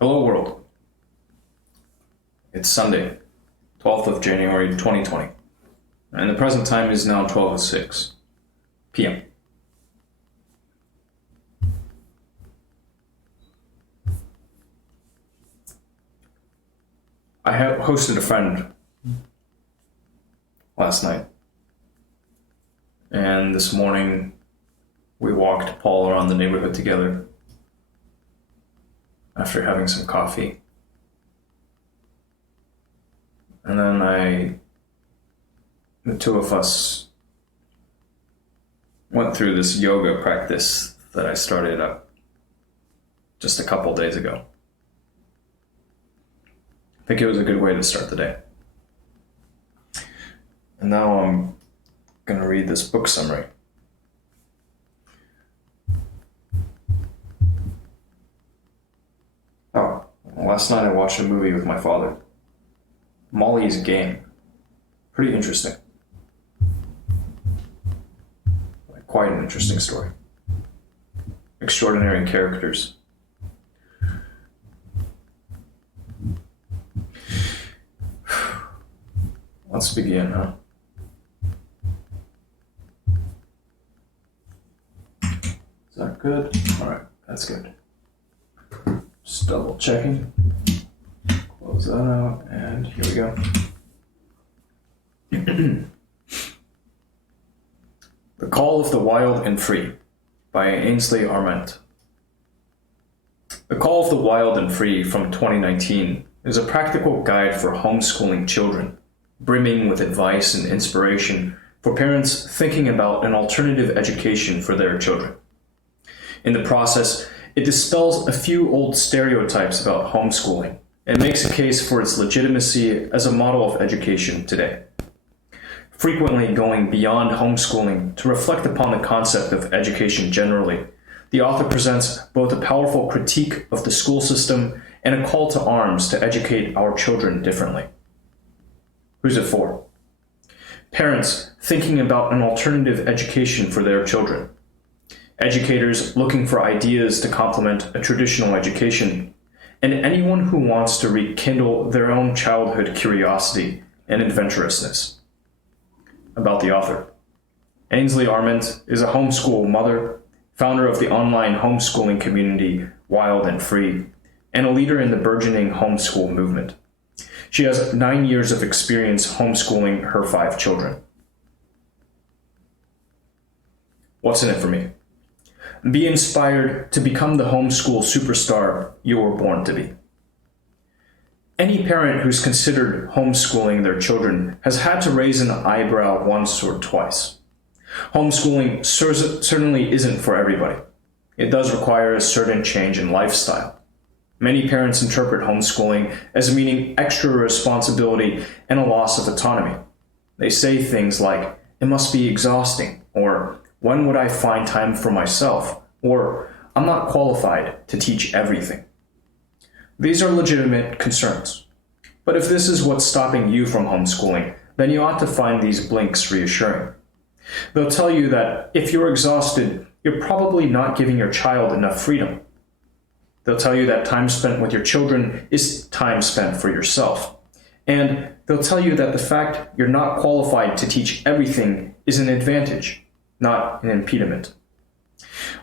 Hello world. It's Sunday, 12th of January 2020, and the present time is now 12:06 p.m. I hosted a friend last night, and this morning we walked Paul around the neighborhood together after having some coffee. And then the two of us went through this yoga practice that I started up just a couple days ago. I think it was a good way to start the day. And now I'm going to read this book summary. Last night I watched a movie with my father. Molly's Game. Pretty interesting. Quite an interesting story. Extraordinary characters. Let's begin, huh? Is that good? Alright, that's good. Just double checking. Close that out, and here we go. The Call of the Wild and Free by Ainsley Arment. The Call of the Wild and Free from 2019 is a practical guide for homeschooling children, brimming with advice and inspiration for parents thinking about an alternative education for their children. In the process, it dispels a few old stereotypes about homeschooling and makes a case for its legitimacy as a model of education today. Frequently going beyond homeschooling to reflect upon the concept of education generally, the author presents both a powerful critique of the school system and a call to arms to educate our children differently. Who's it for? Parents thinking about an alternative education for their children. Educators looking for ideas to complement a traditional education, and anyone who wants to rekindle their own childhood curiosity and adventurousness. About the author. Ainsley Arment is a homeschool mother, founder of the online homeschooling community Wild and Free, and a leader in the burgeoning homeschool movement. She has 9 years of experience homeschooling her 5 children. What's in it for me? Be inspired to become the homeschool superstar you were born to be. Any parent who's considered homeschooling their children has had to raise an eyebrow once or twice. Homeschooling certainly isn't for everybody. It does require a certain change in lifestyle. Many parents interpret homeschooling as meaning extra responsibility and a loss of autonomy. They say things like, "It must be exhausting," or "When would I find time for myself?" or "I'm not qualified to teach everything." These are legitimate concerns. But if this is what's stopping you from homeschooling, then you ought to find these blinks reassuring. They'll tell you that if you're exhausted, you're probably not giving your child enough freedom. They'll tell you that time spent with your children is time spent for yourself. And they'll tell you that the fact you're not qualified to teach everything is an advantage, not an impediment.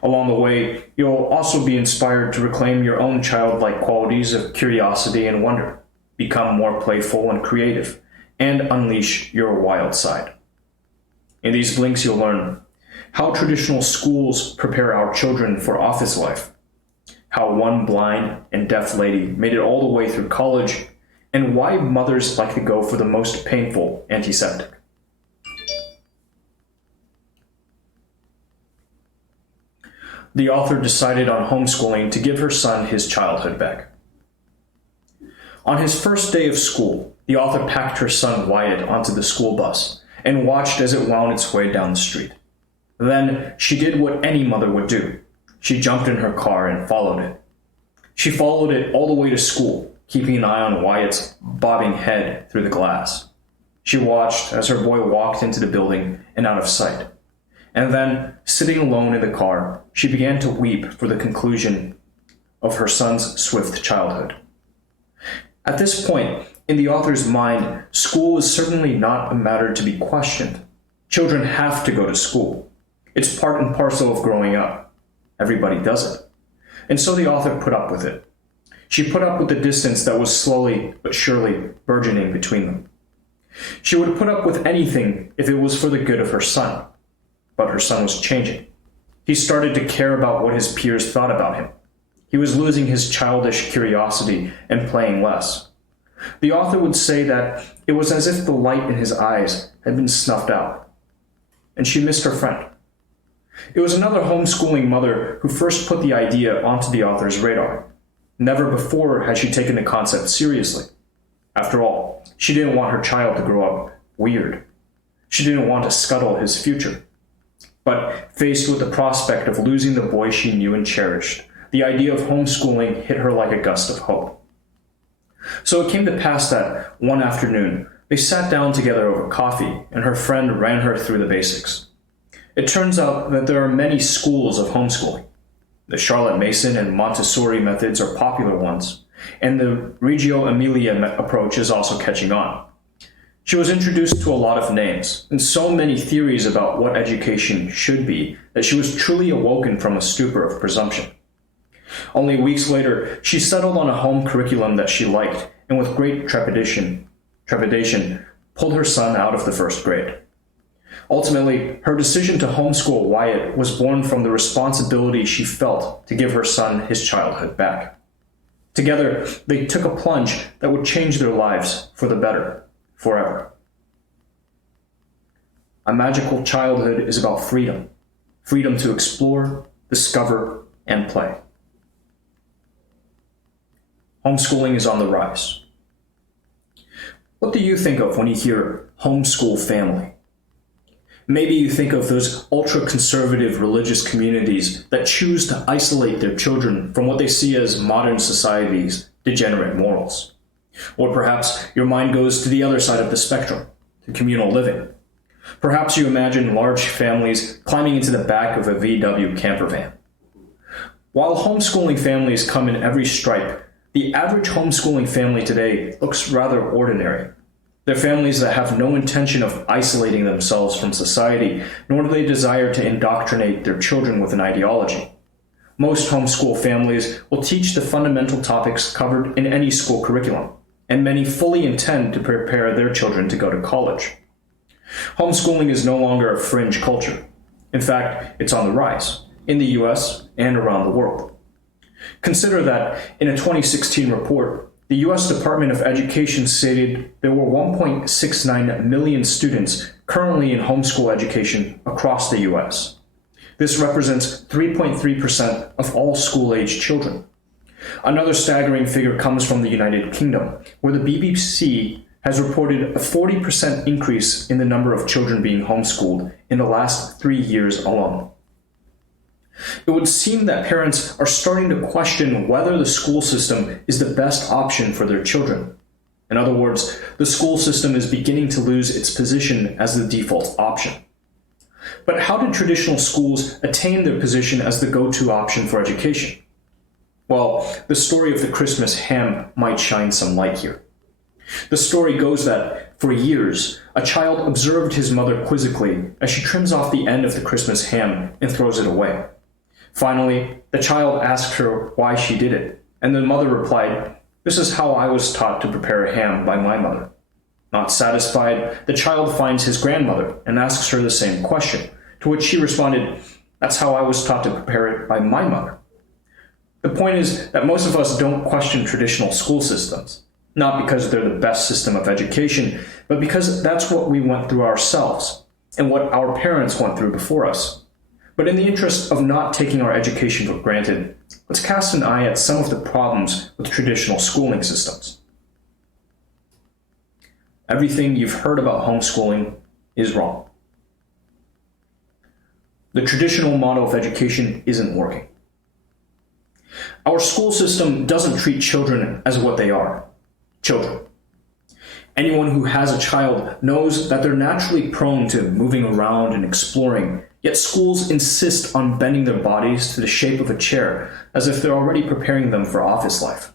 Along the way, you'll also be inspired to reclaim your own childlike qualities of curiosity and wonder, become more playful and creative, and unleash your wild side. In these blinks, you'll learn how traditional schools prepare our children for office life, how one blind and deaf lady made it all the way through college, and why mothers like to go for the most painful antiseptic. The author decided on homeschooling to give her son his childhood back. On his first day of school, the author packed her son Wyatt onto the school bus and watched as it wound its way down the street. Then she did what any mother would do. She jumped in her car and followed it. She followed it all the way to school, keeping an eye on Wyatt's bobbing head through the glass. She watched as her boy walked into the building and out of sight. And then, sitting alone in the car, she began to weep for the conclusion of her son's swift childhood. At this point, in the author's mind, school is certainly not a matter to be questioned. Children have to go to school. It's part and parcel of growing up. Everybody does it. And so the author put up with it. She put up with the distance that was slowly but surely burgeoning between them. She would put up with anything if it was for the good of her son. But her son was changing. He started to care about what his peers thought about him. He was losing his childish curiosity and playing less. The author would say that it was as if the light in his eyes had been snuffed out. And she missed her friend. It was another homeschooling mother who first put the idea onto the author's radar. Never before had she taken the concept seriously. After all, she didn't want her child to grow up weird. She didn't want to scuttle his future. But faced with the prospect of losing the boy she knew and cherished, the idea of homeschooling hit her like a gust of hope. So it came to pass that one afternoon, they sat down together over coffee, and her friend ran her through the basics. It turns out that there are many schools of homeschooling. The Charlotte Mason and Montessori methods are popular ones, and the Reggio Emilia approach is also catching on. She was introduced to a lot of names, and so many theories about what education should be, that she was truly awoken from a stupor of presumption. Only weeks later, she settled on a home curriculum that she liked, and with great trepidation, pulled her son out of the first grade. Ultimately, her decision to homeschool Wyatt was born from the responsibility she felt to give her son his childhood back. Together, they took a plunge that would change their lives for the better, forever. A magical childhood is about freedom. Freedom to explore, discover, and play. Homeschooling is on the rise. What do you think of when you hear homeschool family? Maybe you think of those ultra-conservative religious communities that choose to isolate their children from what they see as modern society's degenerate morals. Or perhaps your mind goes to the other side of the spectrum, to communal living. Perhaps you imagine large families climbing into the back of a VW camper van. While homeschooling families come in every stripe, the average homeschooling family today looks rather ordinary. They're families that have no intention of isolating themselves from society, nor do they desire to indoctrinate their children with an ideology. Most homeschool families will teach the fundamental topics covered in any school curriculum, and many fully intend to prepare their children to go to college. Homeschooling is no longer a fringe culture. In fact, it's on the rise, in the US and around the world. Consider that in a 2016 report, the U.S. Department of Education stated there were 1.69 million students currently in homeschool education across the U.S. This represents 3.3% of all school-age children. Another staggering figure comes from the United Kingdom, where the BBC has reported a 40% increase in the number of children being homeschooled in the last 3 years alone. It would seem that parents are starting to question whether the school system is the best option for their children. In other words, the school system is beginning to lose its position as the default option. But how did traditional schools attain their position as the go-to option for education? Well, the story of the Christmas ham might shine some light here. The story goes that, for years, a child observed his mother quizzically as she trims off the end of the Christmas ham and throws it away. Finally, the child asked her why she did it, and the mother replied, "This is how I was taught to prepare a ham by my mother." Not satisfied, the child finds his grandmother and asks her the same question, to which she responded, "That's how I was taught to prepare it by my mother." The point is that most of us don't question traditional school systems, not because they're the best system of education, but because that's what we went through ourselves, and what our parents went through before us. But in the interest of not taking our education for granted, let's cast an eye at some of the problems with traditional schooling systems. Everything you've heard about homeschooling is wrong. The traditional model of education isn't working. Our school system doesn't treat children as what they are, children. Anyone who has a child knows that they're naturally prone to moving around and exploring, Yet schools insist on bending their bodies to the shape of a chair as if they're already preparing them for office life.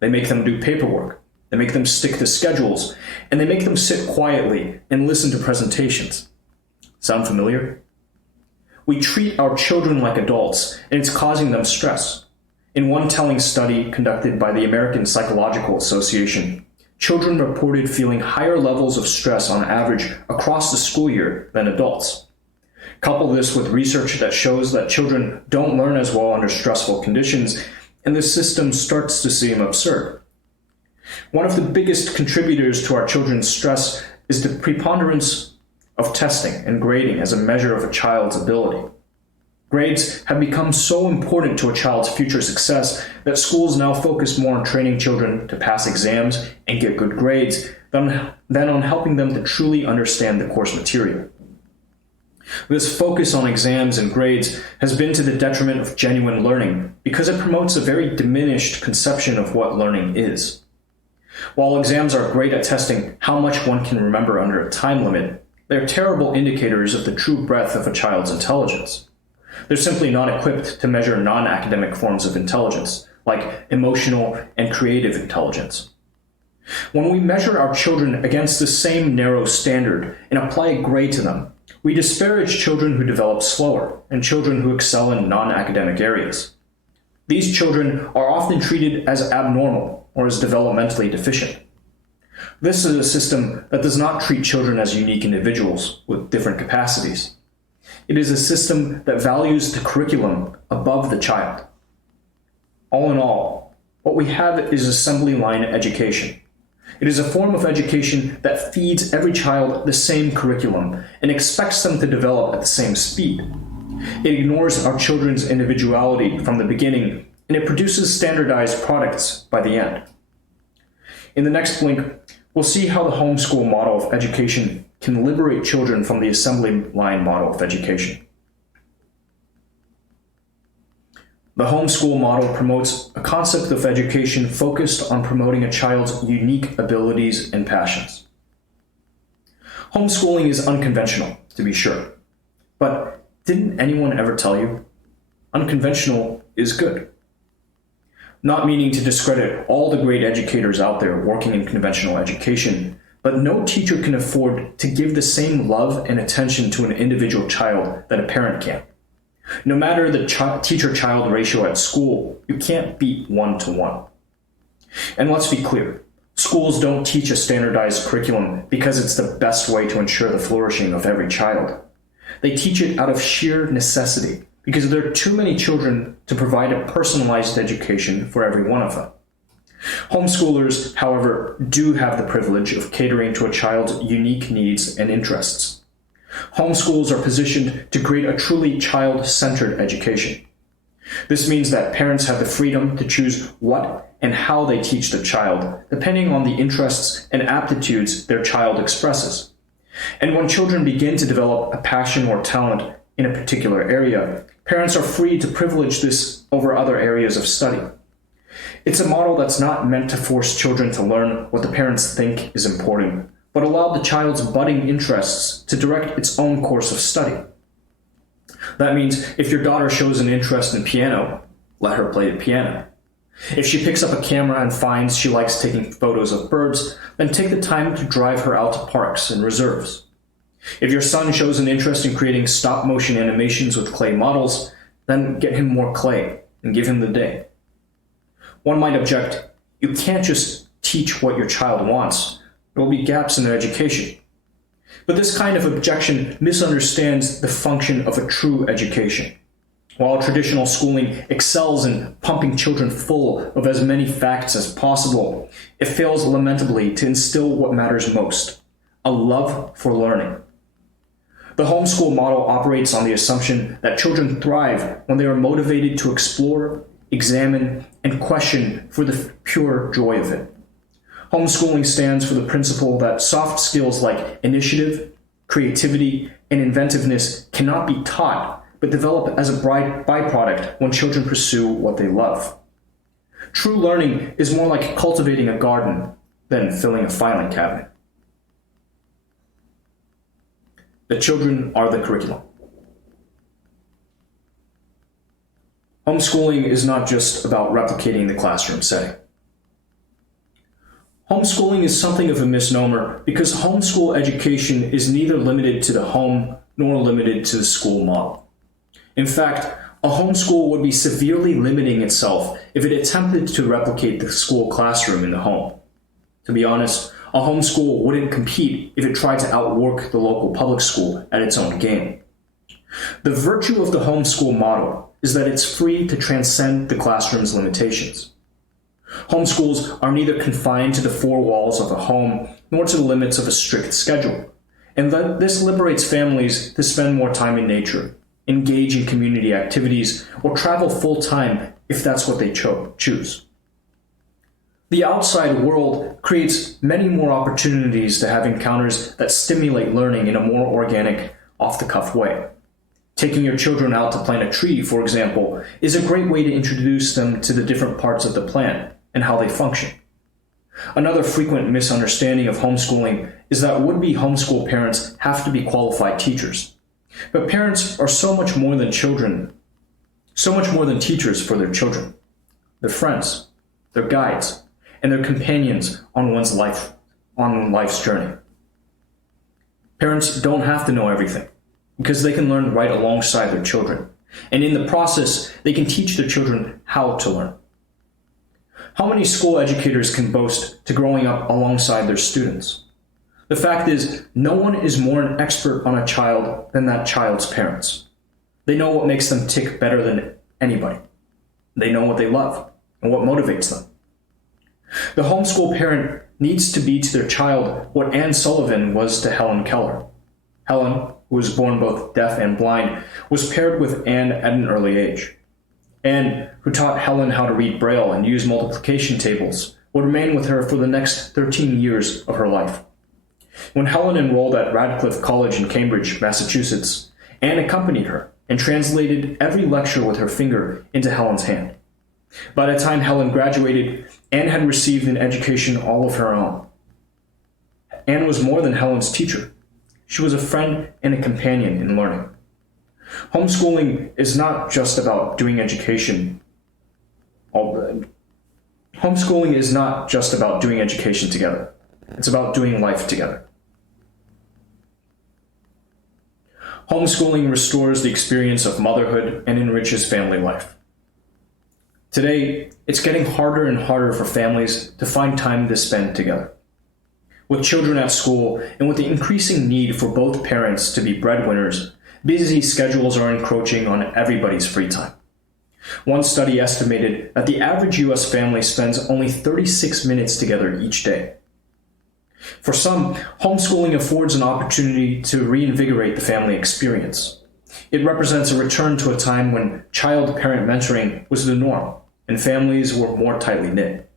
They make them do paperwork, they make them stick to schedules, and they make them sit quietly and listen to presentations. Sound familiar? We treat our children like adults, and it's causing them stress. In one telling study conducted by the American Psychological Association, children reported feeling higher levels of stress on average across the school year than adults. Couple this with research that shows that children don't learn as well under stressful conditions, and the system starts to seem absurd. One of the biggest contributors to our children's stress is the preponderance of testing and grading as a measure of a child's ability. Grades have become so important to a child's future success that schools now focus more on training children to pass exams and get good grades than on helping them to truly understand the course material. This focus on exams and grades has been to the detriment of genuine learning because it promotes a very diminished conception of what learning is. While exams are great at testing how much one can remember under a time limit, they're terrible indicators of the true breadth of a child's intelligence. They're simply not equipped to measure non-academic forms of intelligence, like emotional and creative intelligence. When we measure our children against the same narrow standard and apply a grade to them, we disparage children who develop slower and children who excel in non-academic areas. These children are often treated as abnormal or as developmentally deficient. This is a system that does not treat children as unique individuals with different capacities. It is a system that values the curriculum above the child. All in all, what we have is assembly line education. It is a form of education that feeds every child the same curriculum and expects them to develop at the same speed. It ignores our children's individuality from the beginning, and it produces standardized products by the end. In the next blink, we'll see how the homeschool model of education can liberate children from the assembly line model of education. The homeschool model promotes a concept of education focused on promoting a child's unique abilities and passions. Homeschooling is unconventional, to be sure. But didn't anyone ever tell you? Unconventional is good. Not meaning to discredit all the great educators out there working in conventional education, but no teacher can afford to give the same love and attention to an individual child that a parent can. No matter the teacher-child ratio at school, you can't beat one-to-one. And let's be clear, schools don't teach a standardized curriculum because it's the best way to ensure the flourishing of every child. They teach it out of sheer necessity because there are too many children to provide a personalized education for every one of them. Homeschoolers, however, do have the privilege of catering to a child's unique needs and interests. Homeschools are positioned to create a truly child-centered education. This means that parents have the freedom to choose what and how they teach their child, depending on the interests and aptitudes their child expresses. And when children begin to develop a passion or talent in a particular area, parents are free to privilege this over other areas of study. It's a model that's not meant to force children to learn what the parents think is important, but allow the child's budding interests to direct its own course of study. That means if your daughter shows an interest in piano, let her play the piano. If she picks up a camera and finds she likes taking photos of birds, then take the time to drive her out to parks and reserves. If your son shows an interest in creating stop-motion animations with clay models, then get him more clay and give him the day. One might object, you can't just teach what your child wants. There will be gaps in their education. But this kind of objection misunderstands the function of a true education. While traditional schooling excels in pumping children full of as many facts as possible, it fails lamentably to instill what matters most, a love for learning. The homeschool model operates on the assumption that children thrive when they are motivated to explore, examine, and question for the pure joy of it. Homeschooling stands for the principle that soft skills like initiative, creativity, and inventiveness cannot be taught, but develop as a byproduct when children pursue what they love. True learning is more like cultivating a garden than filling a filing cabinet. The children are the curriculum. Homeschooling is not just about replicating the classroom setting. Homeschooling is something of a misnomer because homeschool education is neither limited to the home nor limited to the school model. In fact, a homeschool would be severely limiting itself if it attempted to replicate the school classroom in the home. To be honest, a homeschool wouldn't compete if it tried to outwork the local public school at its own game. The virtue of the homeschool model is that it's free to transcend the classroom's limitations. Homeschools are neither confined to the four walls of a home nor to the limits of a strict schedule, and this liberates families to spend more time in nature, engage in community activities, or travel full-time if that's what they choose. The outside world creates many more opportunities to have encounters that stimulate learning in a more organic, off-the-cuff way. Taking your children out to plant a tree, for example, is a great way to introduce them to the different parts of the plant and how they function. Another frequent misunderstanding of homeschooling is that would-be homeschool parents have to be qualified teachers. But parents are so much more than teachers for their children. They're friends, they're guides, and they're companions on life's journey. Parents don't have to know everything, because they can learn right alongside their children, and in the process, they can teach their children how to learn. How many school educators can boast to growing up alongside their students? The fact is, no one is more an expert on a child than that child's parents. They know what makes them tick better than anybody. They know what they love and what motivates them. The homeschool parent needs to be to their child what Anne Sullivan was to Helen Keller. Helen, who was born both deaf and blind, was paired with Anne at an early age. Anne, who taught Helen how to read Braille and use multiplication tables, would remain with her for the next 13 years of her life. When Helen enrolled at Radcliffe College in Cambridge, Massachusetts, Anne accompanied her and translated every lecture with her finger into Helen's hand. By the time Helen graduated, Anne had received an education all of her own. Anne was more than Helen's teacher. She was a friend and a companion in learning. Homeschooling is not just about doing education. Homeschooling is not just about doing education together. It's about doing life together. Homeschooling restores the experience of motherhood and enriches family life. Today, it's getting harder and harder for families to find time to spend together. With children at school and with the increasing need for both parents to be breadwinners, busy schedules are encroaching on everybody's free time. One study estimated that the average U.S. family spends only 36 minutes together each day. For some, homeschooling affords an opportunity to reinvigorate the family experience. It represents a return to a time when child-parent mentoring was the norm and families were more tightly knit.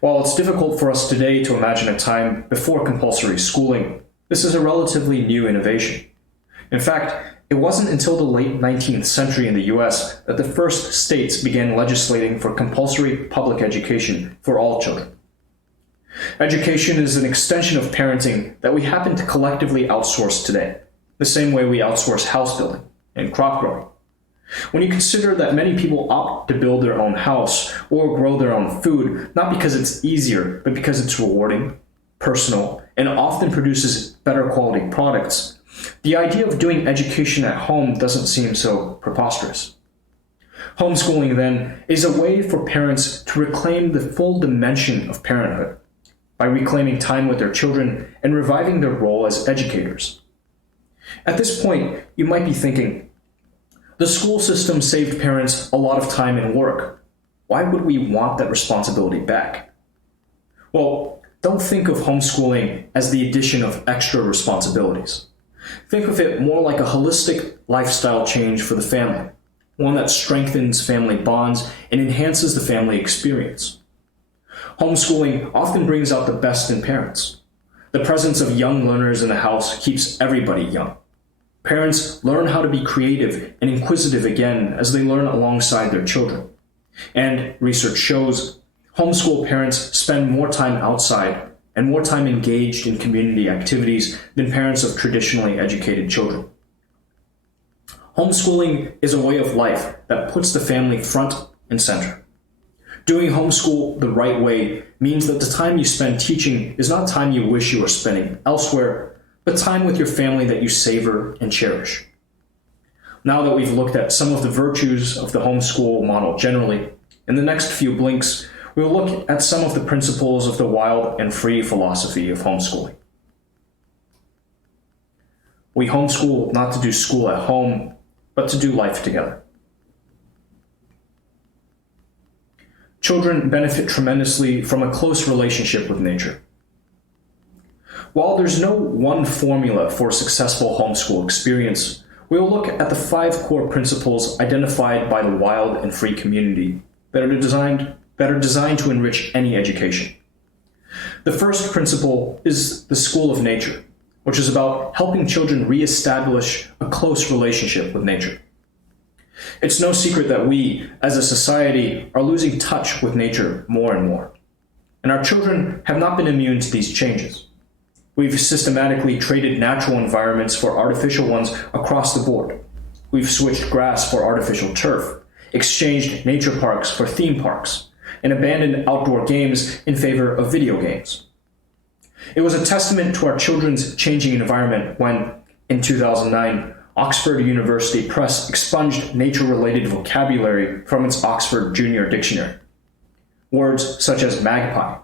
While it's difficult for us today to imagine a time before compulsory schooling, this is a relatively new innovation. In fact, it wasn't until the late 19th century in the US that the first states began legislating for compulsory public education for all children. Education is an extension of parenting that we happen to collectively outsource today, the same way we outsource house building and crop growing. When you consider that many people opt to build their own house or grow their own food, not because it's easier, but because it's rewarding, personal, and often produces better quality products, the idea of doing education at home doesn't seem so preposterous. Homeschooling, then, is a way for parents to reclaim the full dimension of parenthood by reclaiming time with their children and reviving their role as educators. At this point, you might be thinking, the school system saved parents a lot of time and work. Why would we want that responsibility back? Well, don't think of homeschooling as the addition of extra responsibilities. Think of it more like a holistic lifestyle change for the family, one that strengthens family bonds and enhances the family experience. Homeschooling often brings out the best in parents. The presence of young learners in the house keeps everybody young. Parents learn how to be creative and inquisitive again as they learn alongside their children. And research shows homeschool parents spend more time outside and more time engaged in community activities than parents of traditionally educated children. Homeschooling is a way of life that puts the family front and center. Doing homeschool the right way means that the time you spend teaching is not time you wish you were spending elsewhere, but time with your family that you savor and cherish. Now that we've looked at some of the virtues of the homeschool model generally, in the next few blinks, we'll look at some of the principles of the wild and free philosophy of homeschooling. We homeschool not to do school at home, but to do life together. Children benefit tremendously from a close relationship with nature. While there's no one formula for a successful homeschool experience, we'll look at the 5 core principles identified by the wild and free community that are designed to enrich any education. The first principle is the school of nature, which is about helping children reestablish a close relationship with nature. It's no secret that we, as a society, are losing touch with nature more and more. And our children have not been immune to these changes. We've systematically traded natural environments for artificial ones across the board. We've switched grass for artificial turf, exchanged nature parks for theme parks, and abandoned outdoor games in favor of video games. It was a testament to our children's changing environment when, in 2009, Oxford University Press expunged nature-related vocabulary from its Oxford Junior Dictionary. Words such as magpie,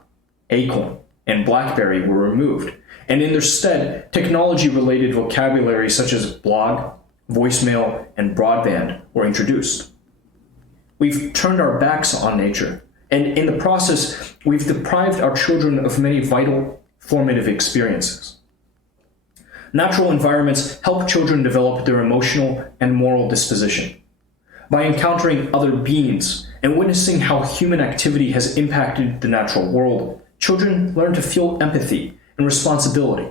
acorn, and blackberry were removed, and in their stead, technology-related vocabulary such as blog, voicemail, and broadband were introduced. We've turned our backs on nature, and in the process, we've deprived our children of many vital, formative experiences. Natural environments help children develop their emotional and moral disposition. By encountering other beings and witnessing how human activity has impacted the natural world, children learn to feel empathy and responsibility.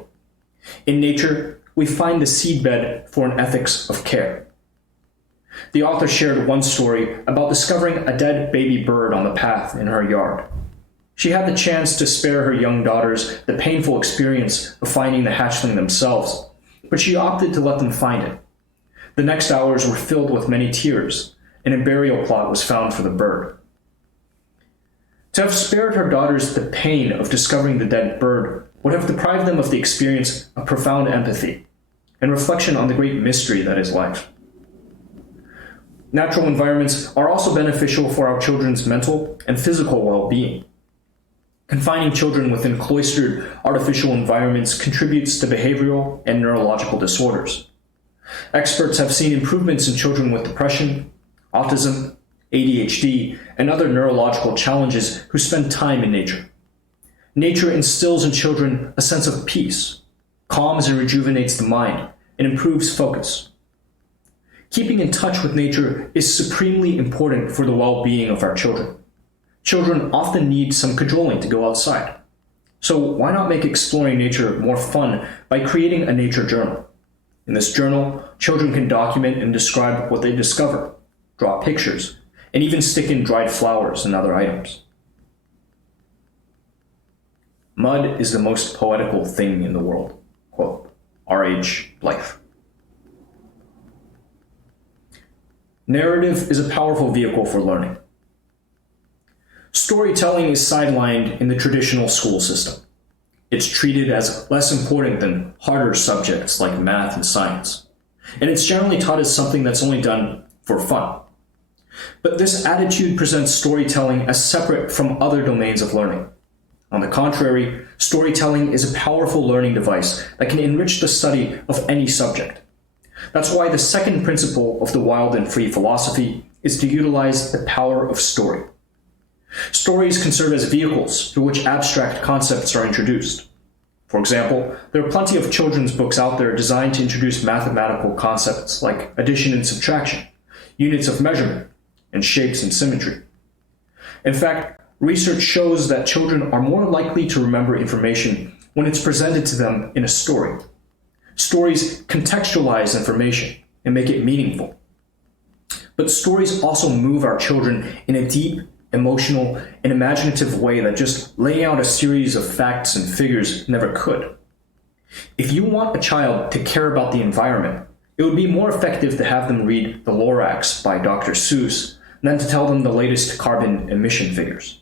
In nature, we find the seedbed for an ethics of care. The author shared one story about discovering a dead baby bird on the path in her yard. She had the chance to spare her young daughters the painful experience of finding the hatchling themselves, but she opted to let them find it. The next hours were filled with many tears, and a burial plot was found for the bird. To have spared her daughters the pain of discovering the dead bird would have deprived them of the experience of profound empathy and reflection on the great mystery that is life. Natural environments are also beneficial for our children's mental and physical well-being. Confining children within cloistered, artificial environments contributes to behavioral and neurological disorders. Experts have seen improvements in children with depression, autism, ADHD, and other neurological challenges who spend time in nature. Nature instills in children a sense of peace, calms and rejuvenates the mind, and improves focus. Keeping in touch with nature is supremely important for the well-being of our children. Children often need some cajoling to go outside. So why not make exploring nature more fun by creating a nature journal? In this journal, children can document and describe what they discover, draw pictures, and even stick in dried flowers and other items. Mud is the most poetical thing in the world. Quote, R.H. Blythe. Narrative is a powerful vehicle for learning. Storytelling is sidelined in the traditional school system. It's treated as less important than harder subjects like math and science, and it's generally taught as something that's only done for fun. But this attitude presents storytelling as separate from other domains of learning. On the contrary, storytelling is a powerful learning device that can enrich the study of any subject. That's why the second principle of the wild and free philosophy is to utilize the power of story. Stories can serve as vehicles through which abstract concepts are introduced. For example, there are plenty of children's books out there designed to introduce mathematical concepts like addition and subtraction, units of measurement, and shapes and symmetry. In fact, research shows that children are more likely to remember information when it's presented to them in a story. Stories contextualize information and make it meaningful. But stories also move our children in a deep, emotional, and imaginative way that just laying out a series of facts and figures never could. If you want a child to care about the environment, It would be more effective to have them read The Lorax by Dr. Seuss than to tell them the latest carbon emission figures.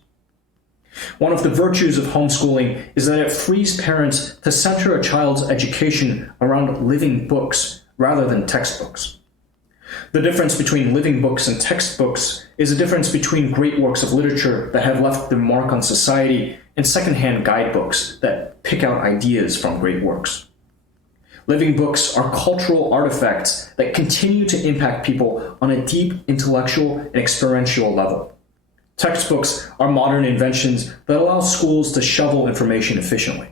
One of the virtues of homeschooling is that it frees parents to center a child's education around living books rather than textbooks. The difference between living books and textbooks is a difference between great works of literature that have left their mark on society and secondhand guidebooks that pick out ideas from great works. Living books are cultural artifacts that continue to impact people on a deep intellectual and experiential level. Textbooks are modern inventions that allow schools to shovel information efficiently.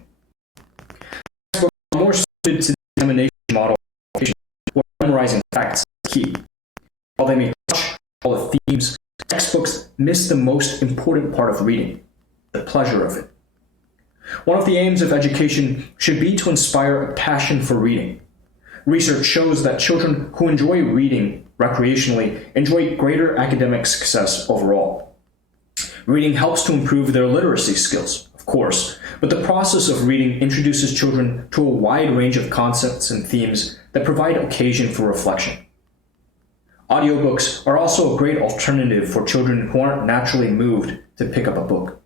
Textbooks are more suited to the examination model where memorizing facts is key. While they may touch all the themes, textbooks miss the most important part of reading, the pleasure of it. One of the aims of education should be to inspire a passion for reading. Research shows that children who enjoy reading recreationally enjoy greater academic success overall. Reading helps to improve their literacy skills, of course, but the process of reading introduces children to a wide range of concepts and themes that provide occasion for reflection. Audiobooks are also a great alternative for children who aren't naturally moved to pick up a book.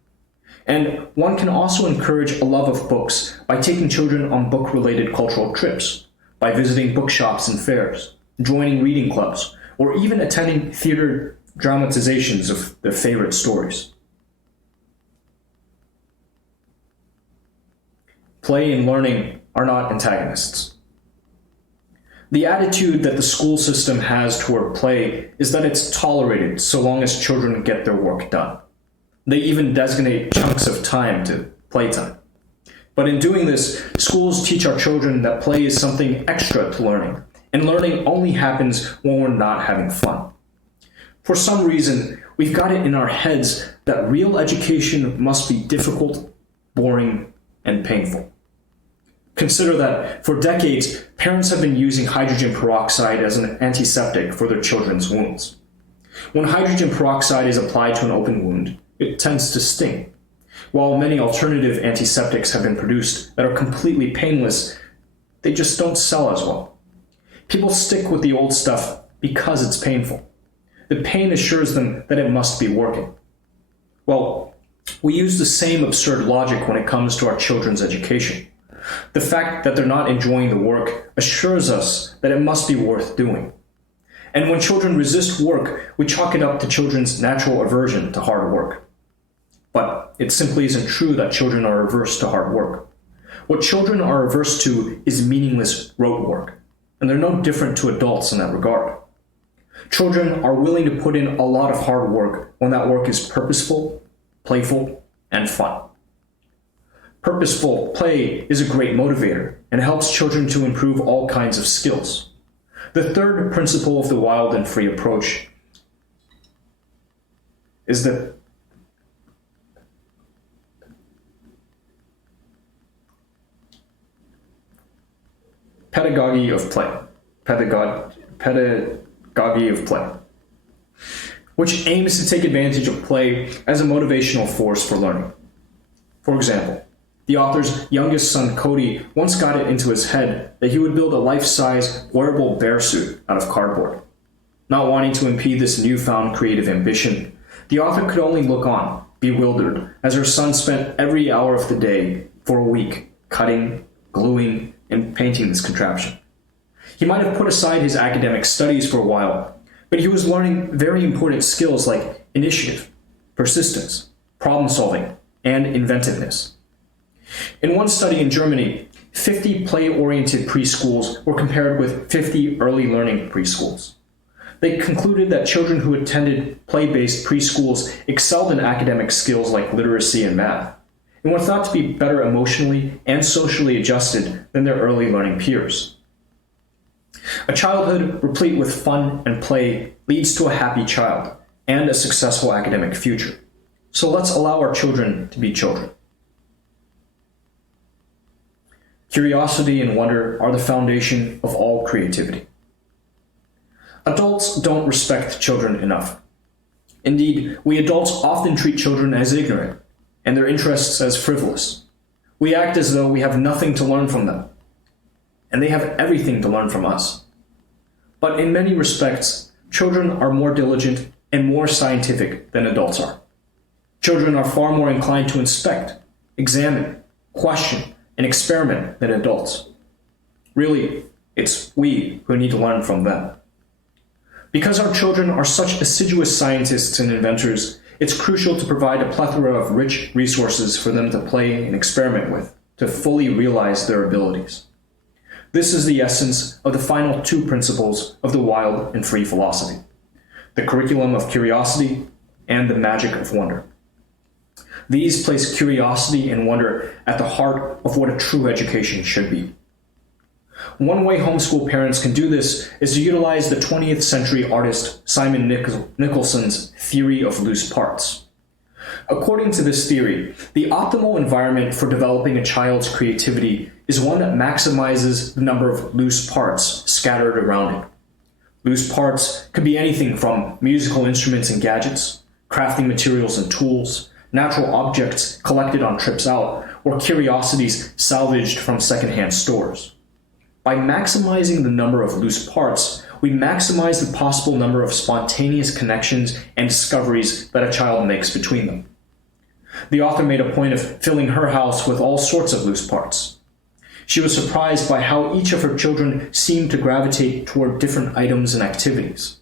And one can also encourage a love of books by taking children on book-related cultural trips, by visiting bookshops and fairs, joining reading clubs, or even attending theater dramatizations of their favorite stories. Play and learning are not antagonists. The attitude that the school system has toward play is that it's tolerated so long as children get their work done. They even designate chunks of time to playtime. But in doing this, schools teach our children that play is something extra to learning, and learning only happens when we're not having fun. For some reason, we've got it in our heads that real education must be difficult, boring, and painful. Consider that for decades, parents have been using hydrogen peroxide as an antiseptic for their children's wounds. When hydrogen peroxide is applied to an open wound, it tends to sting. While many alternative antiseptics have been produced that are completely painless, they just don't sell as well. People stick with the old stuff because it's painful. The pain assures them that it must be working. Well, we use the same absurd logic when it comes to our children's education. The fact that they're not enjoying the work assures us that it must be worth doing. And when children resist work, we chalk it up to children's natural aversion to hard work. But it simply isn't true that children are averse to hard work. What children are averse to is meaningless rote work, and they're no different to adults in that regard. Children are willing to put in a lot of hard work when that work is purposeful, playful, and fun. Purposeful play is a great motivator and helps children to improve all kinds of skills. The third principle of the wild and free approach is the pedagogy of play, which aims to take advantage of play as a motivational force for learning. For example, the author's youngest son, Cody, once got it into his head that he would build a life-size wearable bear suit out of cardboard. Not wanting to impede this newfound creative ambition, the author could only look on, bewildered, as her son spent every hour of the day for a week cutting, gluing, and painting this contraption. He might have put aside his academic studies for a while, but he was learning very important skills like initiative, persistence, problem-solving, and inventiveness. In one study in Germany, 50 play-oriented preschools were compared with 50 early learning preschools. They concluded that children who attended play-based preschools excelled in academic skills like literacy and math, and were thought to be better emotionally and socially adjusted than their early learning peers. A childhood replete with fun and play leads to a happy child and a successful academic future. So let's allow our children to be children. Curiosity and wonder are the foundation of all creativity. Adults don't respect children enough. Indeed, we adults often treat children as ignorant and their interests as frivolous. We act as though we have nothing to learn from them, and they have everything to learn from us. But in many respects, children are more diligent and more scientific than adults are. Children are far more inclined to inspect, examine, question, and experiment than adults. Really, it's we who need to learn from them. Because our children are such assiduous scientists and inventors, it's crucial to provide a plethora of rich resources for them to play and experiment with, to fully realize their abilities. This is the essence of the final two principles of the wild and free philosophy: the curriculum of curiosity and the magic of wonder. These place curiosity and wonder at the heart of what a true education should be. One way homeschool parents can do this is to utilize the 20th century artist Simon Nicholson's theory of loose parts. According to this theory, the optimal environment for developing a child's creativity is one that maximizes the number of loose parts scattered around it. Loose parts could be anything from musical instruments and gadgets, crafting materials and tools, natural objects collected on trips out, or curiosities salvaged from secondhand stores. By maximizing the number of loose parts, we maximize the possible number of spontaneous connections and discoveries that a child makes between them. The author made a point of filling her house with all sorts of loose parts. She was surprised by how each of her children seemed to gravitate toward different items and activities.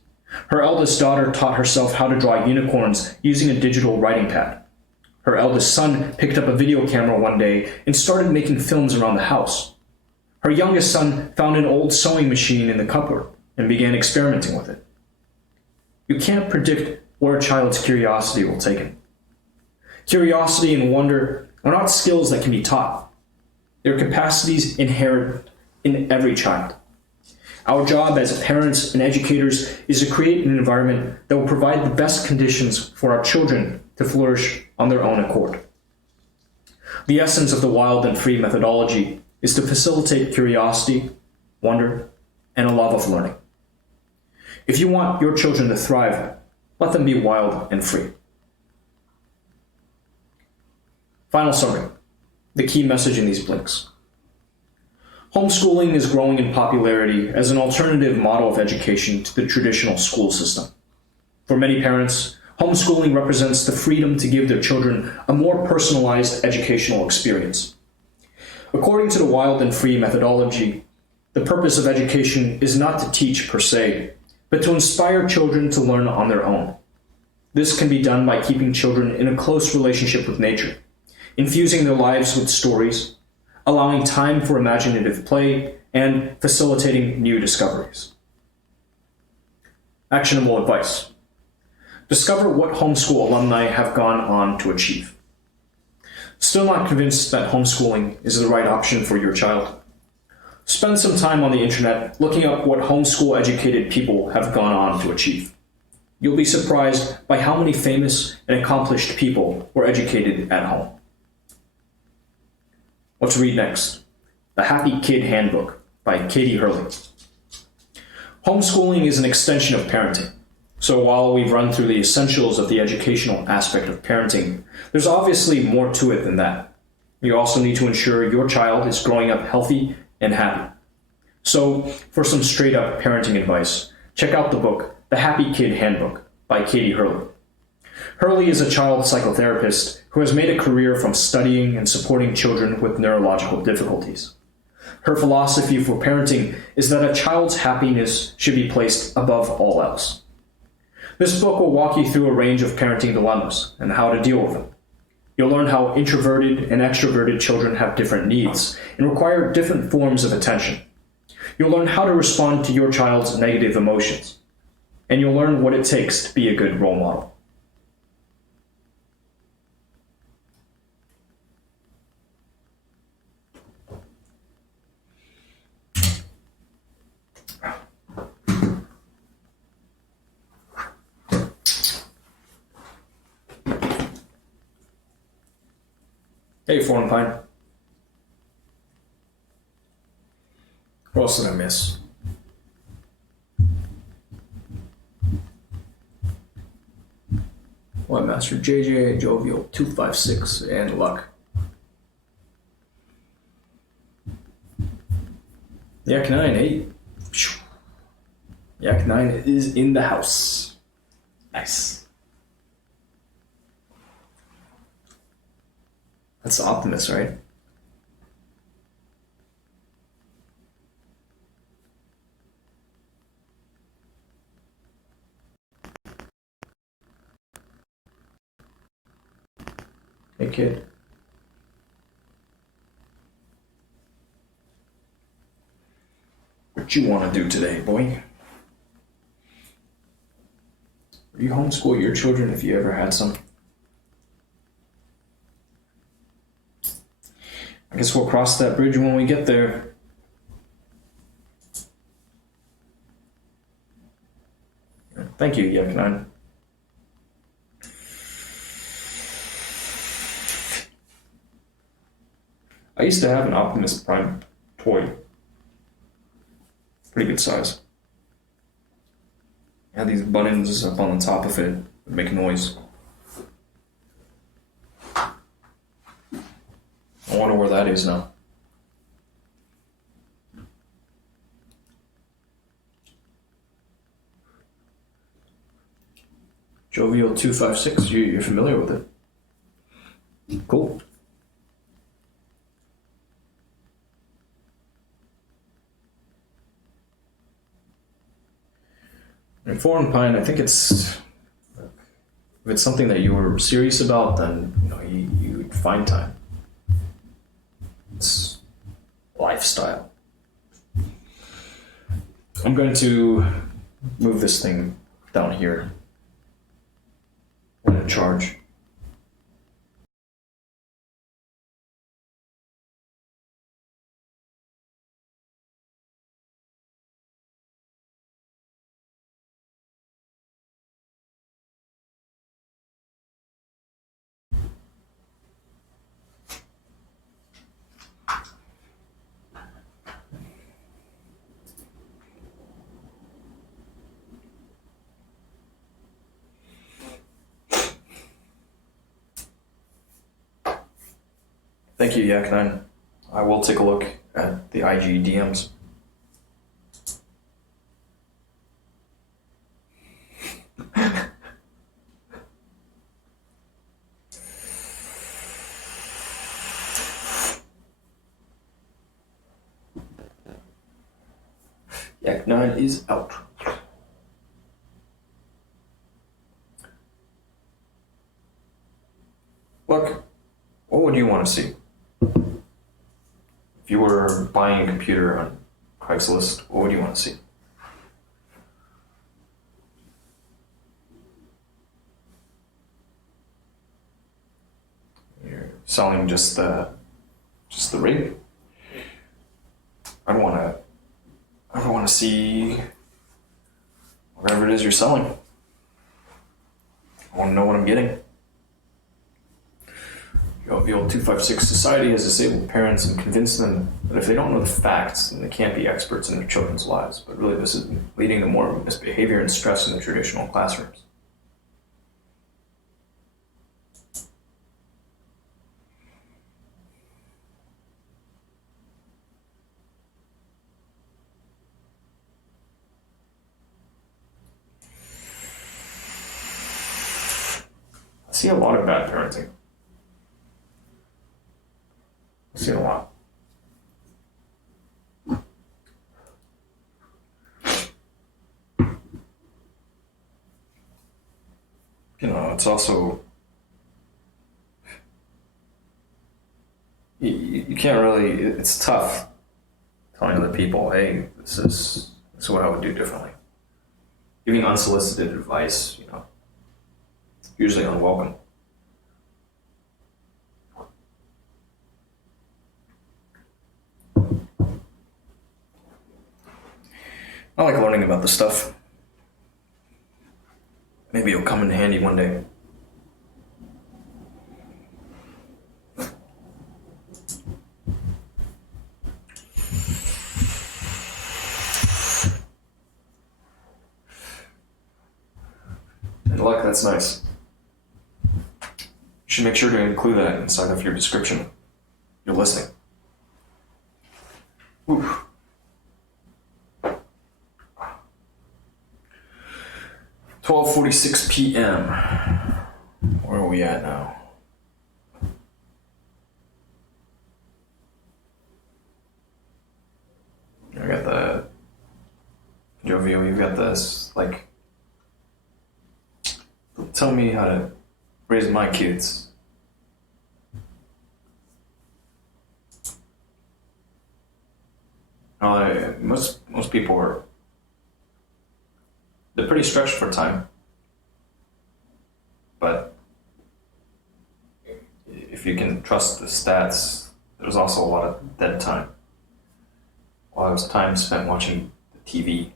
Her eldest daughter taught herself how to draw unicorns using a digital writing pad. Her eldest son picked up a video camera one day and started making films around the house. Her youngest son found an old sewing machine in the cupboard and began experimenting with it. You can't predict where a child's curiosity will take him. Curiosity and wonder are not skills that can be taught. They're capacities inherent in every child. Our job as parents and educators is to create an environment that will provide the best conditions for our children to flourish on their own accord. The essence of the wild and free methodology is to facilitate curiosity, wonder, and a love of learning. If you want your children to thrive, let them be wild and free. Final summary, the key message in these blinks. Homeschooling is growing in popularity as an alternative model of education to the traditional school system. For many parents, homeschooling represents the freedom to give their children a more personalized educational experience. According to the wild and free methodology, the purpose of education is not to teach per se, but to inspire children to learn on their own. This can be done by keeping children in a close relationship with nature, infusing their lives with stories, allowing time for imaginative play, and facilitating new discoveries. Actionable advice. Discover what homeschool alumni have gone on to achieve. Still not convinced that homeschooling is the right option for your child? Spend some time on the internet looking up what homeschool educated people have gone on to achieve. You'll be surprised by how many famous and accomplished people were educated at home. What to read next? The Happy Kid Handbook by Katie Hurley. Homeschooling is an extension of parenting. So while we've run through the essentials of the educational aspect of parenting, there's obviously more to it than that. You also need to ensure your child is growing up healthy and happy. So for some straight up parenting advice, check out the book, The Happy Kid Handbook by Katie Hurley. Hurley is a child psychotherapist who has made a career from studying and supporting children with neurological difficulties. Her philosophy for parenting is that a child's happiness should be placed above all else. This book will walk you through a range of parenting dilemmas and how to deal with them. You'll learn how introverted and extroverted children have different needs and require different forms of attention. You'll learn how to respond to your child's negative emotions. And you'll learn what it takes to be a good role model. Hey, Foreign Pine. What else did I miss? What Master JJ, Jovial, 256, and Luck. Yeah, can I? Hey. Yak 9 is in the house. Nice. That's Optimus, right? Hey, kid. What you want to do today, boy? Will you homeschool your children if you ever had some? I guess we'll cross that bridge when we get there. Thank you, Yak 9. I used to have an Optimus Prime toy. Pretty good size. It had these buttons up on the top of it that make noise. I wonder where that is now. Jovial 256, you're familiar with it. Cool. And Foreign Pine, I think if it's something that you were serious about, then you would find time. It's lifestyle. I'm going to move this thing down here. I'm going to charge. Thank you, Yak9. I will take a look at the IG DMs. Yak9 is out. Look, what would you want to see? If you were buying a computer on Craigslist, what would you want to see? You're selling just the rig? I want to see whatever it is you're selling. I want to know what I'm getting. The old 256 Society has disabled parents and convinced them that if they don't know the facts, then they can't be experts in their children's lives. But really, this is leading to more misbehavior and stress in the traditional classrooms. I see a lot of bad parenting. I've seen a lot. It's also you can't really. It's tough telling other people, "Hey, this is what I would do differently." Giving unsolicited advice, usually unwelcome. I like learning about this stuff. Maybe it'll come in handy one day. And luck, that's nice. You should make sure to include that inside of your description, your listing. Oof. 12:46 p.m. Where are we at now? I got the Jovial, you've got this, like, tell me how to raise my kids. Most people are, they're pretty stretched for time. But if you can trust the stats, there's also a lot of dead time. A lot of time spent watching the TV.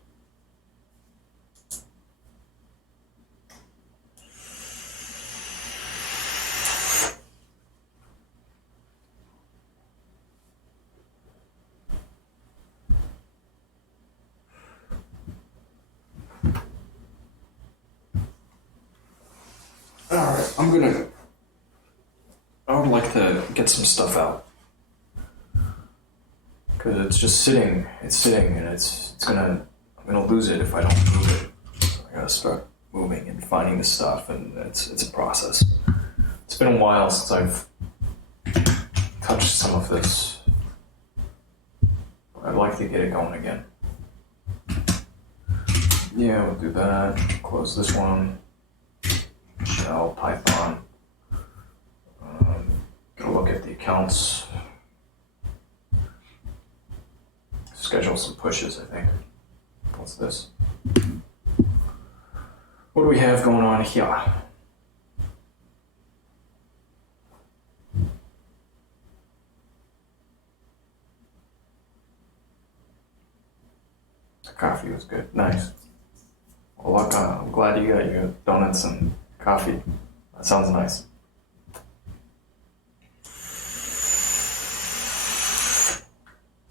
Alright, I would like to get some stuff out. Because it's just sitting, and I'm gonna lose it if I don't move it. So I gotta start moving and finding the stuff, and it's a process. It's been a while since I've touched some of this. I'd like to get it going again. Yeah, we'll do that. Close this one. Shell, Python. Gonna look at the accounts. Schedule some pushes, I think. What's this? What do we have going on here? The coffee was good. Nice. Well, look, I'm glad you got your donuts and coffee. That sounds nice.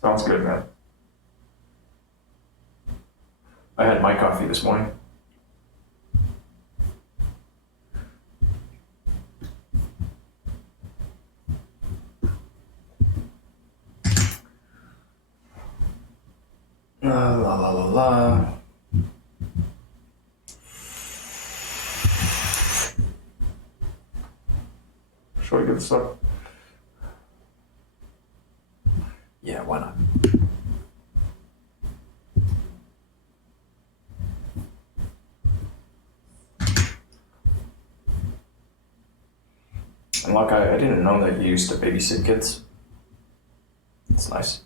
Sounds good, man. I had my coffee this morning. La la la la. Should I get this up? Yeah, why not? And look, I didn't know that you used to babysit kids. It's nice.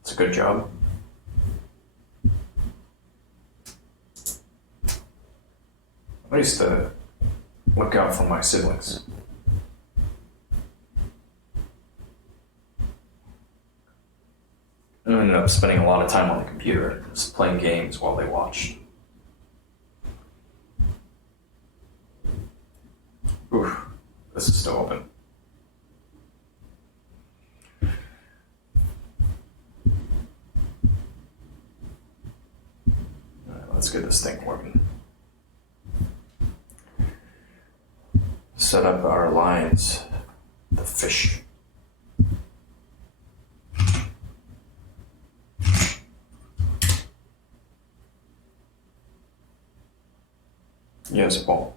It's a good job. I used to look out for my siblings. I ended up spending a lot of time on the computer, just playing games while they watched. Oof, this is still open. Alright, let's get this thing working. Set up our lines. The fish. Yes, Paul.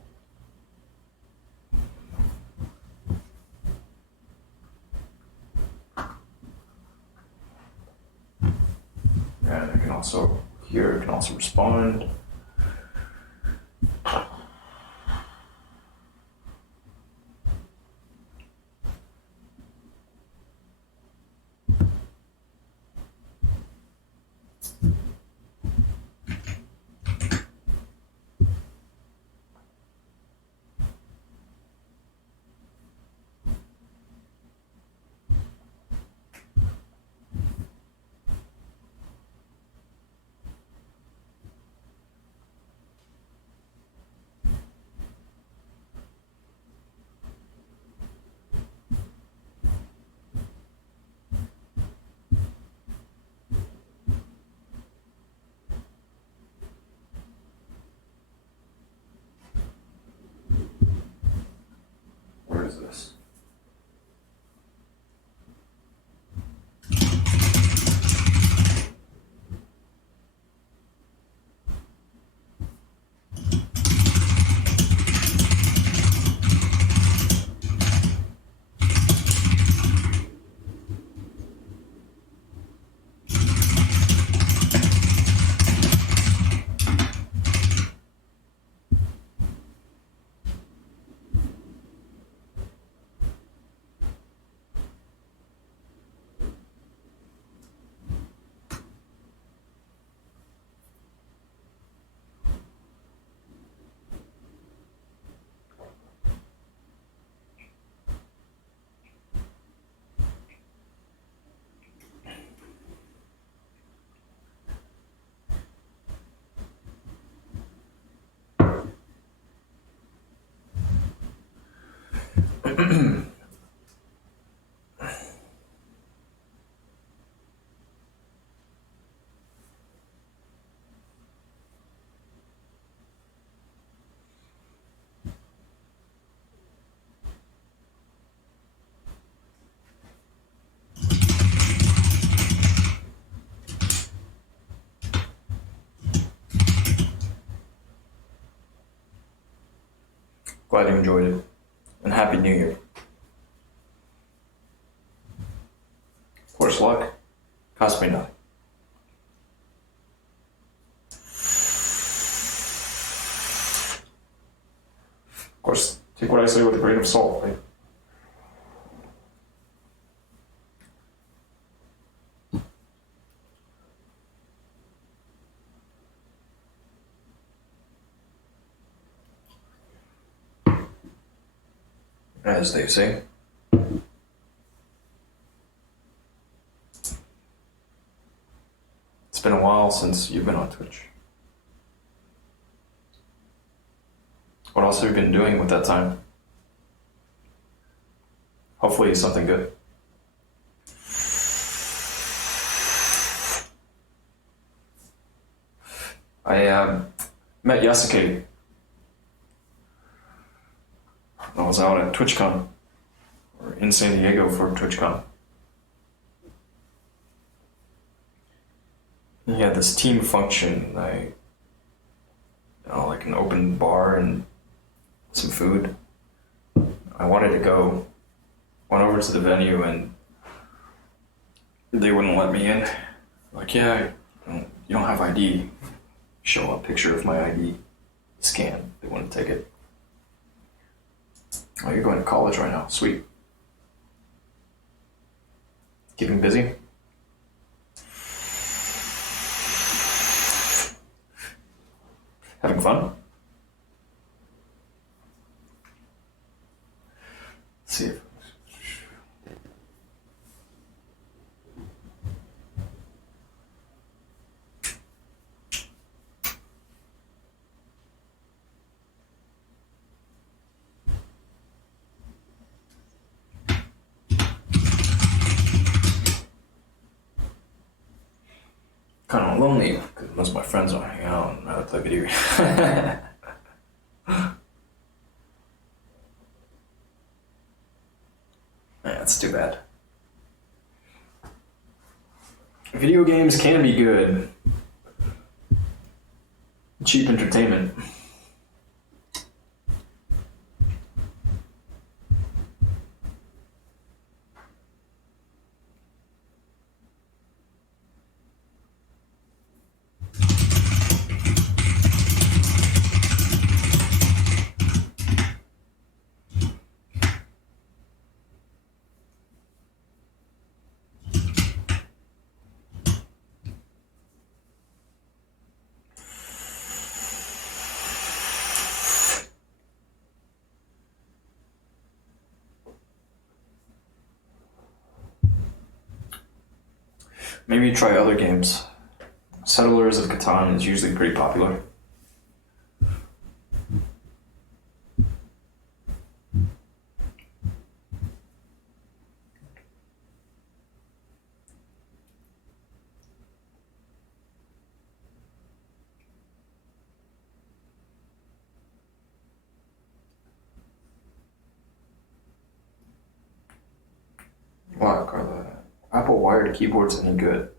And I can also, here, I can also respond. Glad you enjoyed it. And Happy New Year. Worse luck. Cost me nothing. Of course, take what I say with a grain of salt, right? As they say. It's been a while since you've been on Twitch. What else have you been doing with that time? Hopefully something good. I met Yasuke. I was out at TwitchCon, or in San Diego for TwitchCon. He had this team function. Like an open bar and some food. I wanted to go. Went over to the venue and they wouldn't let me in. Like, yeah, you don't have ID. Show a picture of my ID. Scan. They wouldn't take it. Oh, you're going to college right now. Sweet. Keeping busy? Having fun? Let's see if... kind of lonely because most of my friends don't hang out and I play video games. Yeah, that's too bad. Video games can be good. Cheap entertainment. Maybe try other games. Settlers of Catan is usually pretty popular. Wow, are the Apple wired keyboards any good?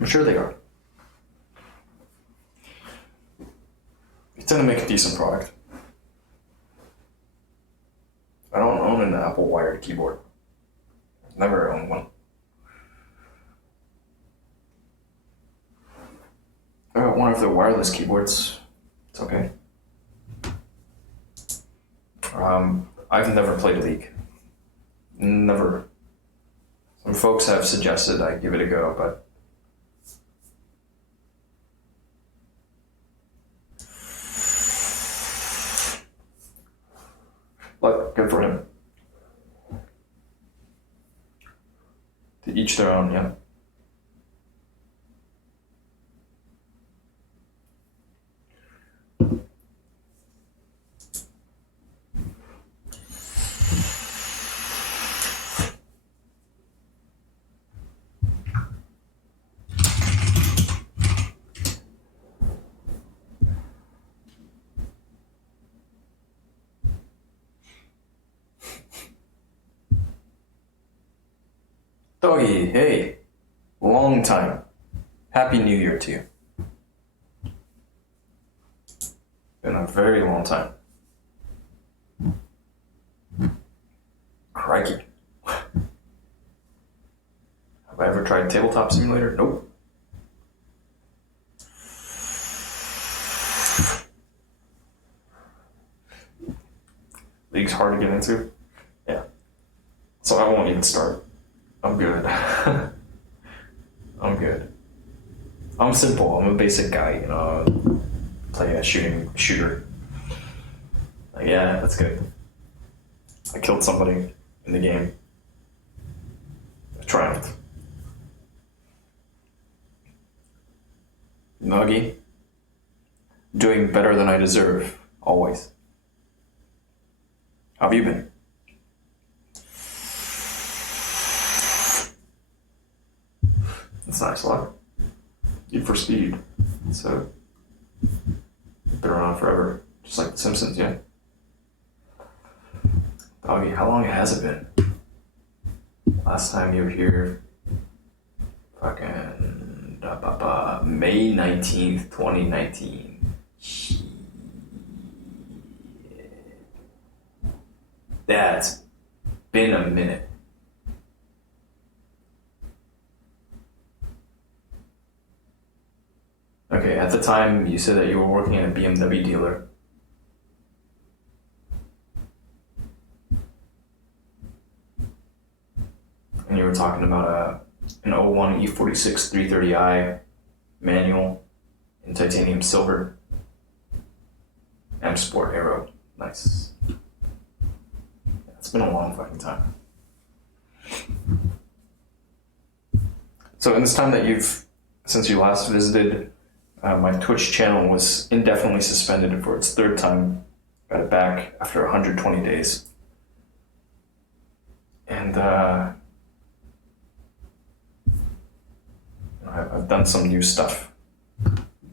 I'm sure they are. They tend to make a decent product. I don't own an Apple wired keyboard. Never owned one. I got one of the wireless keyboards. It's okay. I've never played League. Never. Some folks have suggested I give it a go, but look, good for him. To each their own, yeah. Doggy, hey. Long time. Happy New Year to you. Been a very long time. Crikey. Have I ever tried Tabletop Simulator? Nope. League's hard to get into? Yeah. So I won't even start. I'm good. I'm good. I'm simple. I'm a basic guy, you know. Play a shooter. Like, yeah, that's good. I killed somebody in the game. I triumphed. Nuggy. Doing better than I deserve. Always. How have you been? That's nice luck. Need for speed. So, been around forever. Just like The Simpsons, yeah? Doggy, how long has it been? Last time you were here, fucking May 19th, 2019. Shit. That's been a minute. Okay, at the time you said that you were working at a BMW dealer. And you were talking about an 01 E46 330i manual in titanium silver. M Sport Aero. Nice. Yeah, it's been a long fucking time. So in this time that since you last visited, my Twitch channel was indefinitely suspended for its third time. Got it back after 120 days. And I've done some new stuff,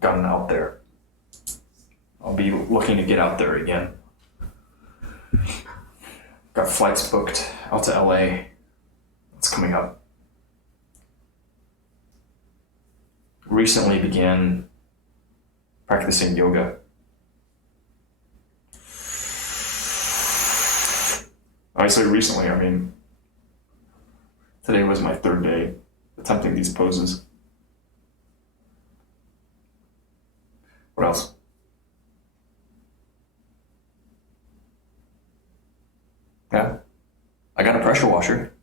gotten out there. I'll be looking to get out there again. Got flights booked out to LA. It's coming up. Recently began practicing yoga. I say recently, I mean, today was my third day attempting these poses. What else? Yeah, I got a pressure washer.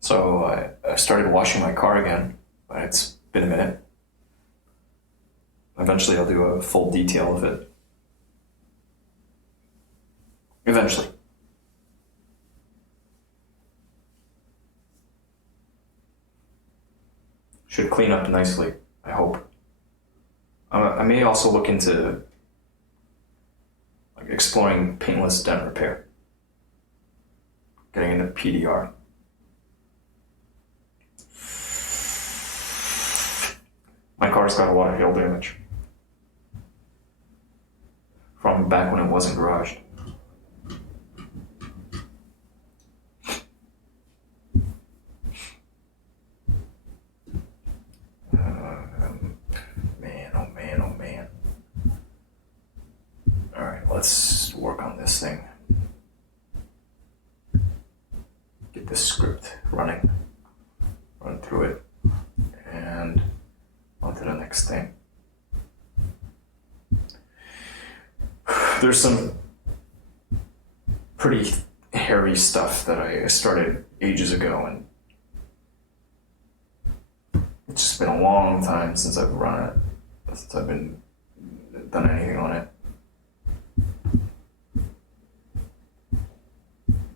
So I started washing my car again, but it's been a minute. Eventually I'll do a full detail of it. Eventually. Should clean up nicely, I hope. I may also look into exploring paintless dent repair. Getting into PDR. My car's got a lot of hail damage. From back when it wasn't garaged. Man. Alright, let's work on this thing. Get this script running. Run through it. And on to the next thing. There's some pretty hairy stuff that I started ages ago, and it's just been a long time since I've run it, since I've done anything on it.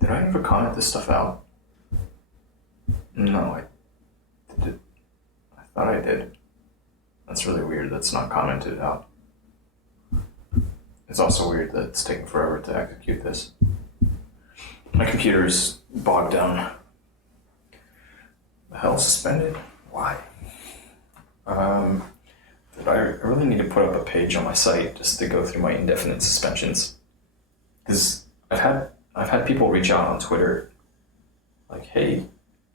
Did I ever comment this stuff out? No, I thought I did. That's really weird that's not commented out. It's also weird that it's taking forever to execute this. My computer's bogged down. The hell, suspended? Why? I really need to put up a page on my site just to go through my indefinite suspensions. Because I've had people reach out on Twitter like, hey,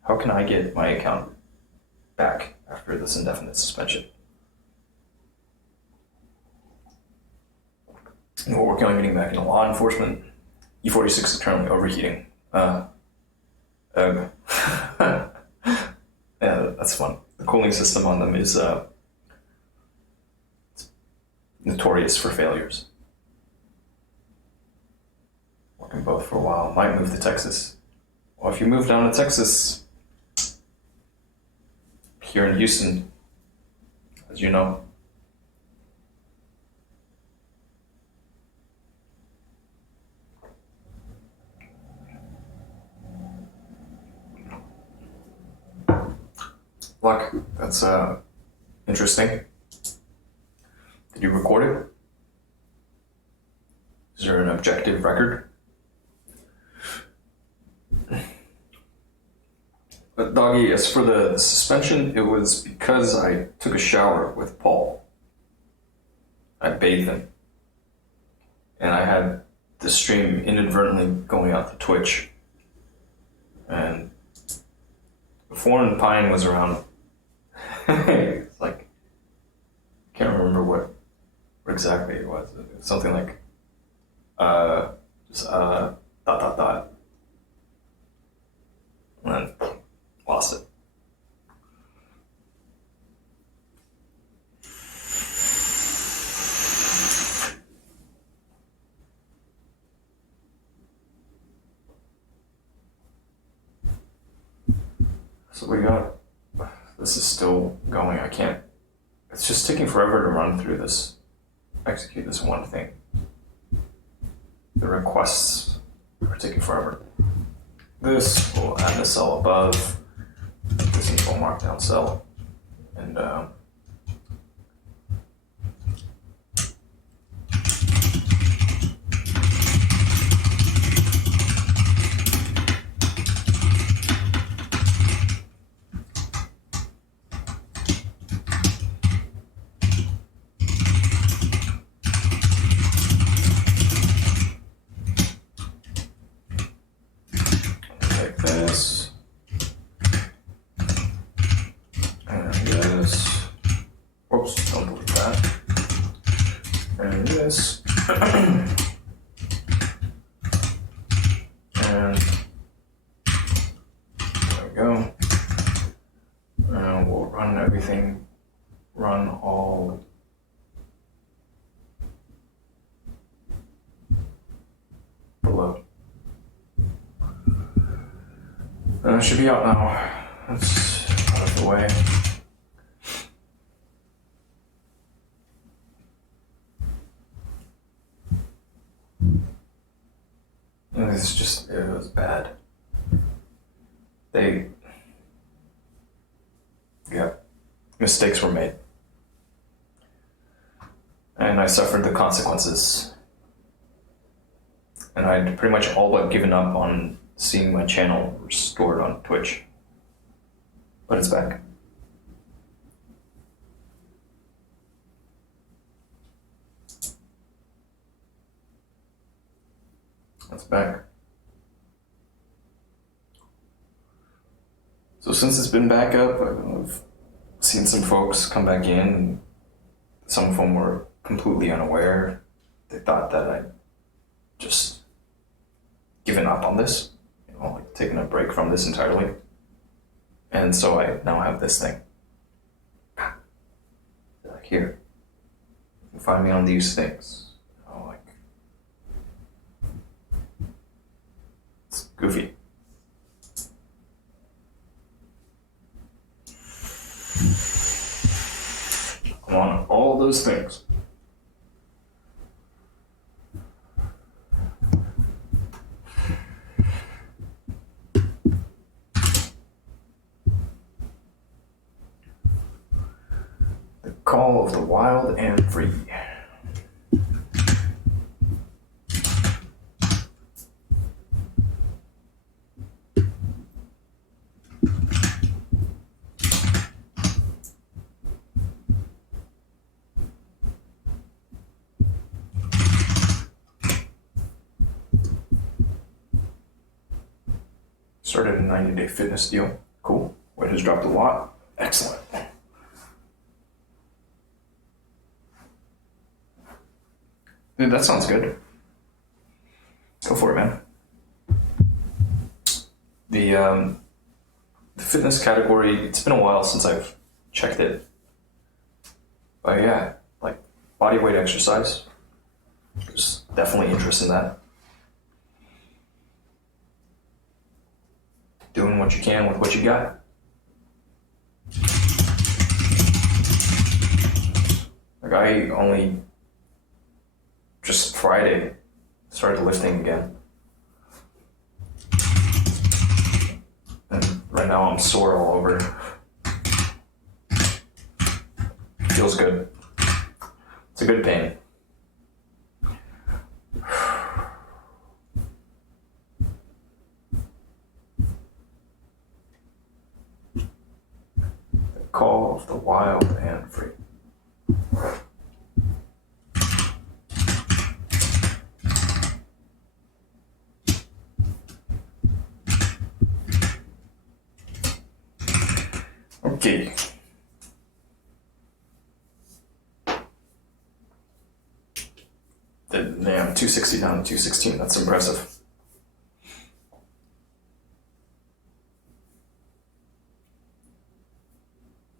how can I get my account back after this indefinite suspension? And we're working on getting back into law enforcement. E46 is currently overheating. Yeah, that's fun. The cooling system on them is notorious for failures. Working both for a while. Might move to Texas. Well, if you move down to Texas, here in Houston, as you know, luck. That's interesting. Did you record it? Is there an objective record? But doggy, as for the suspension, it was because I took a shower with Paul. I bathed him. And I had the stream inadvertently going out to Twitch. And Foreign Pine was around. It's like, I can't remember what exactly it was. It was something like, dot. And then lost it. So we got, this is still going. I can't, it's just taking forever to run through this, execute this one thing. The requests are taking forever. This will add the cell above, this info markdown cell, and like this, and this. Whoops, don't delete that. And this. And there we go. And we'll run everything, run all below. It should be out now. That's out of the way. And this is just, it was bad. Mistakes were made. And I suffered the consequences. And I'd pretty much all but given up on seeing my channel restored on Twitch. But it's back. It's back. So since it's been back up, I've seen some folks come back in, and some of them were completely unaware. They thought that I'd just given up on this, like taking a break from this entirely. And so I now have this thing. Like here. You can find me on these things. It's goofy. I'm on all those things. The call of the wild and free. Started a 90-day fitness deal. Cool. Weight has dropped a lot. Excellent. Dude, that sounds good. Go for it, man. The fitness category, it's been a while since I've checked it. But yeah, like body weight exercise. There's definitely interest in that. Doing what you can with what you got. Like I only just Friday started lifting again. And right now I'm sore all over. Feels good. It's a good pain. The call of the wild and free. Okay. Damn, 260 down to 216. That's impressive.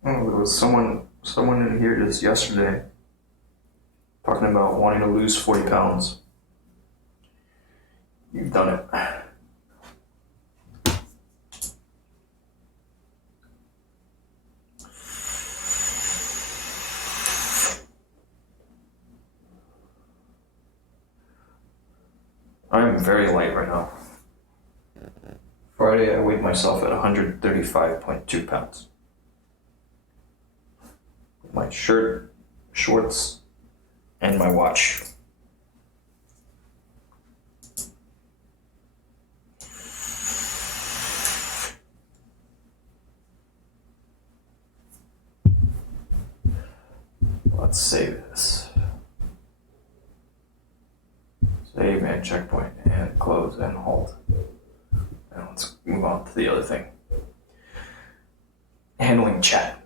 Oh, there was someone in here just yesterday talking about wanting to lose 40 pounds. You've done it. I'm very light right now. Friday, I weighed myself at 135.2 pounds. My shirt, shorts, and my watch. Let's save this. Save and checkpoint and close and hold. Now let's move on to the other thing. Handling chat.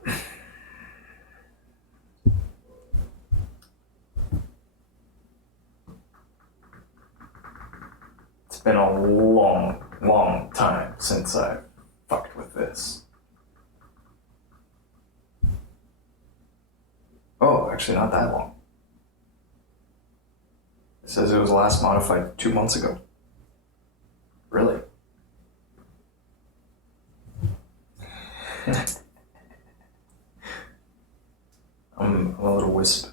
It's been a long time since I fucked with this. Oh, actually not that long. It says it was last modified 2 months ago. Really? I'm a little wisp.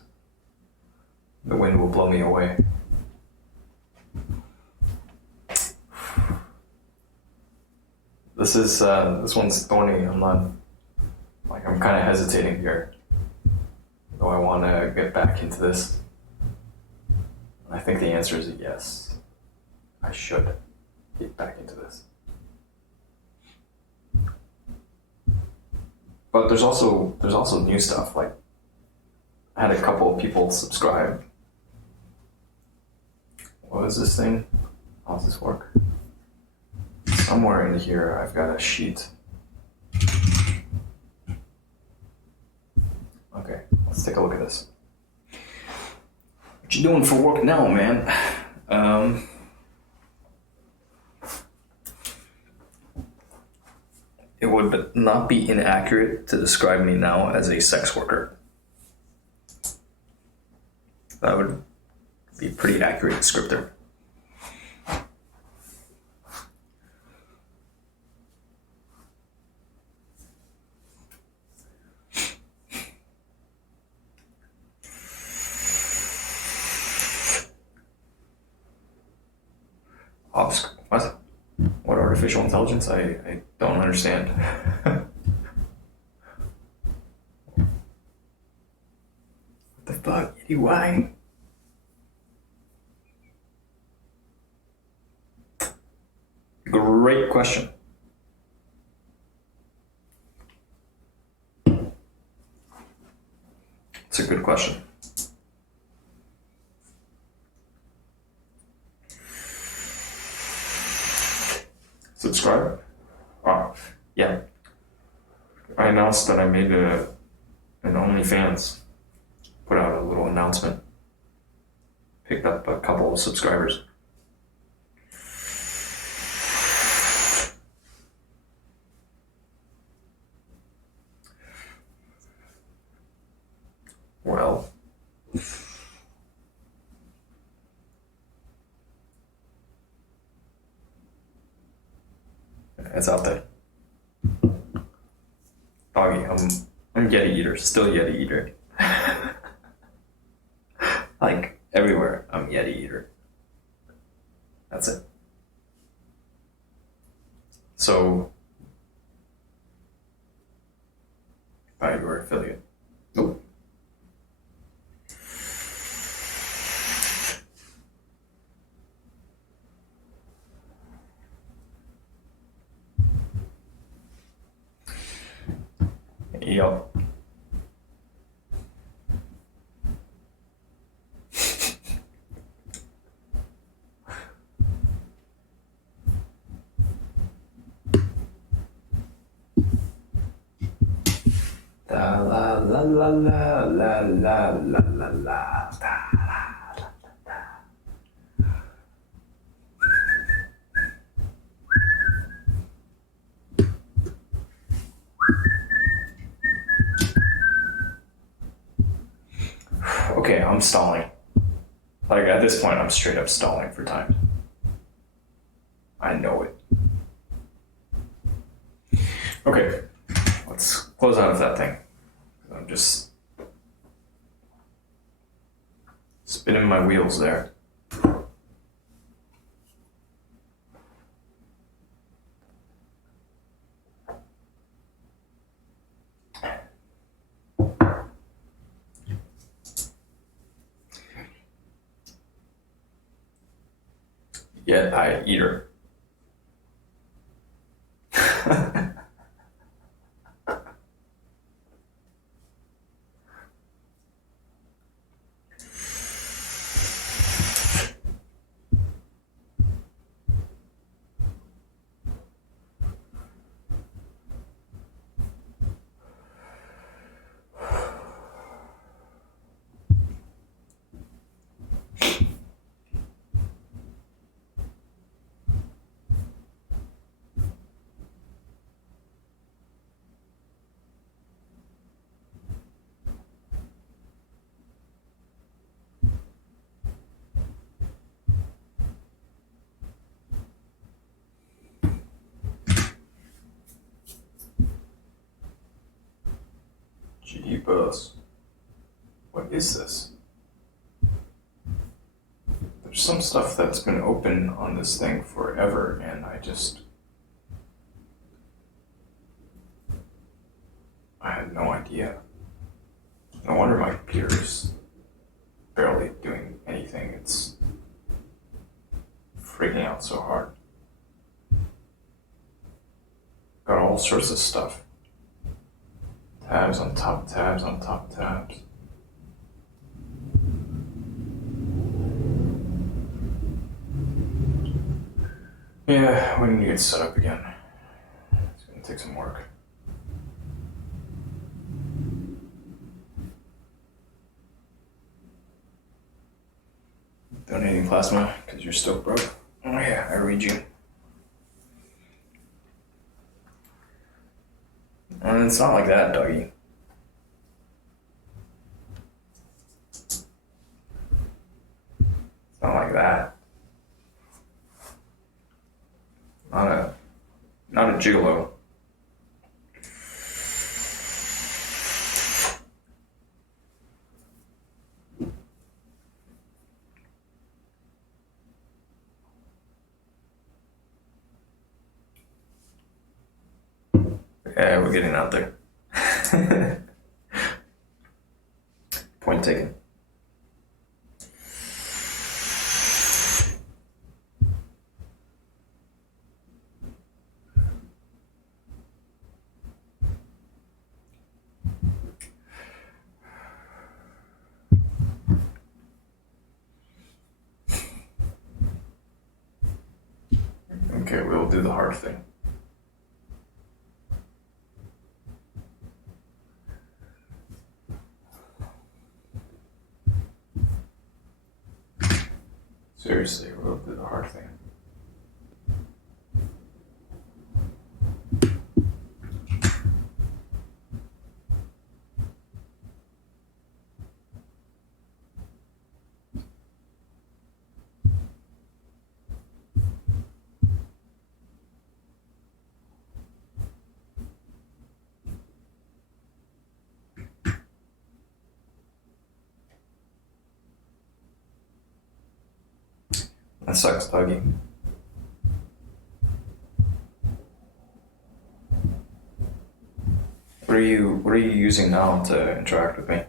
The wind will blow me away. This one's thorny. I'm kind of hesitating here. Do I want to get back into this? I think the answer is a yes. I should get back into this. But there's also new stuff. Like I had a couple of people subscribe. What is this thing? How does this work? Somewhere in here I've got a sheet. Okay, let's take a look at this. What you doing for work now, man? It would not be inaccurate to describe me now as a sex worker. That would be a pretty accurate descriptor. What? What artificial intelligence? I don't understand. What the fuck? Why? Great question. It's a good question. Subscribe. Yeah. I announced that I made an OnlyFans. Put out a little announcement. Picked up a couple of subscribers. Well, it's out there. Doggy, I'm Yeti eater, still Yeti eater. Like everywhere, I'm Yeti eater. That's it. So, buy your affiliate. Nope. Yup. La la la la la la la la la la. Okay, I'm stalling. Like at this point, I'm straight up stalling for time. I know it. Okay, let's close out of that thing. I'm just spinning my wheels there. Yet I eat her. Jeebus. What is this? There's some stuff that's been open on this thing forever, and I had no idea. No wonder my computer's barely doing anything. It's freaking out so hard. Got all sorts of stuff. Tabs on top tabs on top tabs. Yeah, we need to get set up again. It's gonna take some work. Donating plasma because you're still broke. Oh yeah, I read you. And it's not like that, doggy. It's not like that. Not a gigolo. Yeah, we're getting out there. Point taken. Okay, we'll do the hard thing. Seriously, we'll do the hard thing. That sucks, Dougie. What are you using now to interact with me?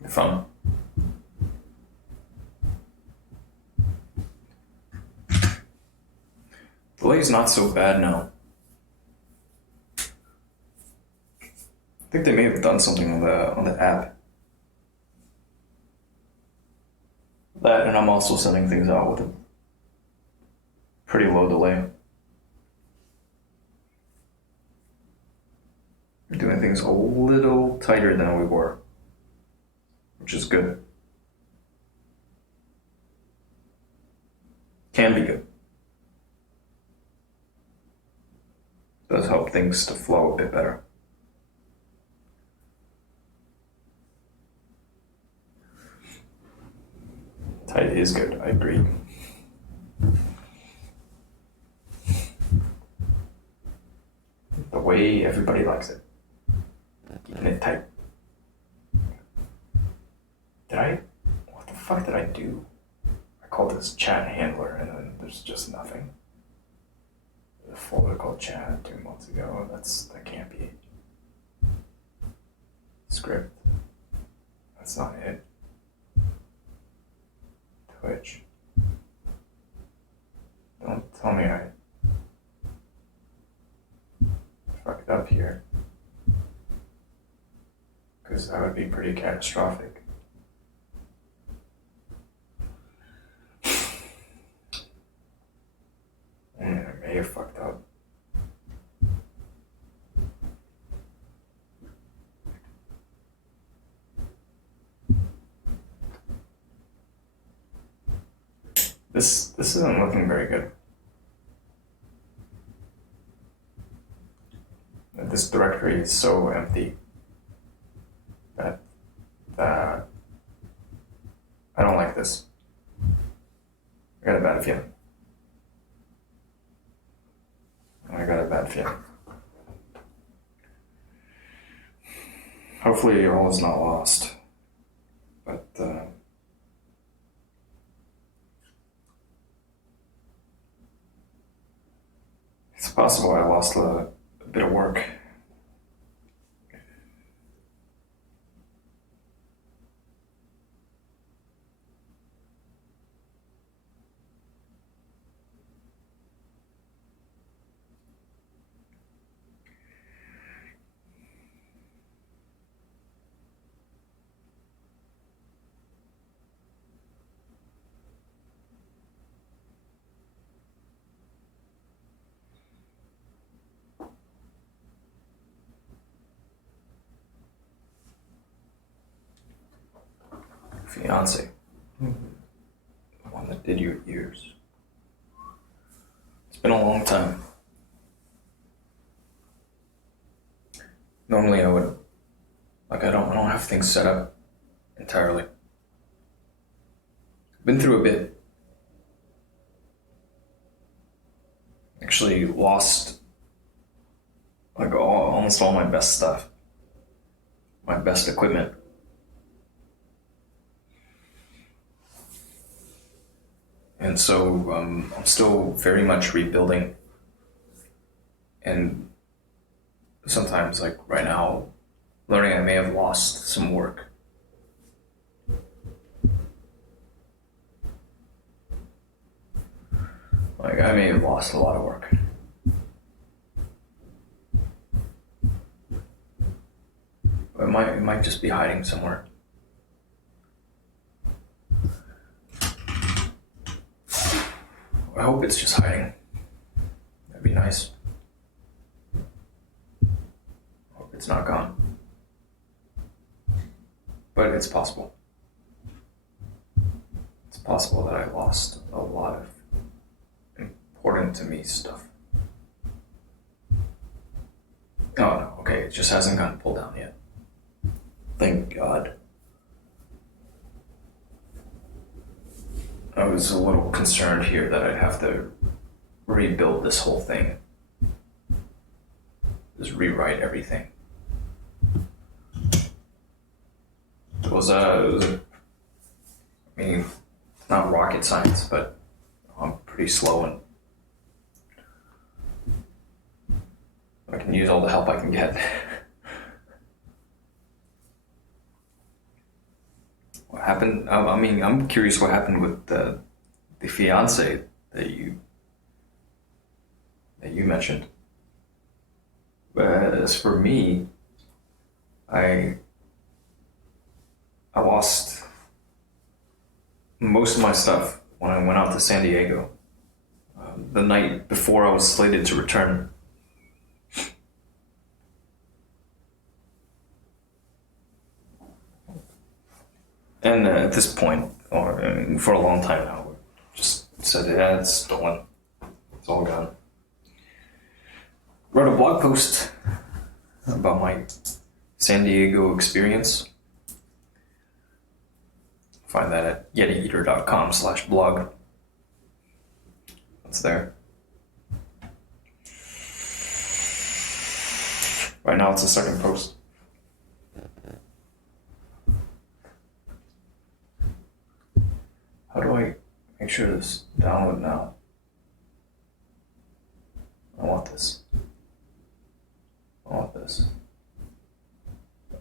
Your phone. Delay's not so bad now. I think they may have done something on the app. That, and I'm also sending things out with a pretty low delay. We're doing things a little tighter than we were, which is good. Can be good. Does help things to flow a bit better. Tight is good, I agree. The way everybody likes it. Keeping it tight. What the fuck did I do? I called this chat handler and then there's just nothing. There's a folder called chat 2 months ago. That can't be it. Script. That's not it. Twitch. Don't tell me I fucked up here. Because that would be pretty catastrophic. And I may have fucked up. This isn't looking very good. This directory is so empty that I don't like this. I got a bad feeling. Hopefully all is not lost. But it's possible I lost a bit of work. Fiance. The one that did your ears. It's been a long time. Normally I would, I don't have things set up entirely. Been through a bit. Actually lost almost all my best stuff. My best equipment. And so I'm still very much rebuilding. And sometimes, like right now, learning I may have lost some work. Like I may have lost a lot of work. But it might just be hiding somewhere. I hope it's just hiding. That'd be nice. Hope it's not gone. But it's possible. It's possible that I lost a lot of important to me stuff. Oh no, okay, it just hasn't gotten pulled down yet. Thank God. I was a little concerned here that I'd have to rebuild this whole thing. Just rewrite everything. It was I mean, not rocket science, but I'm pretty slow and I can use all the help I can get. What happened? I mean, I'm curious what happened with the fiance that you mentioned. But as for me, I lost most of my stuff when I went out to San Diego. The night before I was slated to return. And at this point, or for a long time now, we just said, yeah, it's stolen. It's all gone. Wrote a blog post about my San Diego experience. Find that at yetieater.com/blog. That's there. Right now it's the second post. How do I make sure this download now? I want this.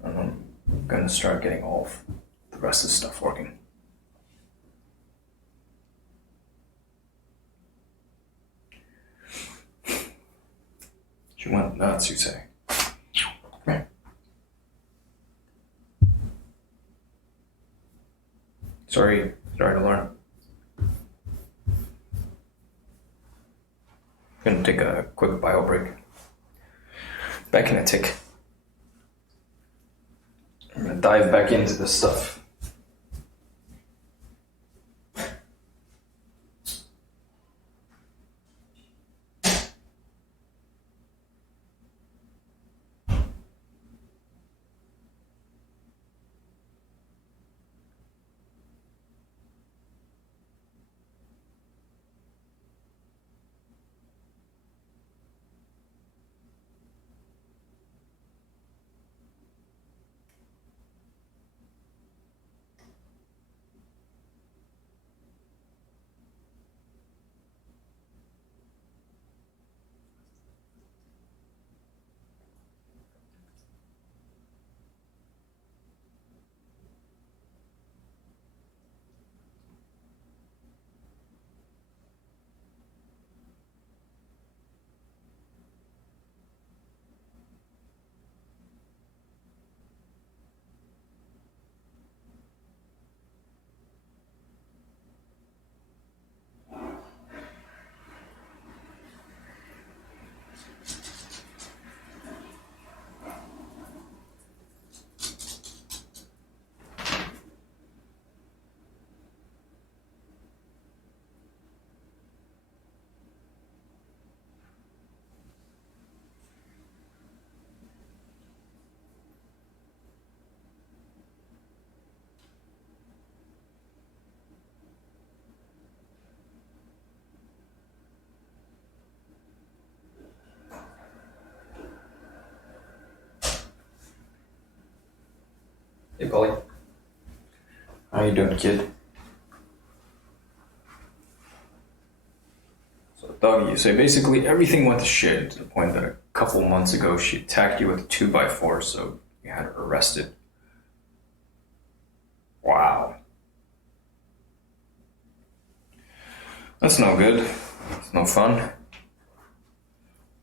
And I'm gonna start getting all of the rest of the stuff working. She went nuts, you say? Come here. Sorry to learn. Gonna take a quick bio break. Back in a tick. I'm gonna dive back into this stuff. Hey, Polly. How you doing, kid? So, doggy, you say basically everything went to shit to the point that a couple months ago she attacked you with a 2x4, so you had her arrested. Wow. That's no good. It's no fun.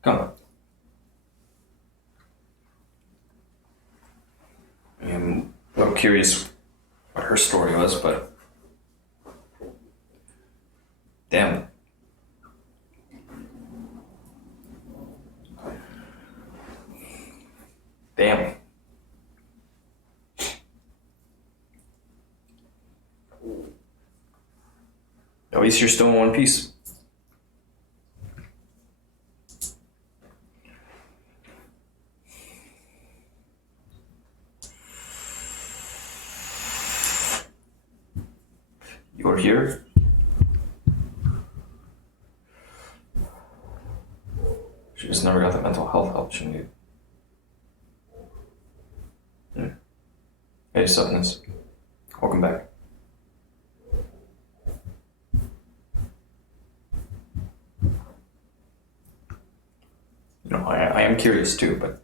Come on. I'm a little curious what her story was, but damn. Damn. At least you're still in one piece. You're here. She just never got the mental health help she needed. Hey, Suttons. Welcome back. You know, I am curious too, but at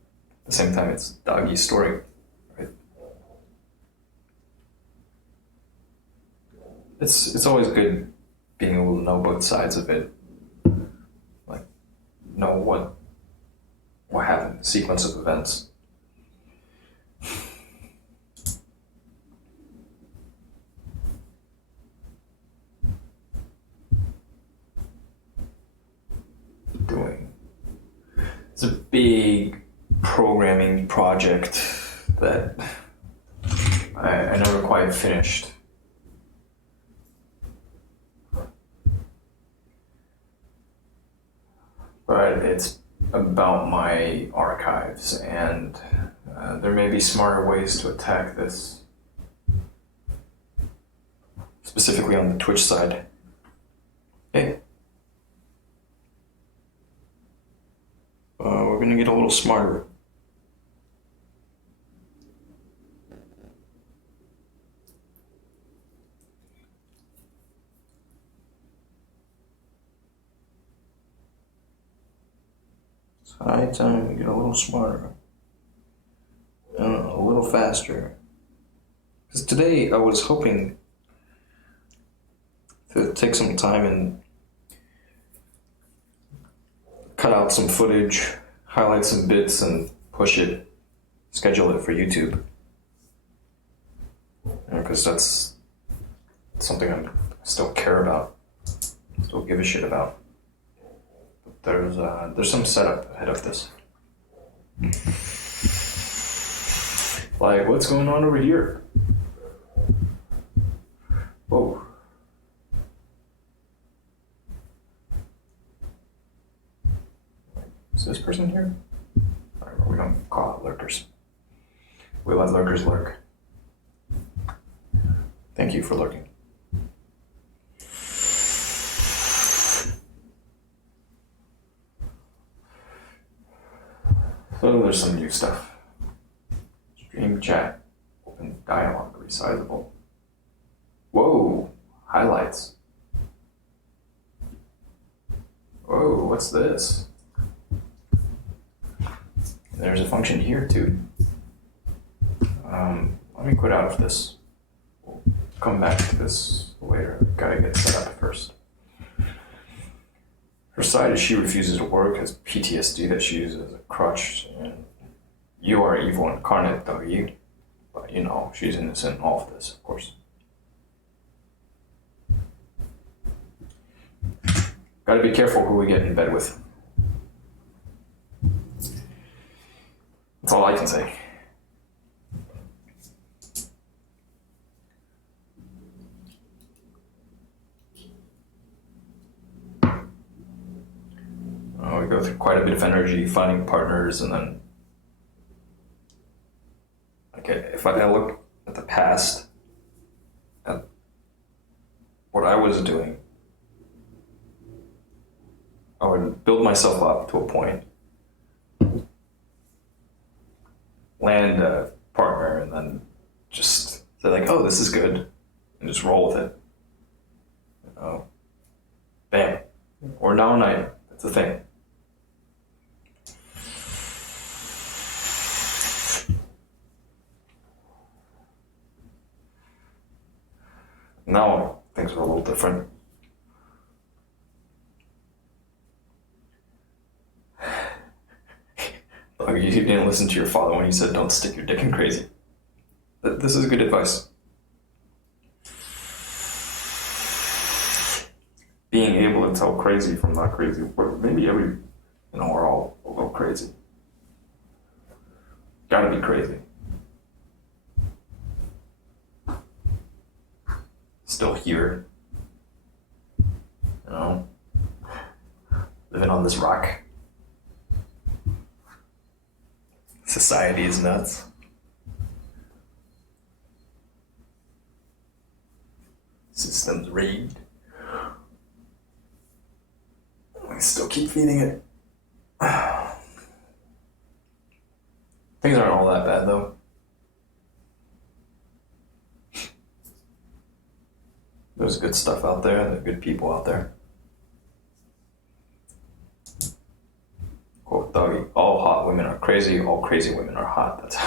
the same time, it's Doggy's story, right? It's always good being able to know both sides of it, like know what happened, the sequence of events. It's a big programming project that I never quite finished. But it's about my archives, and there may be smarter ways to attack this, specifically on the Twitch side. Hey. We're gonna get a little smarter. It's high time we get a little smarter. A little faster. Because today I was hoping to take some time and cut out some footage, highlight some bits, and push it, schedule it for YouTube. Because that's something I still care about, still give a shit about. But there's some setup ahead of this. Like, what's going on over here? Whoa. Is this person here? We don't call out lurkers. We let lurkers lurk. Thank you for lurking. So there's some new stuff. Stream chat, open dialogue, resizable. Whoa, highlights. Whoa, what's this? There's a function here too. Let me quit out of this. We'll come back to this later. Gotta get set up first. Her side is she refuses to work, has PTSD that she uses as a crutch, and you are evil incarnate, though you. But you know, she's innocent in all of this, of course. Gotta be careful who we get in bed with. That's all I can say. We go through quite a bit of energy finding partners, and then if I look at the past, at what I was doing, I would build myself up to a point, land a partner, and then just say like, oh, this is good, and just roll with it. Bam. Or now night. That's the thing. Now things are a little different. You didn't listen to your father when he said don't stick your dick in crazy. This is good advice. Being able to tell crazy from not crazy. Maybe we're all a little crazy. Gotta be crazy. Still here. You know? Living on this rock. Society is nuts. System's rigged. I still keep feeding it. Things aren't all that bad though. There's good stuff out there, there's good people out there. Quote Dougie, all hot women are crazy, all crazy women are hot. That's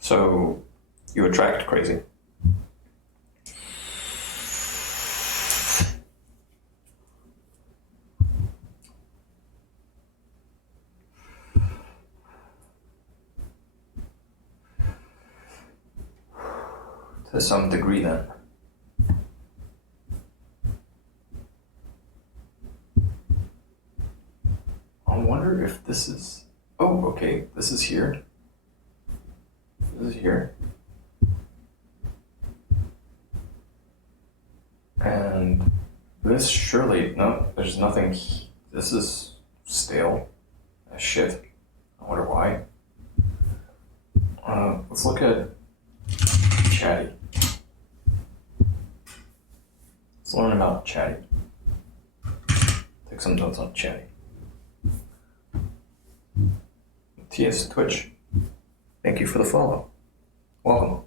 So you attract crazy. To some degree then. I wonder if this is, oh, okay, this is here. This is here. And this surely, no, there's nothing, this is stale as shit. I wonder why. Let's look at Chatty. Let's learn about Chatty. Take some notes on Chatty. TS Twitch. Thank you for the follow. Welcome.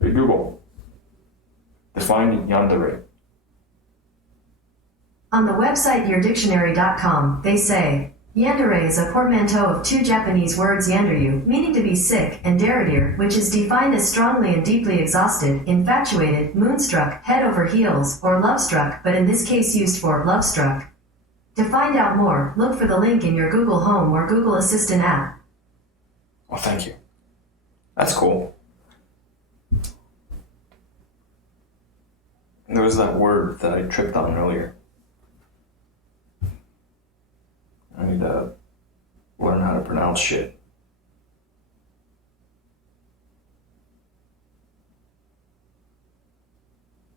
Hey Google. Define yandere. On the website yourdictionary.com, they say, yandere is a portmanteau of two Japanese words yanderyu, meaning to be sick, and deredir, which is defined as strongly and deeply exhausted, infatuated, moonstruck, head over heels, or love-struck, but in this case used for love-struck. To find out more, look for the link in your Google Home or Google Assistant app. Oh, thank you. That's cool. There was that word that I tripped on earlier. I need to learn how to pronounce shit.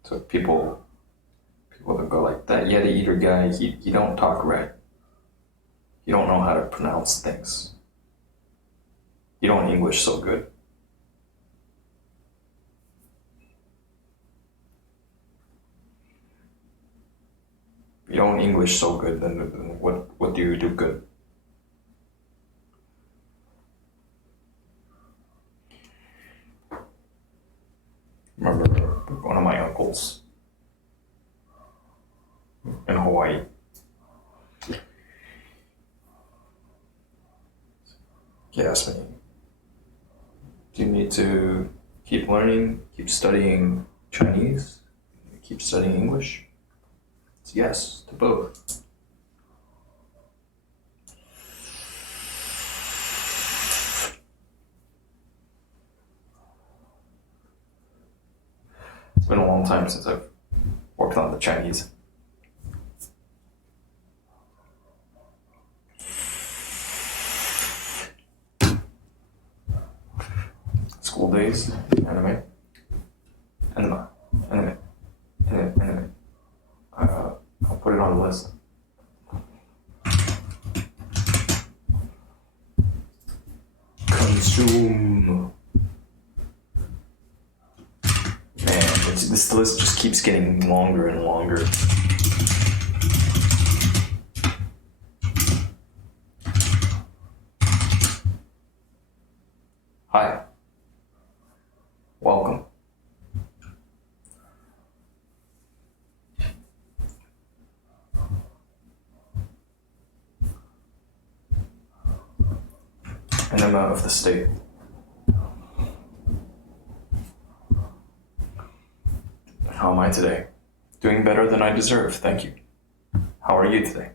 So people that go like, that Yeti eater guy, he don't talk right. You don't know how to pronounce things. You don't English so good. You don't English so good, then what do you do good? Remember one of my uncles in Hawaii. He asked me, do you need to keep learning, keep studying Chinese, keep studying English? It's yes to both. It's been a long time since I've worked on the Chinese. School days, anime. I'll put it on the list. Consume. Man, this list just keeps getting longer and longer. Hi. Welcome. Enema of the state. How am I today? Doing better than I deserve, thank you. How are you today?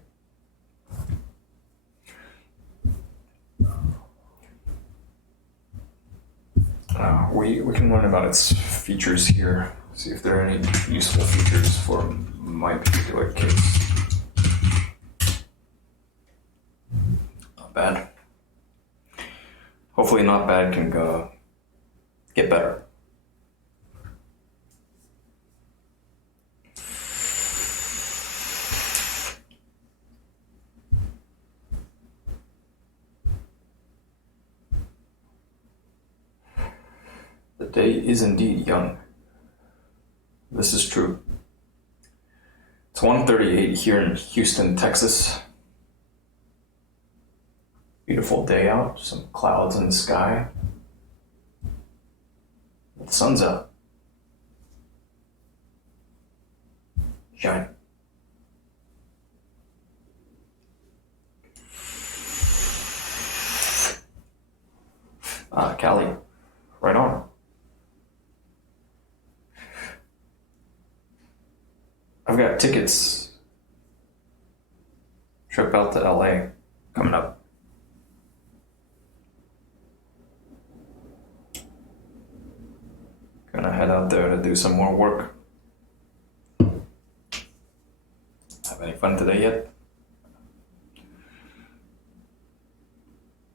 we can learn about its features here. See if there are any useful features for my particular case. Not bad. Hopefully not bad can get better. The day is indeed young. This is true. It's 1:38 here in Houston, Texas. Beautiful day out, some clouds in the sky. The sun's out. Shine. Cali. Right on. I've got tickets. Trip out to LA coming up. Gonna head out there to do some more work. Have any fun today yet?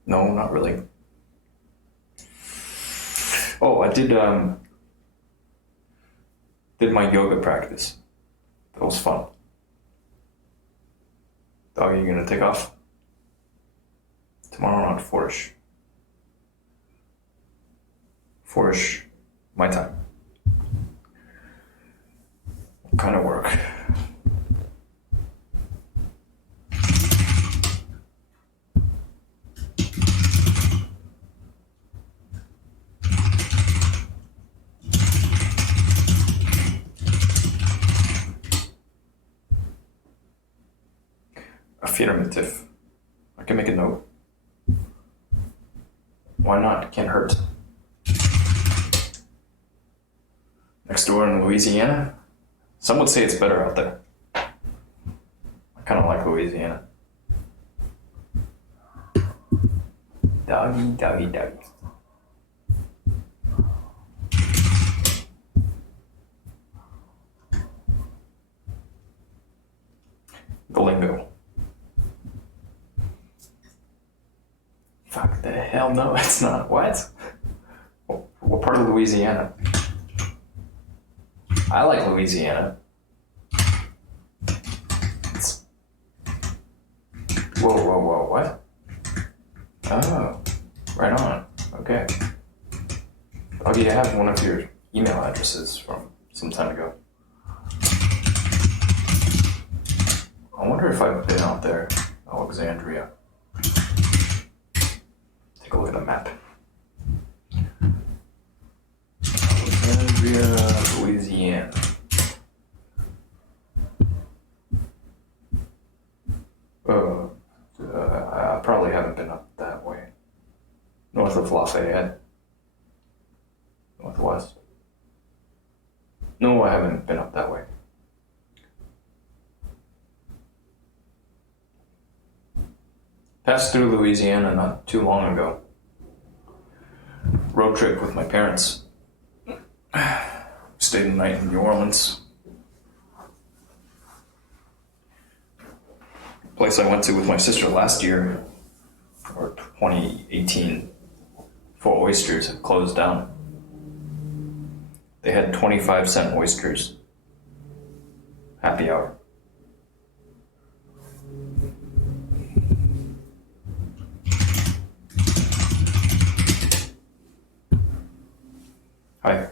No, not really. Oh, I did my yoga practice. That was fun. Dog, are you gonna take off? Tomorrow around 4-ish. 4-ish, my time. What kind of work? Affirmative. I can make a note. Why not? Can't hurt. Next door in Louisiana? Some would say it's better out there. I kind of like Louisiana. Doggy, doggy, doggy. The lingo. Fuck the hell no, it's not. What? What part of Louisiana? I like Louisiana. It's... Whoa, what? Oh, right on. Okay. Oh, you have one of your email addresses from some time ago. I wonder if I've been out there, Alexandria. Take a look at the map. Alexandria, Louisiana. I probably haven't been up that way. North of Lafayette. Northwest. No, I haven't been up that way. Passed through Louisiana not too long ago. Road trip with my parents. Stayed the night in New Orleans. Place I went to with my sister last year, or 2018, for oysters had closed down. They had 25-cent oysters. Happy hour. Hi.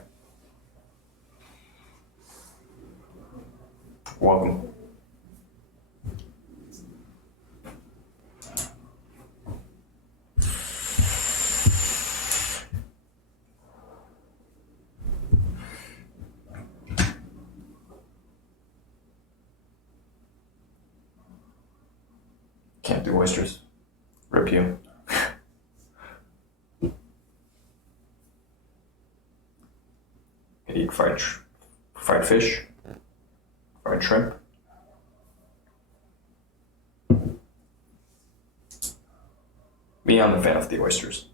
Welcome. Can't do oysters. Rip you. Could eat fried fish, fried shrimp. Me, I'm a fan of the oysters.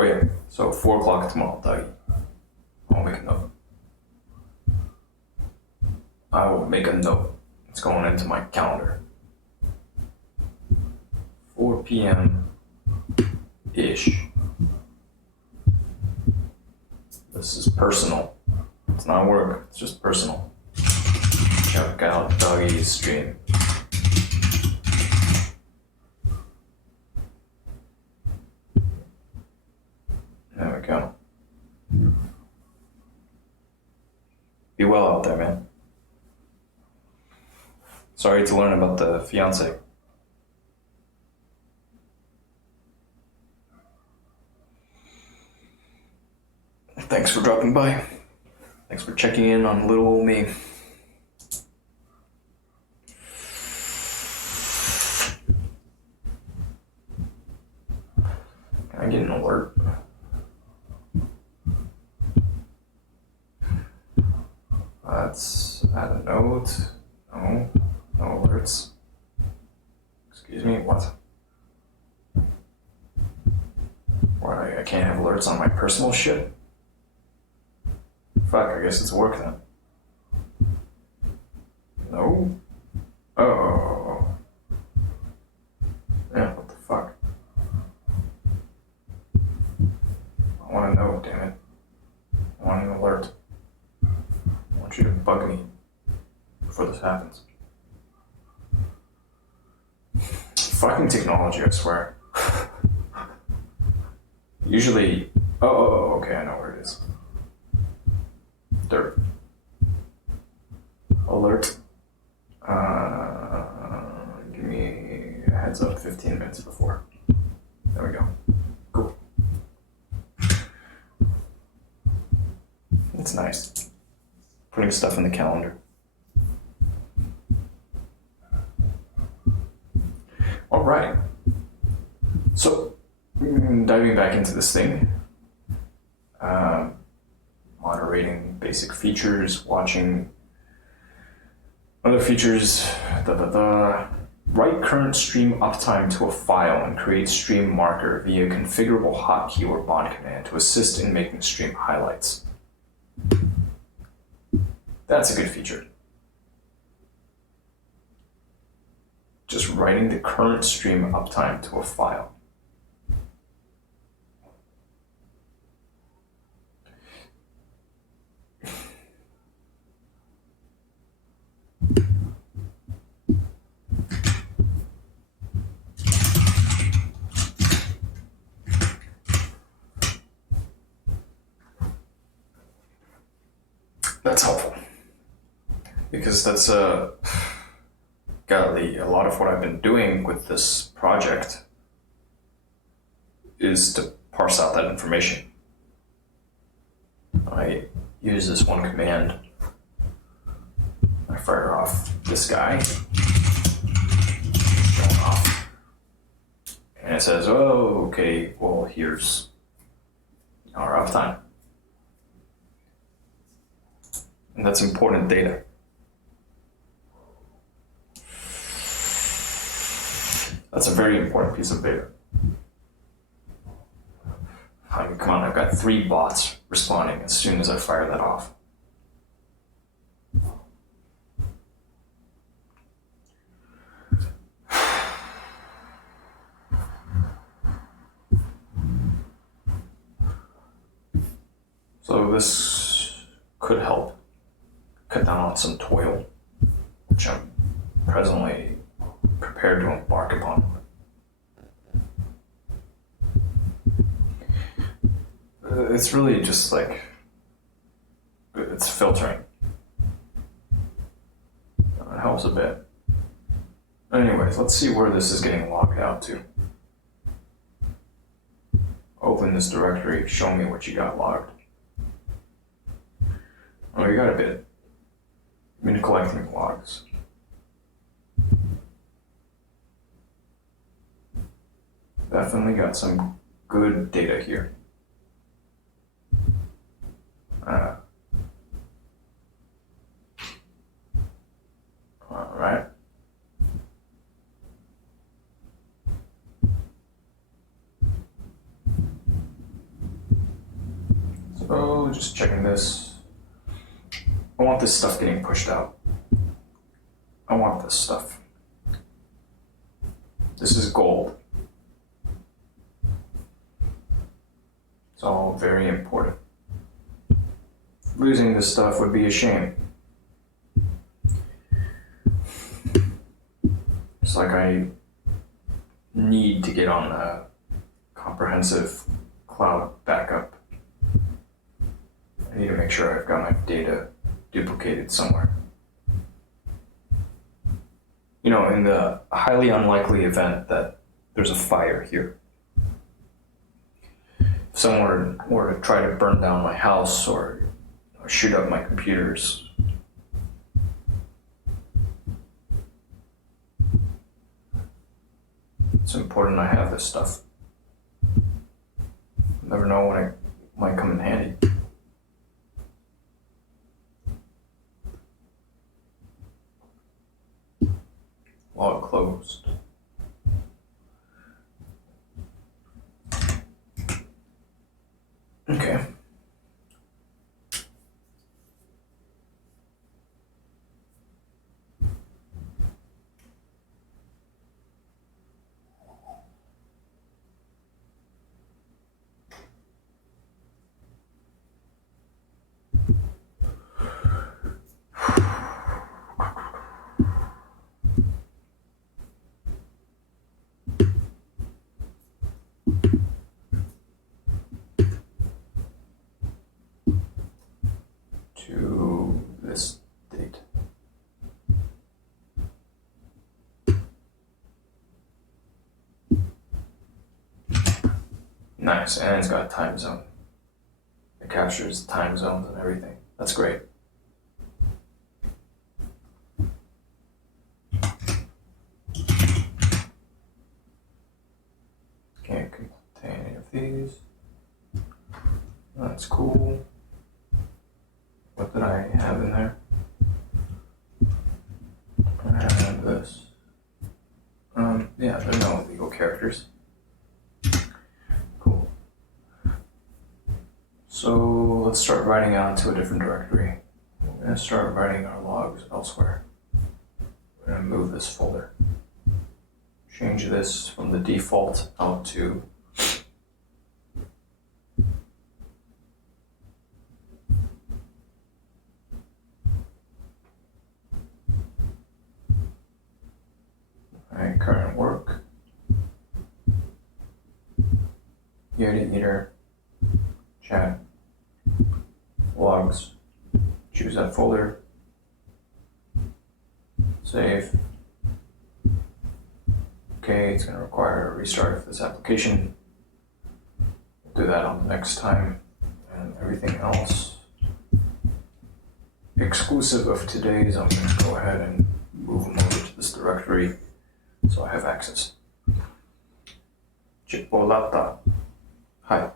Oh yeah, so 4 o'clock tomorrow, Dougie. I'll make a note. I will make a note. It's going into my calendar. 4 p.m. ish. This is personal. It's not work, it's just personal. Check out Dougie's stream. There we go. Be well out there, man. Sorry to learn about the fiance. Thanks for dropping by. Thanks for checking in on little old me. Can I get an alert? Let's add a note. No alerts. Excuse me, what? Why, I can't have alerts on my personal shit? Fuck, I guess it's work then. No? Oh. Yeah, what the fuck? I want to know, damn it. I want an alert. I want you to bug me before this happens. Fucking technology, I swear. Usually, okay, I know where it is. Dirt. Alert. Give me a heads up 15 minutes before. There we go. Cool. It's nice. Putting stuff in the calendar. All right. So, diving back into this thing. Moderating basic features, watching other features, Write current stream uptime to a file and create stream marker via configurable hotkey or bond command to assist in making stream highlights. That's a good feature. Just writing the current stream uptime to a file. That's helpful, because that's golly, a lot of what I've been doing with this project is to parse out that information. I use this one command. I fire off this guy, going off, and it says, "Oh, okay. Well, here's our uptime." And that's important data. That's a very important piece of data. I mean, come on, I've got 3 bots responding as soon as I fire that off. So this could help cut down on some toil, which I'm presently prepared to embark upon. It's really just like, it's filtering. It helps a bit. Anyways, let's see where this is getting logged out to. Open this directory, show me what you got logged. Oh, you got a bit. I've been collecting logs. Definitely got some good data here. All right. Oh, just checking this. I want this stuff getting pushed out. I want this stuff. This is gold. It's all very important. Losing this stuff would be a shame. It's like I need to get on a comprehensive cloud backup. I need to make sure I've got my data duplicated somewhere. You know, in the highly unlikely event that there's a fire here, if someone were to try to burn down my house or shoot up my computers, it's important I have this stuff. Never know when it might come in handy. Log closed. Okay. To this date. Nice, and it's got a time zone. It captures time zones and everything. That's great. Can't contain any of these. That's cool. What did I have in there? I have this. Yeah, there are no legal characters. Cool. So let's start writing out to a different directory. We're going to start writing our logs elsewhere. We're going to move this folder. Change this from the default out to current work, Yorkie eater, chat, logs, choose that folder, save. Okay, it's going to require a restart of this application. We'll do that on the next time, and everything else exclusive of today's, I'm going to go ahead and move them over to this directory so I have access. Chipolata. Hi.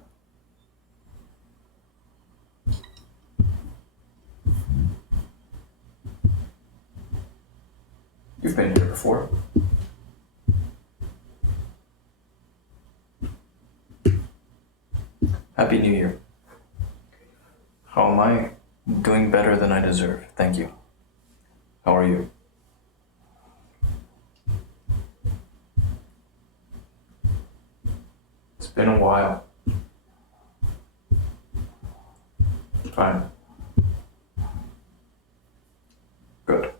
You've been here before. Happy New Year. How am I? Doing better than I deserve. Thank you. How are you? It's been a while. Fine. Good.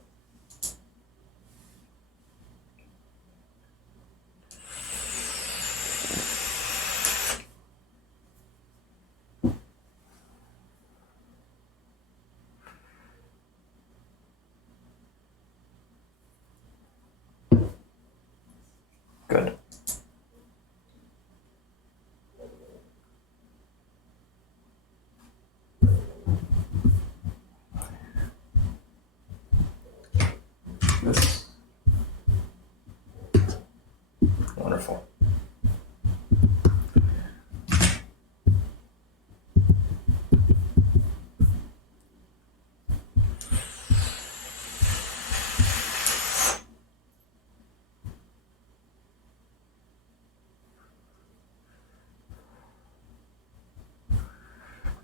Good.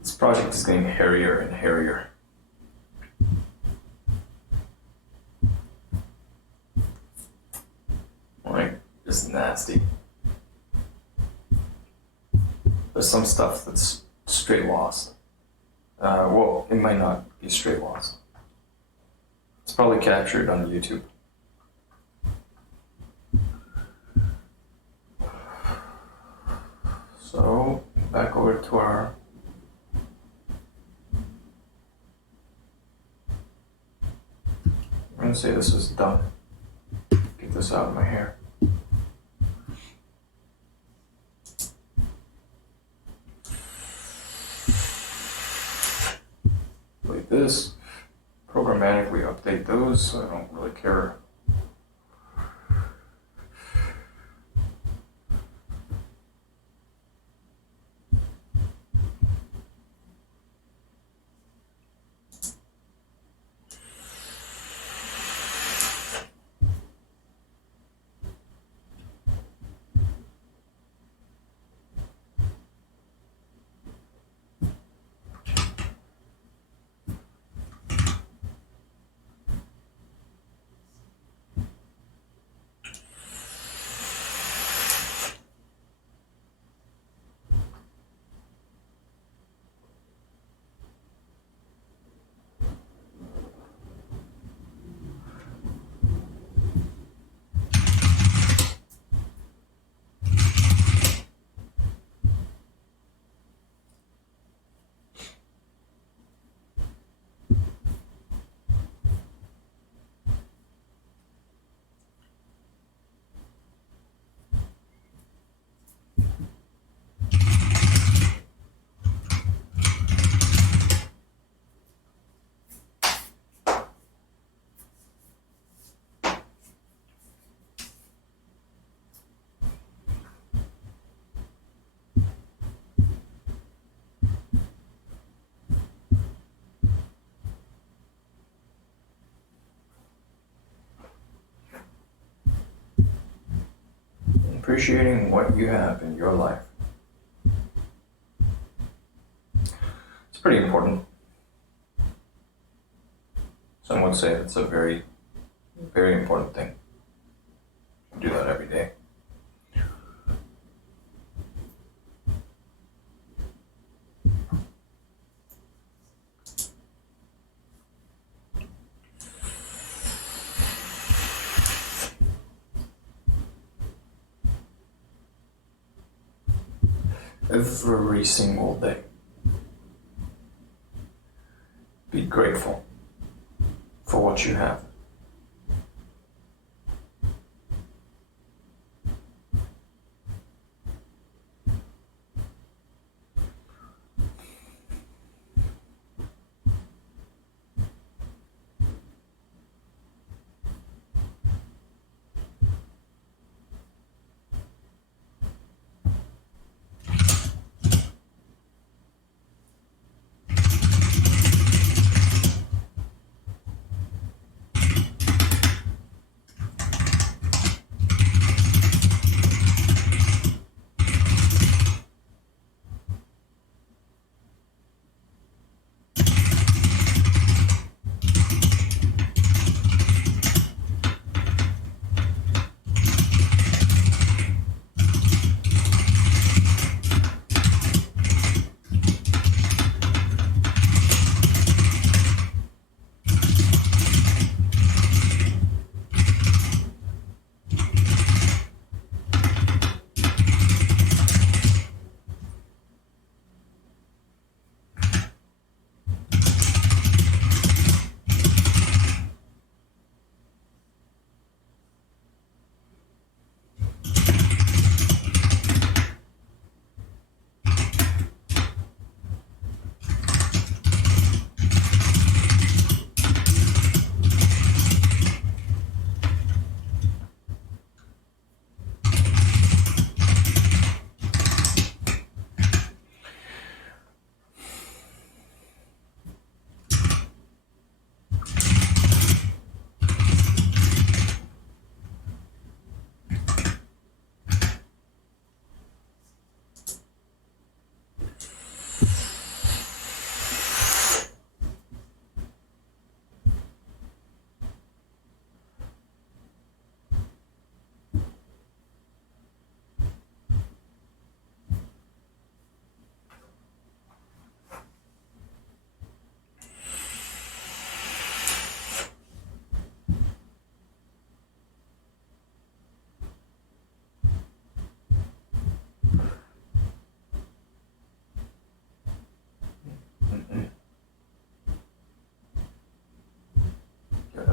This project is getting hairier and hairier. Like, it's nasty. There's some stuff that's straight lost. Well, it might not be straight lost. It's probably captured on YouTube. So, back over to our I'm gonna say this is done. Get this out of my hair. Like this. Programmatically update those, so I don't really care. Appreciating what you have in your life. It's pretty important. Some would say it's a very, very important thing. I do that every day. Every single day. Be grateful for what you have.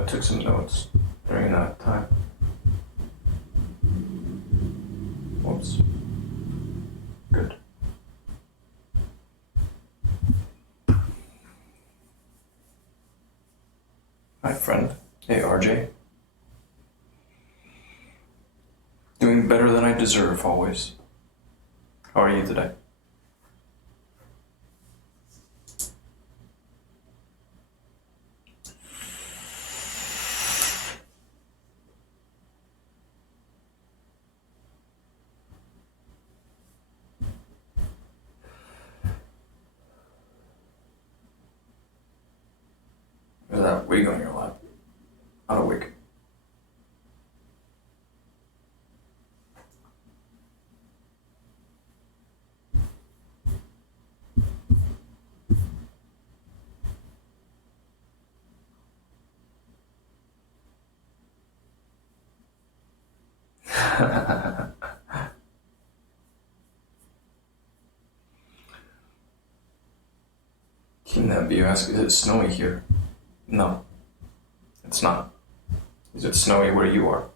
took some notes during that time. Whoops. Good. Hi, friend. Hey, RJ. Doing better than I deserve, always. How are you today? There's that wig on your lap. Not a wig. Kidnap you ask, is it snowy here? No, it's not. Is it snowy where you are?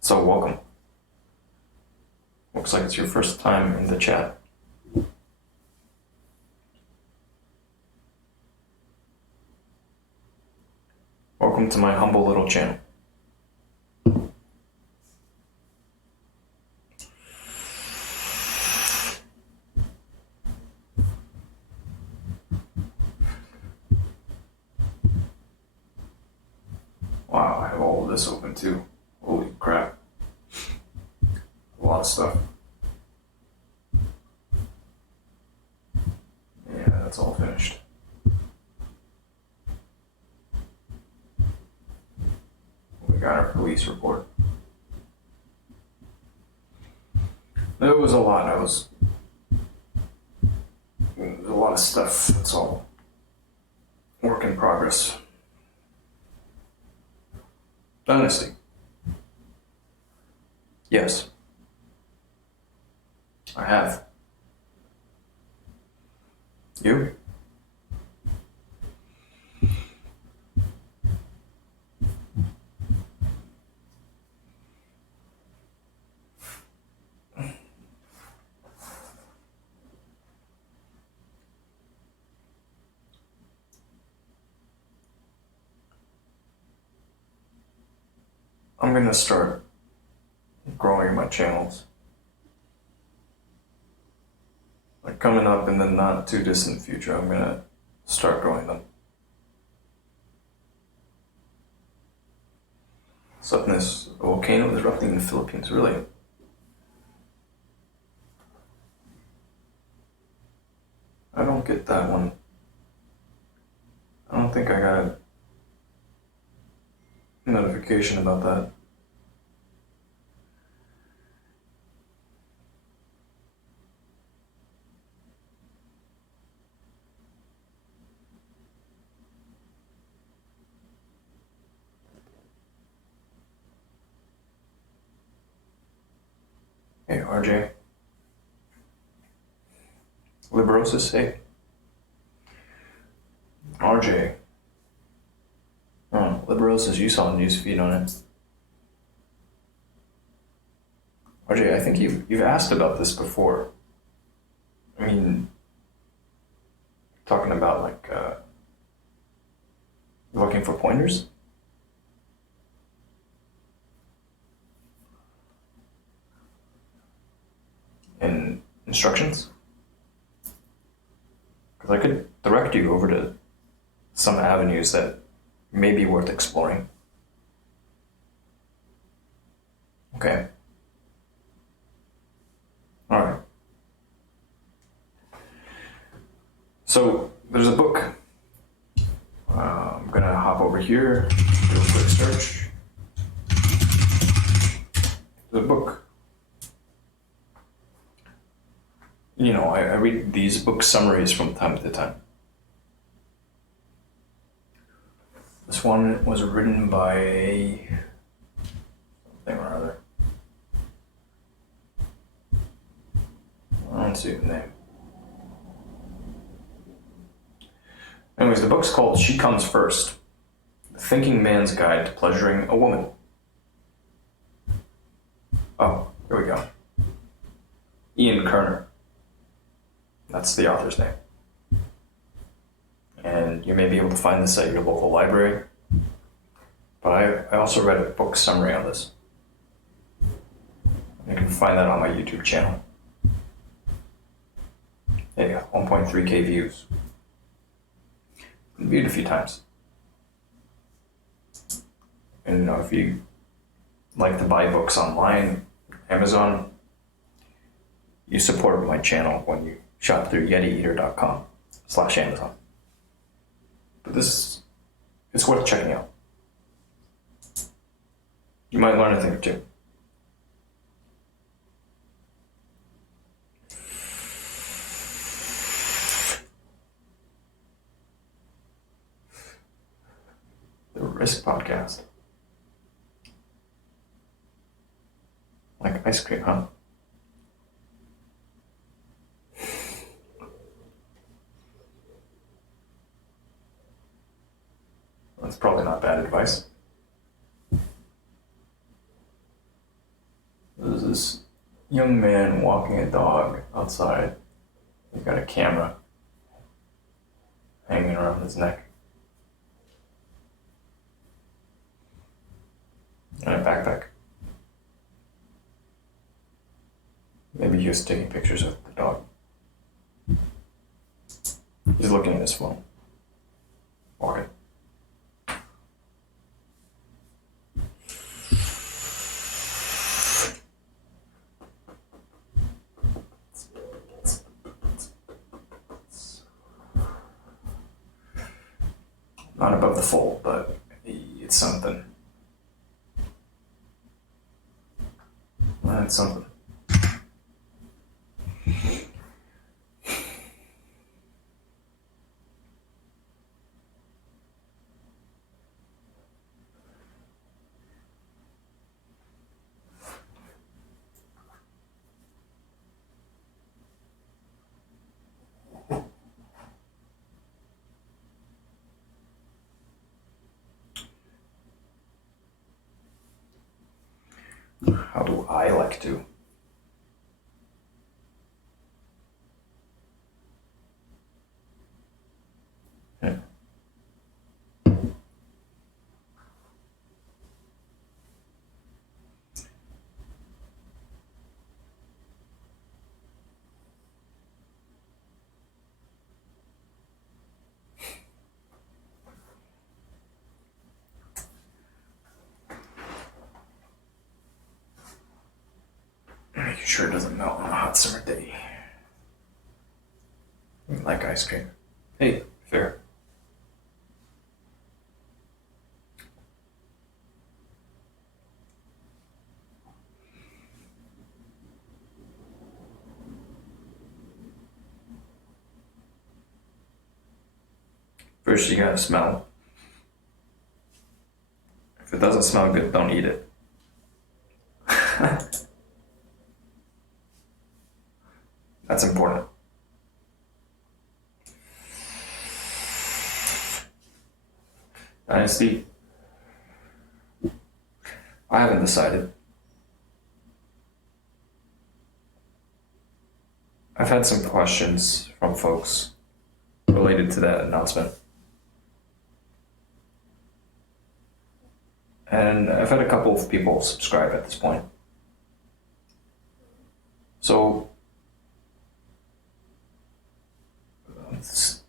So welcome. Looks like it's your first time in the chat. Welcome to my humble little channel. Wow, I have all of this open too. Holy crap. A lot of stuff. Yeah, that's all finished. We got our police report. It was a lot. There's a lot of stuff. That's all work in progress. Dynasty. Yes. I have. You? I'm gonna start growing my channels. Like coming up in the not too distant future, I'm gonna start growing them. Suddenness, a volcano is erupting in the Philippines, really? I don't get that one. I don't think I got a notification about that. Hey, RJ. Liberosis, hey. RJ. Oh, Liberosis, you saw a news feed on it. RJ, I think you've asked about this before. I mean, talking about like looking for pointers? And instructions? Because I could direct you over to some avenues that may be worth exploring. Okay. Alright. So, there's a book. I'm gonna hop over here, do a quick search. There's a book. You know, I read these book summaries from time to time. This one was written by something or other. I don't see the name. Anyways, the book's called She Comes First, The Thinking Man's Guide to Pleasuring a Woman. Oh, here we go. Ian Kerner. That's the author's name. And you may be able to find this at your local library. But I also read a book summary on this. You can find that on my YouTube channel. There you go, 1.3K views. Viewed a few times. And if you like to buy books online, Amazon, you support my channel when you shop through YetiEater.com/Amazon. But it's worth checking out. You might learn a thing or two. The Risk Podcast. Like ice cream, huh? That's probably not bad advice. There's this young man walking a dog outside. He's got a camera hanging around his neck. And a backpack. Maybe he was taking pictures of the dog. He's looking at his phone. Walking. Not above the fold, but it's something. It's something. How do I like to? Making sure it doesn't melt on a hot summer day. I like ice cream. Hey, fair. First you gotta smell. If it doesn't smell good, don't eat it. That's important. Dynasty. I haven't decided. I've had some questions from folks related to that announcement. And I've had a couple of people subscribe at this point. So I'm just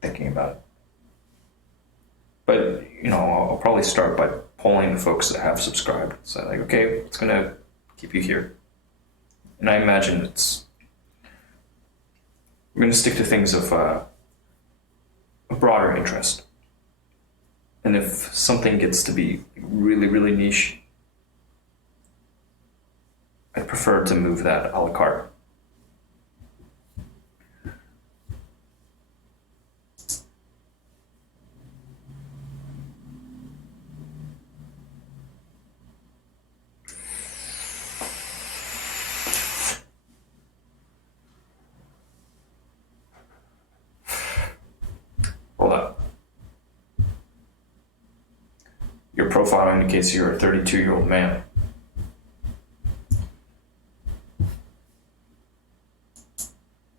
thinking about it. But, I'll probably start by polling the folks that have subscribed. So like, okay, what's going to keep you here? And I imagine we're going to stick to things of a broader interest. And if something gets to be really, really niche, I'd prefer to move that a la carte. Hold on. profile indicates you're a 32-year-old man.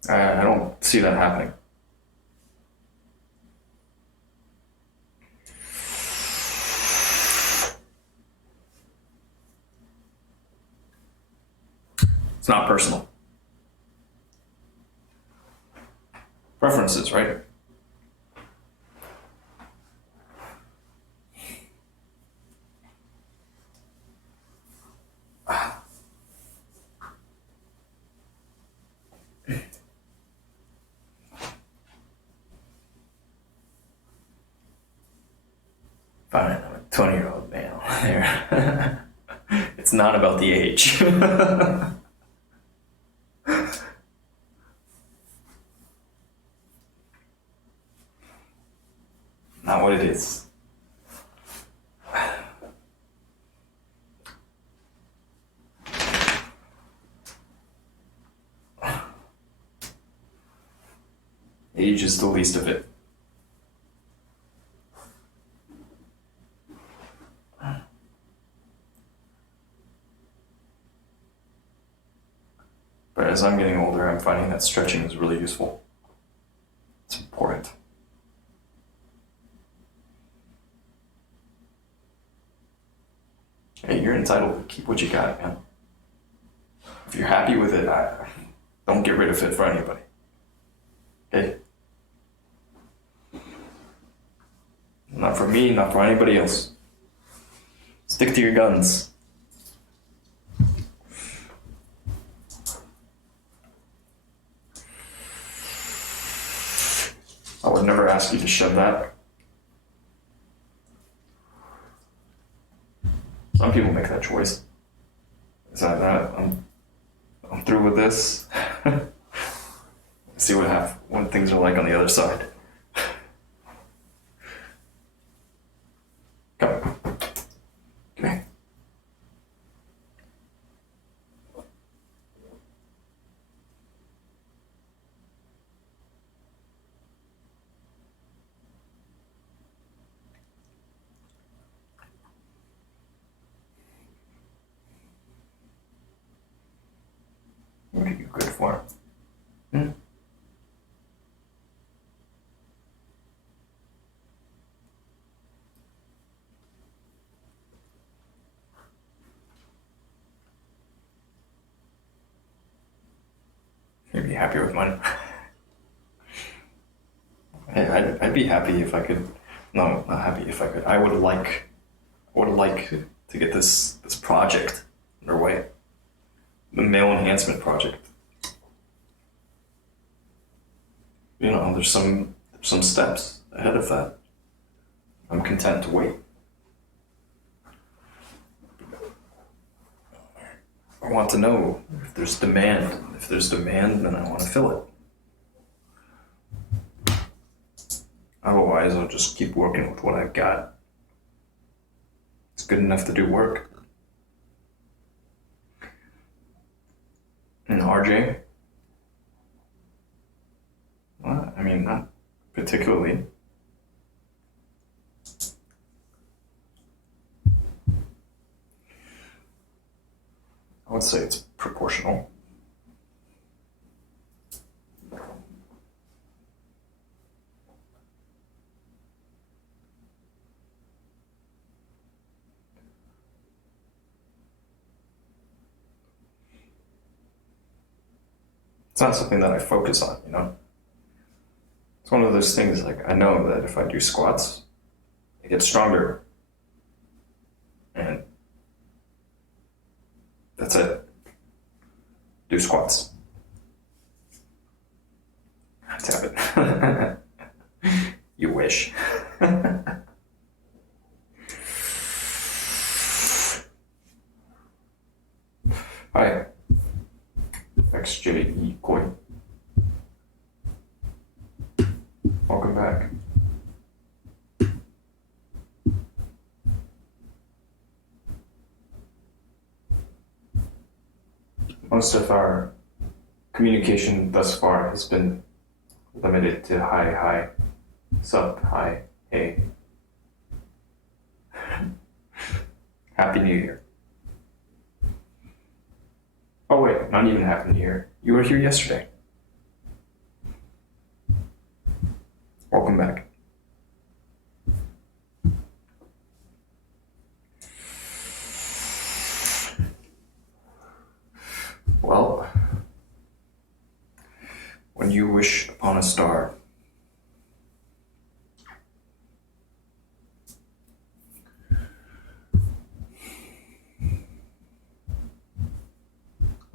I don't see that happening. It's not personal. Preferences, right? Fine, I'm a 20-year-old male. It's not about the age. Not what it is. Age is the least of it. But as I'm getting older, I'm finding that stretching is really useful. It's important. Hey, you're entitled to keep what you got, man. If you're happy with it, don't get rid of it for anybody. Okay? Not for me, not for anybody else. Stick to your guns. I would never ask you to shove that. Some people make that choice. Is that I'm through with this. See what things are like on the other side. Come. Come here. What are you good for? Hmm? You'd be happy with mine. I'd be happy if I could. No, not happy if I could. I would like to get this project underway. The male enhancement project. You know, there's some steps ahead of that. I'm content to wait. I want to know if there's demand. If there's demand, then I want to fill it. Otherwise, I'll just keep working with what I've got. It's good enough to do work. And RJ? Well, I mean, not particularly. I would say it's proportional. It's not something that I focus on, you know? It's one of those things, like, I know that if I do squats, I get stronger. And that's it. Do squats. Tap it. You wish. Hi. XJE Koi. Welcome back. Most of our communication thus far has been limited to hi, sup, hi, hey. Happy New Year. Oh wait, not even Happy New Year. You were here yesterday. Welcome back. Well, when you wish upon a star,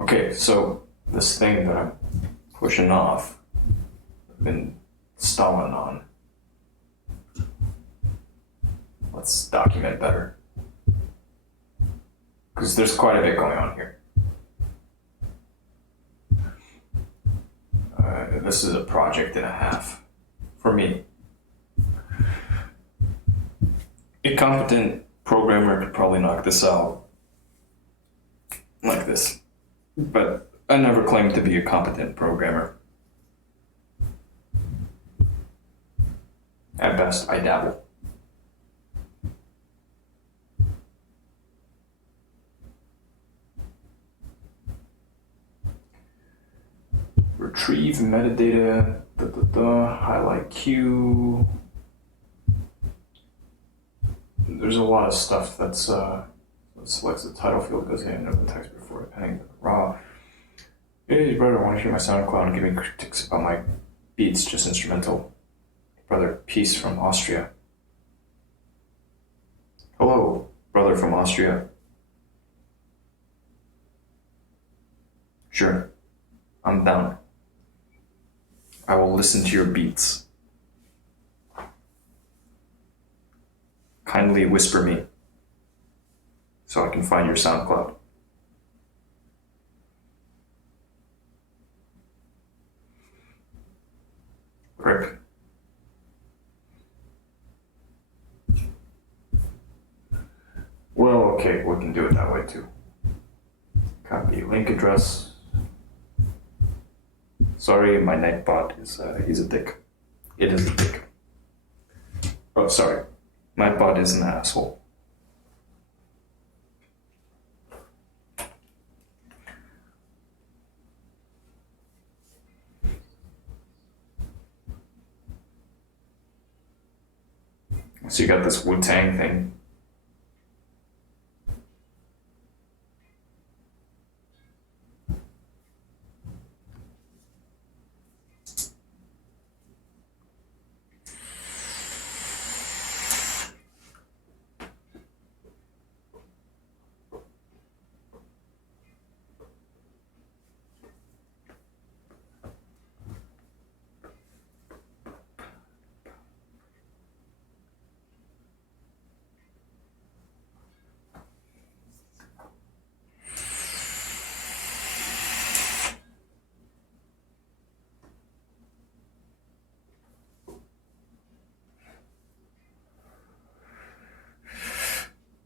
okay, so this thing that I'm pushing off, I've been stalling on. Let's document better. Because there's quite a bit going on here. This is a project and a half for me. A competent programmer could probably knock this out like this, but I never claimed to be a competent programmer. At best, I dabble. Retrieve metadata, highlight Q. There's a lot of stuff that's selects the title field, goes in open text before appending to the raw. Hey brother, want to hear my SoundCloud and give me critiques about my beats, just instrumental. Brother, peace from Austria. Hello, brother from Austria. Sure, I'm down. I will listen to your beats. Kindly whisper me so I can find your SoundCloud. Rip. Well, okay, we can do it that way too. Copy link address. Sorry, my Nightbot is, he's a dick. It is a dick. Oh, sorry. Nightbot is an asshole. So you got this Wu-Tang thing.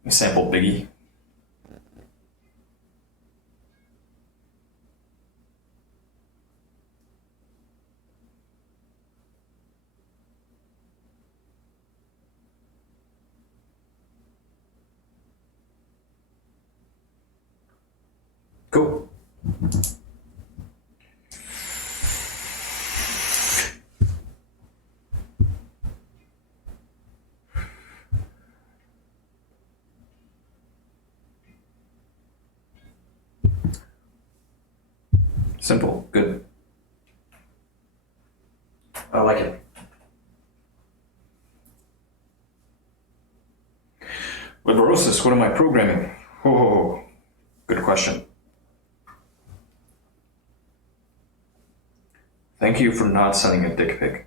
Sample Biggie. Cool. Simple, good. I like it. Liberosis, what am I programming? Oh, good question. Thank you for not sending a dick pic.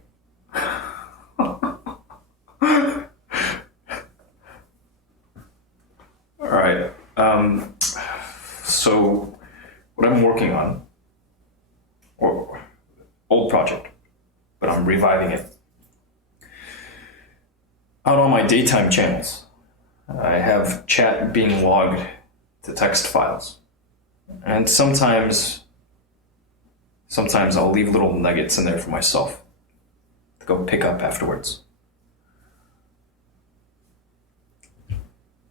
Alright, so what I'm working on, or old project, but I'm reviving it. Out on my daytime channels, I have chat being logged to text files. And sometimes I'll leave little nuggets in there for myself to go pick up afterwards.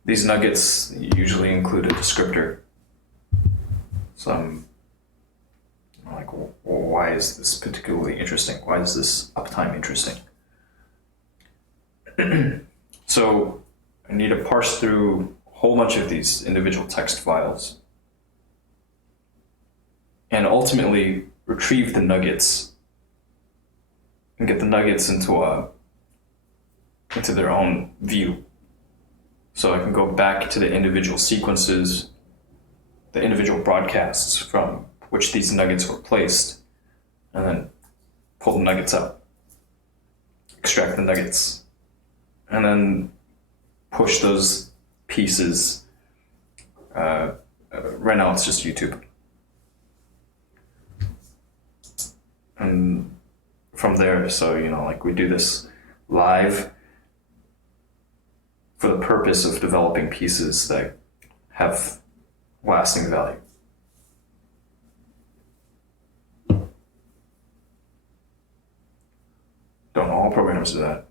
These nuggets usually include a descriptor. So I'm like, well, why is this particularly interesting? Why is this uptime interesting? So I need to parse through a whole bunch of these individual text files and ultimately retrieve the nuggets and get the nuggets into their own view. So I can go back to the individual sequences, the individual broadcasts from which these nuggets were placed, and then pull the nuggets out, extract the nuggets, and then push those pieces. Right now it's just YouTube. And from there, so, like we do this live for the purpose of developing pieces that have lasting value. Don't all programmers do that.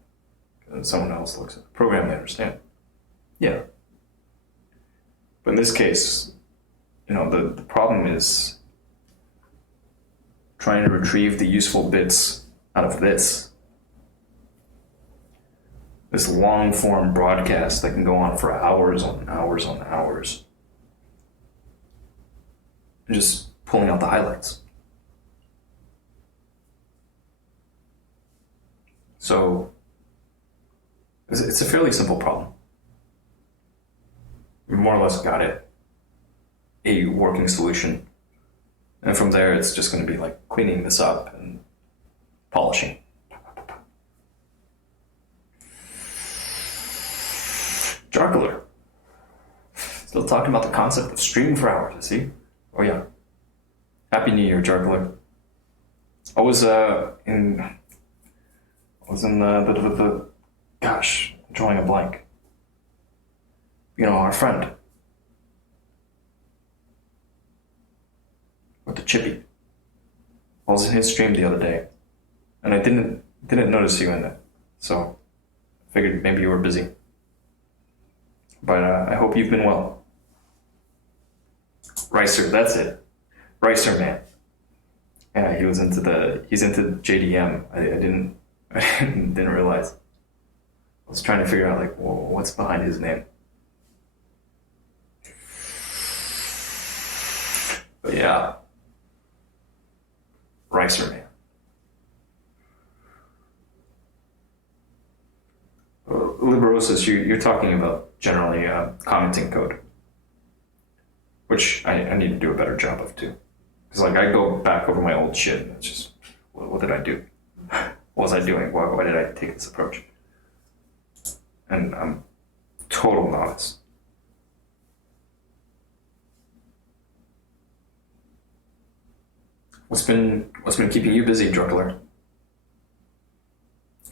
And someone else looks at the program, they understand. Yeah. But in this case, the problem is trying to retrieve the useful bits out of this long form broadcast that can go on for hours on hours on hours. And just pulling out the highlights. So it's a fairly simple problem. We more or less got it. A working solution. And from there, it's just going to be like cleaning this up and polishing. Jarkler. Still talking about the concept of streaming for hours, I see. Oh yeah. Happy New Year, Jarkler. I was in the gosh, I'm drawing a blank. Our friend. With the chippy. I was in his stream the other day, and I didn't notice you in it, so I figured maybe you were busy. But I hope you've been well. Ricer, that's it. Ricer man. Yeah, he's into JDM. I didn't realize. I was trying to figure out what's behind his name. But yeah. Ricer man. Liberosis, you're talking about generally commenting code, which I need to do a better job of too. Because I go back over my old shit and it's just, what did I do? What was I doing? Why did I take this approach? And I'm total novice. What's been keeping you busy, Druckler?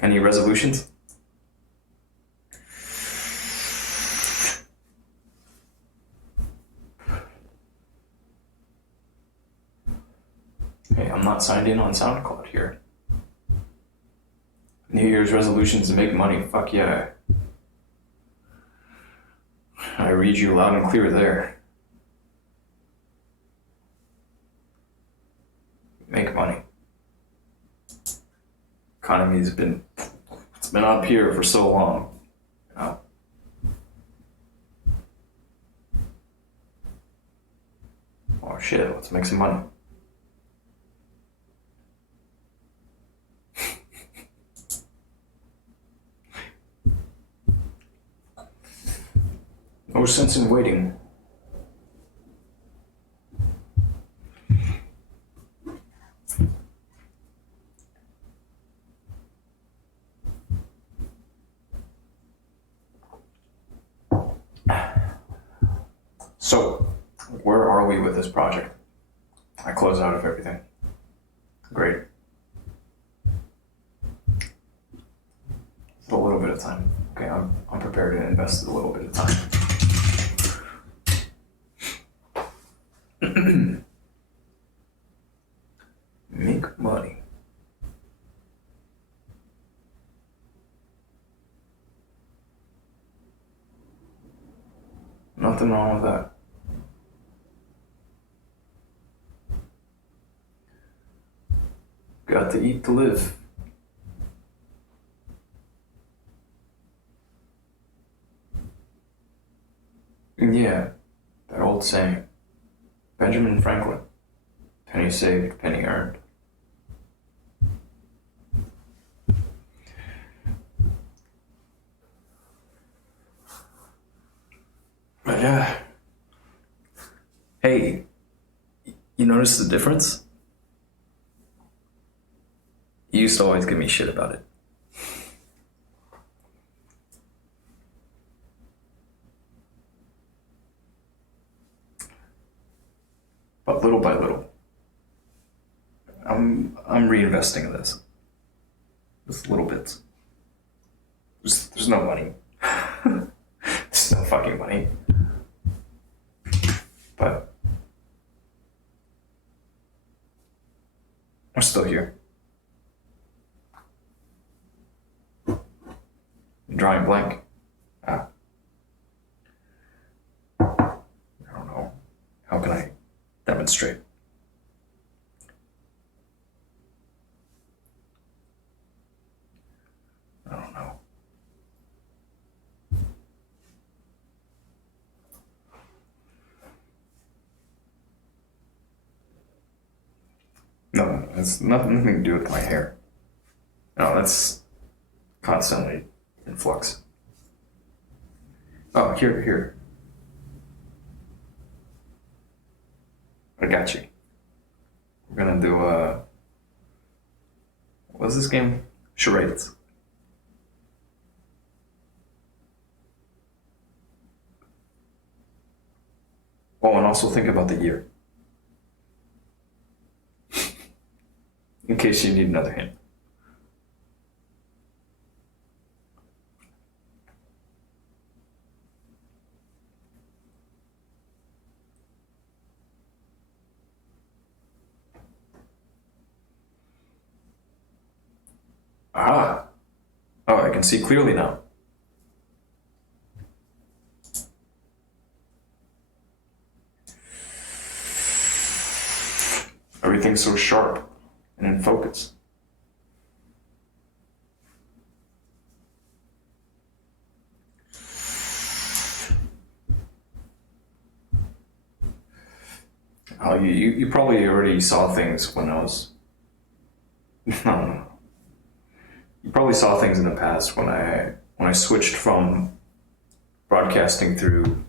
Any resolutions? Hey, I'm not signed in on SoundCloud here. New Year's resolutions to make money, fuck yeah. I read you loud and clear there. Make money. Economy's been up here for so long. Oh shit, let's make some money. No sense in waiting. So, where are we with this project? I close out of everything. Great. A little bit of time. Okay, I'm prepared to invest a little bit of time. Make money. Nothing wrong with that. Got to eat to live. Yeah, that old saying. Benjamin Franklin. Penny saved, penny earned. But yeah. Hey, you notice the difference? You used to always give me shit about it. But little by little, I'm reinvesting in this. Just little bits. There's no money. There's no fucking money. But I'm still here. Drawing blank. I don't know. How can I demonstrate? I don't know. No, it's nothing to do with my hair. No, that's constantly in flux. Oh, here. I got you. We're gonna do what's this game? Charades. Oh, and also think about the year. In case you need another hint. Ah. Oh, I can see clearly now. Everything's so sharp and in focus. Oh, you probably already saw things when I was... No. You probably saw things in the past when I switched from broadcasting through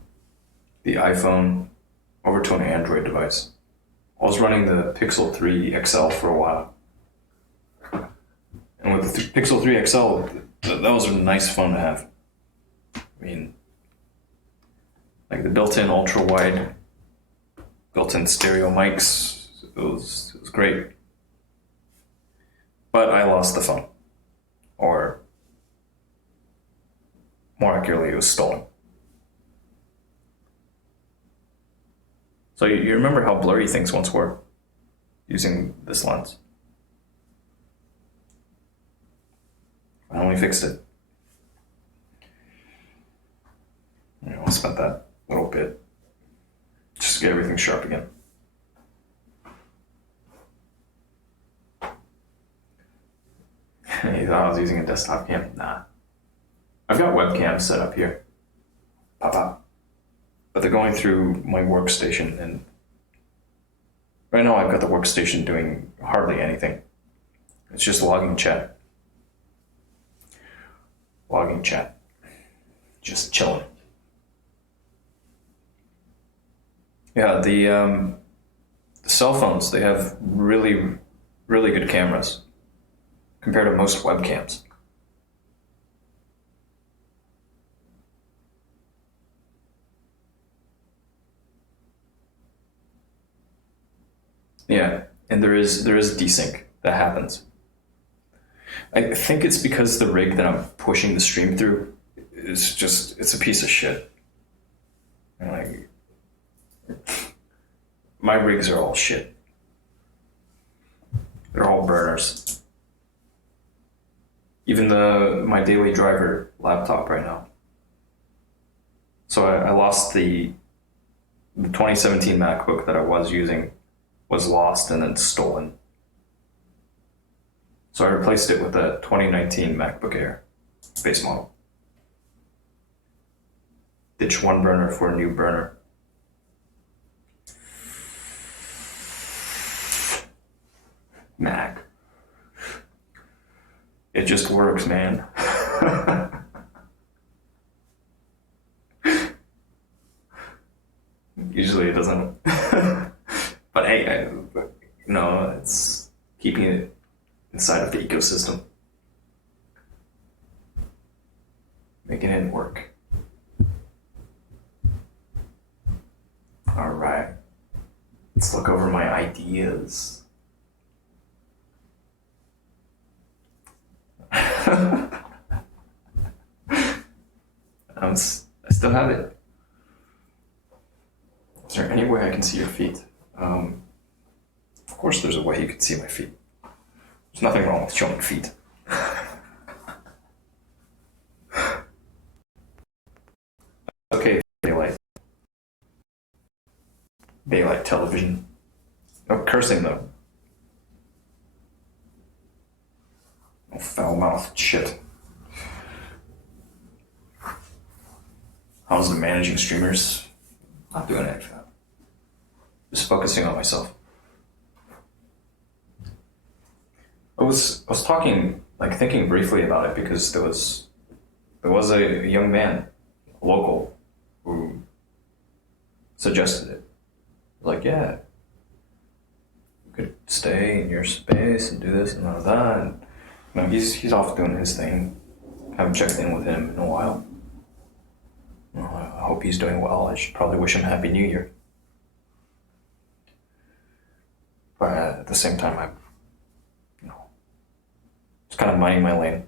the iPhone over to an Android device. I was running the Pixel 3 XL for a while. And with the Pixel 3 XL, that was a nice phone to have. I mean, like the built-in ultra-wide, built-in stereo mics, it was great. But I lost the phone. Or, more accurately, it was stolen. So you remember how blurry things once were using this lens? I only fixed it. I spent that little bit just to get everything sharp again. You thought I was using a desktop cam? Nah. I've got webcams set up here. Pop. But they're going through my workstation, and right now I've got the workstation doing hardly anything. It's just logging chat. Just chilling. Yeah, the cell phones, they have really, really good cameras compared to most webcams. Yeah, and there is desync that happens. I think it's because the rig that I'm pushing the stream through is just, it's a piece of shit. And like, my rigs are all shit. They're all burners. Even my daily driver laptop right now. So I lost the 2017 MacBook that I was using was lost and then stolen. So I replaced it with a 2019 MacBook Air base model. Ditch one burner for a new burner. Mac. It just works, man. Usually it doesn't. But hey, it's keeping it inside of the ecosystem. Making it work. All right. Let's look over my ideas. I still have it. Is there any way I can see your feet? Of course there's a way you can see my feet. There's nothing wrong with showing feet. Okay, daylight television. No cursing though. No foul mouthed shit. How's the managing streamers? Not doing it. Just focusing on myself. I was thinking briefly about it because there was a young man, a local, who suggested it. Like, yeah, you could stay in your space and do this and that. And he's off doing his thing. Haven't checked in with him in a while. I hope he's doing well. I should probably wish him Happy New Year. But at the same time, I'm just kind of minding my lane.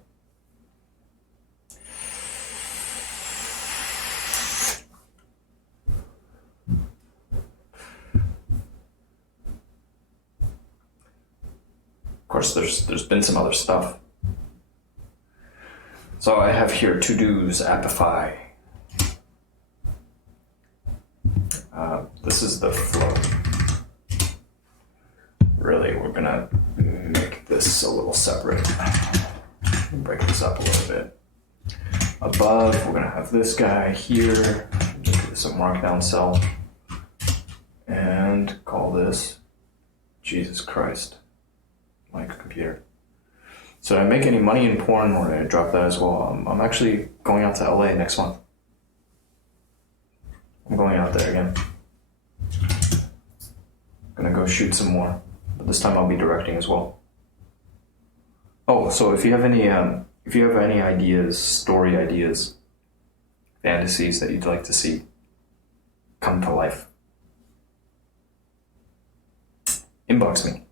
Of course, there's been some other stuff. So I have here to-dos, Appify. This is the flow. Really, we're gonna make this a little separate. Break this up a little bit. Above, we're gonna have this guy here. Give this a markdown cell. And call this Jesus Christ. My computer. So did I make any money in porn, or did I drop that as well? I'm actually going out to LA next month. I'm going out there again. Gonna go shoot some more, but this time I'll be directing as well. Oh, so if you have any ideas, story ideas, fantasies that you'd like to see come to life, inbox me.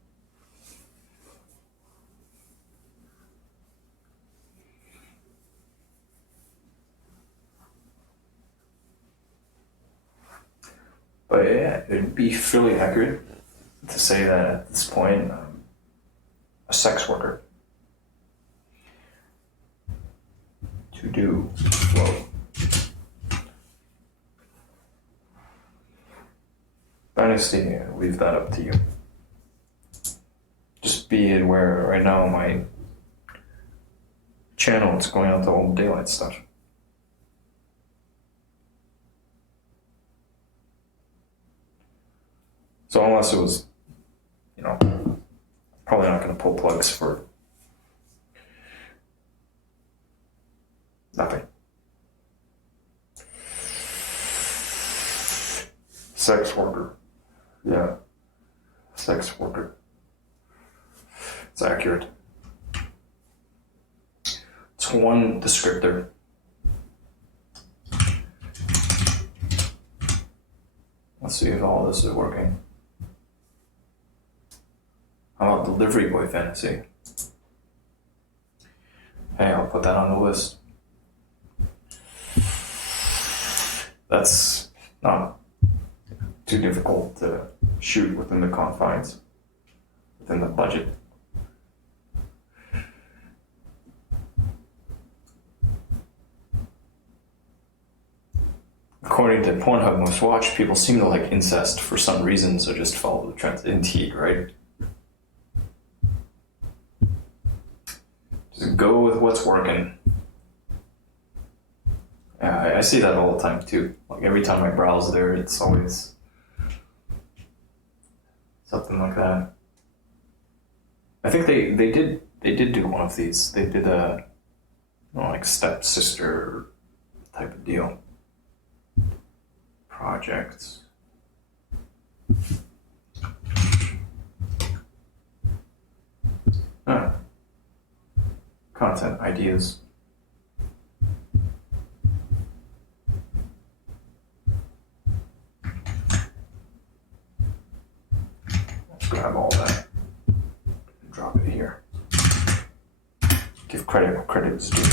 But yeah, it'd be fairly accurate to say that at this point, a sex worker. To do, well, Dynasty, I'll leave that up to you. Just be aware right now my channel is going out to all the daylight stuff. So unless it was, probably not going to pull plugs for nothing. Sex worker. Yeah. Sex worker. It's accurate. It's one descriptor. Let's see if all this is working. How about delivery boy fantasy? Hey, I'll put that on the list. That's not too difficult to shoot within the confines, within the budget. according to Pornhub most watched, people seem to like incest for some reason, so just follow the trends. Indeed, right? Just go with what's working. Yeah, I see that all the time too. Like every time I browse there, it's always something like that. I think they did do one of these. They did a like stepsister type of deal. Projects. Content ideas. Let's grab all that and drop it here. Give credit where credit is due.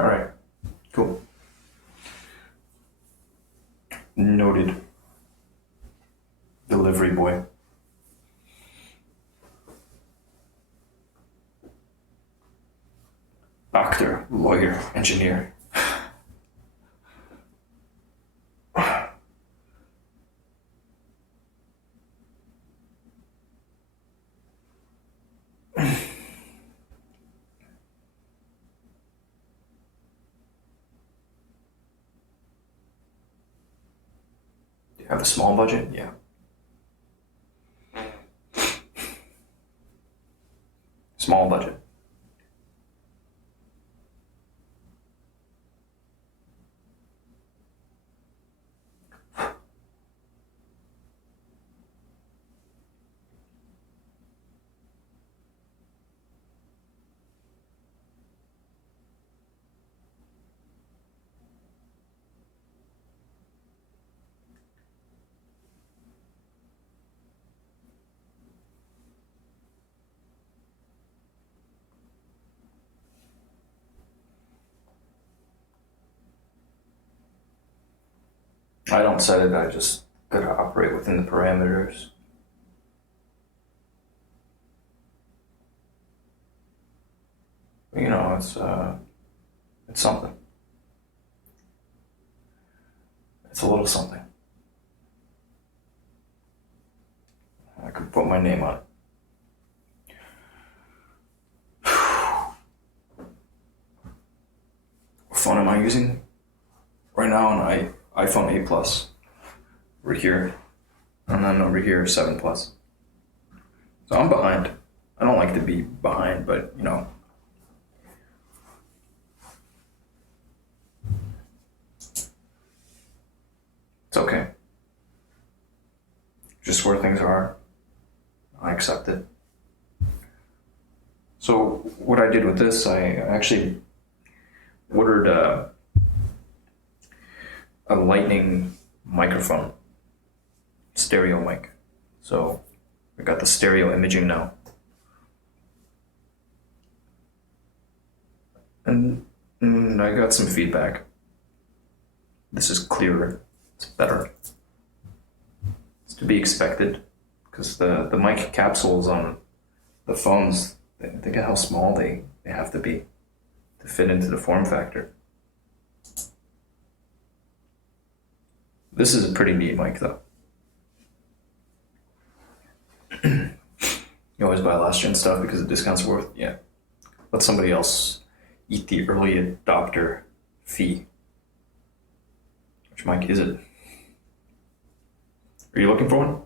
All right, cool. Noted. Delivery boy. Doctor, lawyer, engineer. Have a small budget? Yeah. Small budget. I don't set it, I just gotta operate within the parameters. You know, it's something. It's a little something. I could put my name on it. What phone am I using? Right now an iPhone 8 Plus. Over here. And then over here 7 Plus. So I'm behind. I don't like to be behind, but you know. It's okay. Just where things are. I accept it. So what I did with this, I actually ordered a lightning microphone, stereo mic. So I got the stereo imaging now. And I got some feedback. This is clearer, it's better. It's to be expected, because the mic capsules on the phones, think of how small they have to be to fit into the form factor. This is a pretty neat mic though. You always buy last gen stuff because the discount's worth, yeah. Let somebody else eat the early adopter fee. Which mic is it? Are you looking for one?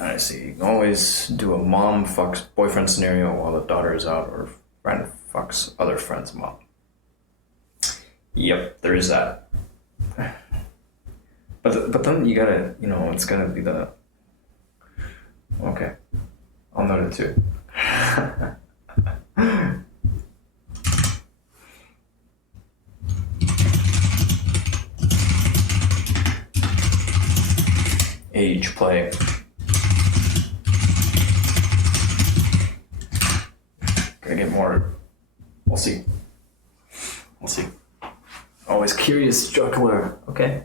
I see. You can always do a mom fucks boyfriend scenario while the daughter is out, or friend fucks other friend's mom. Yep, there is that. But then you gotta, you know, it's gonna be the... Okay. I'll note it too. Age play. Gotta get more. We'll see. Curious jugular. Okay.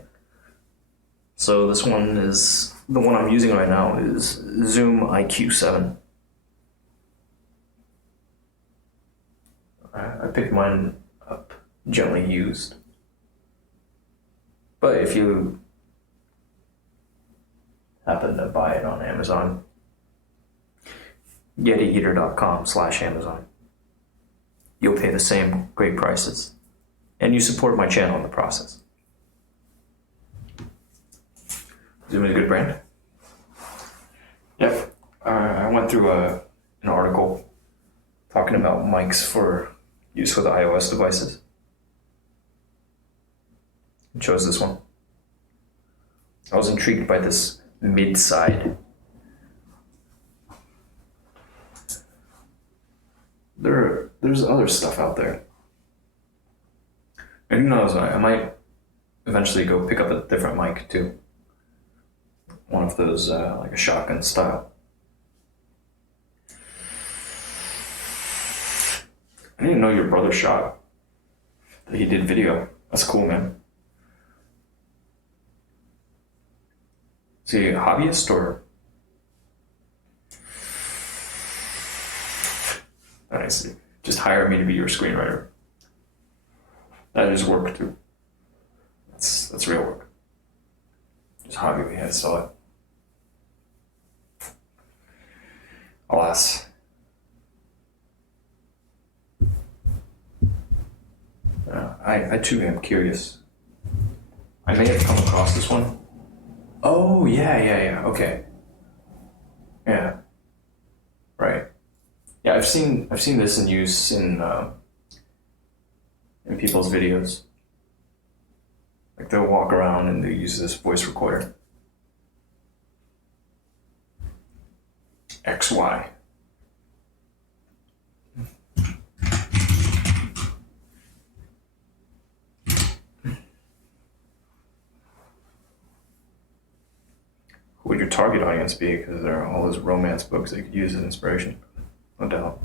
So this one is, the one I'm using right now is Zoom IQ7. I picked mine up gently used. But if you happen to buy it on Amazon, YetiEater.com/Amazon, you'll pay the same great prices. And you support my channel in the process. Zoom is a good brand. Yep. I went through an article talking about mics for use with iOS devices. I chose this one. I was intrigued by this mid-side. There's other stuff out there. And who knows, I might eventually go pick up a different mic too. One of those, like a shotgun style. I didn't know your brother shot. That he did video. That's cool, man. Is he a hobbyist or? I see. Just hire me to be your screenwriter. That is work too. That's real work. Just hobby, we had to sell it. Alas. I too am curious. I may have come across this one. Oh, yeah, okay. Yeah. Right. Yeah, I've seen this in use in people's videos. Like they'll walk around and they use this voice recorder. XY. Who would your target audience be? Because there are all those romance books that you could use as inspiration. No doubt.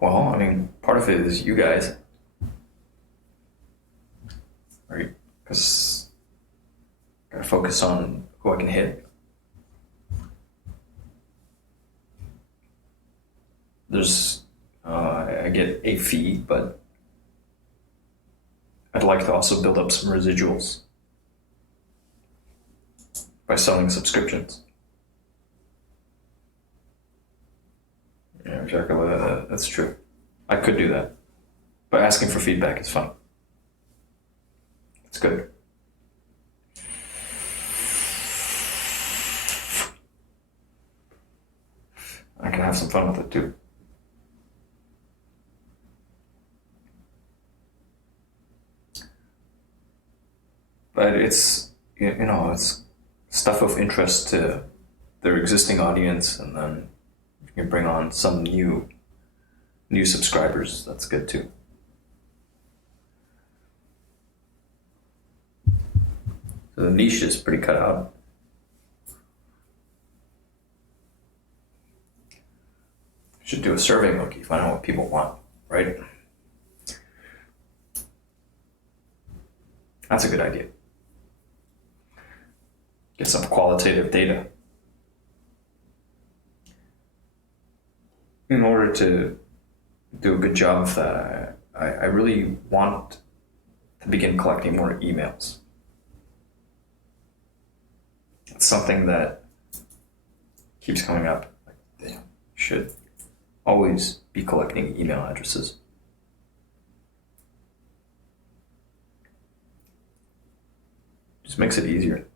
Well, I mean, part of it is you guys. Right? Because I gotta focus on who I can hit. There's, I get a fee, but I'd like to also build up some residuals by selling subscriptions. Yeah, exactly. That's true. I could do that. But asking for feedback is fun. It's good. I can have some fun with it too. But it's, it's stuff of interest to their existing audience, and then you can bring on some new subscribers. That's good too. So the niche is pretty cut out. Should do a survey monkey, find out what people want, right? That's a good idea. Get some qualitative data. In order to do a good job of that, I really want to begin collecting more emails. It's something that keeps coming up. Like, damn, should always be collecting email addresses. Just makes it easier.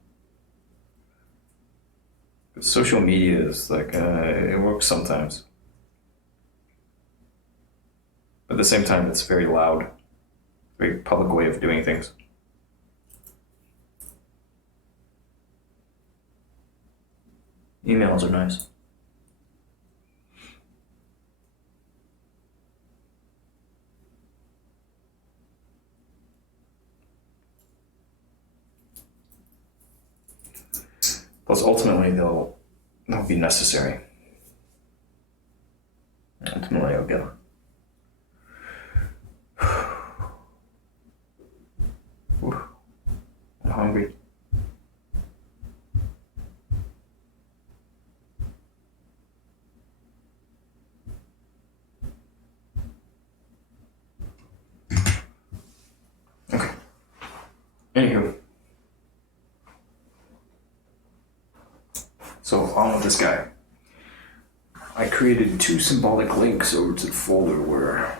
Social media is like, it works sometimes. But at the same time, it's very loud, very public way of doing things. Emails are nice. Plus, ultimately, they'll be necessary. Ultimately, I'll get them. I'm hungry. Okay. Anywho. So, on with this guy. I created 2 symbolic links over to the folder where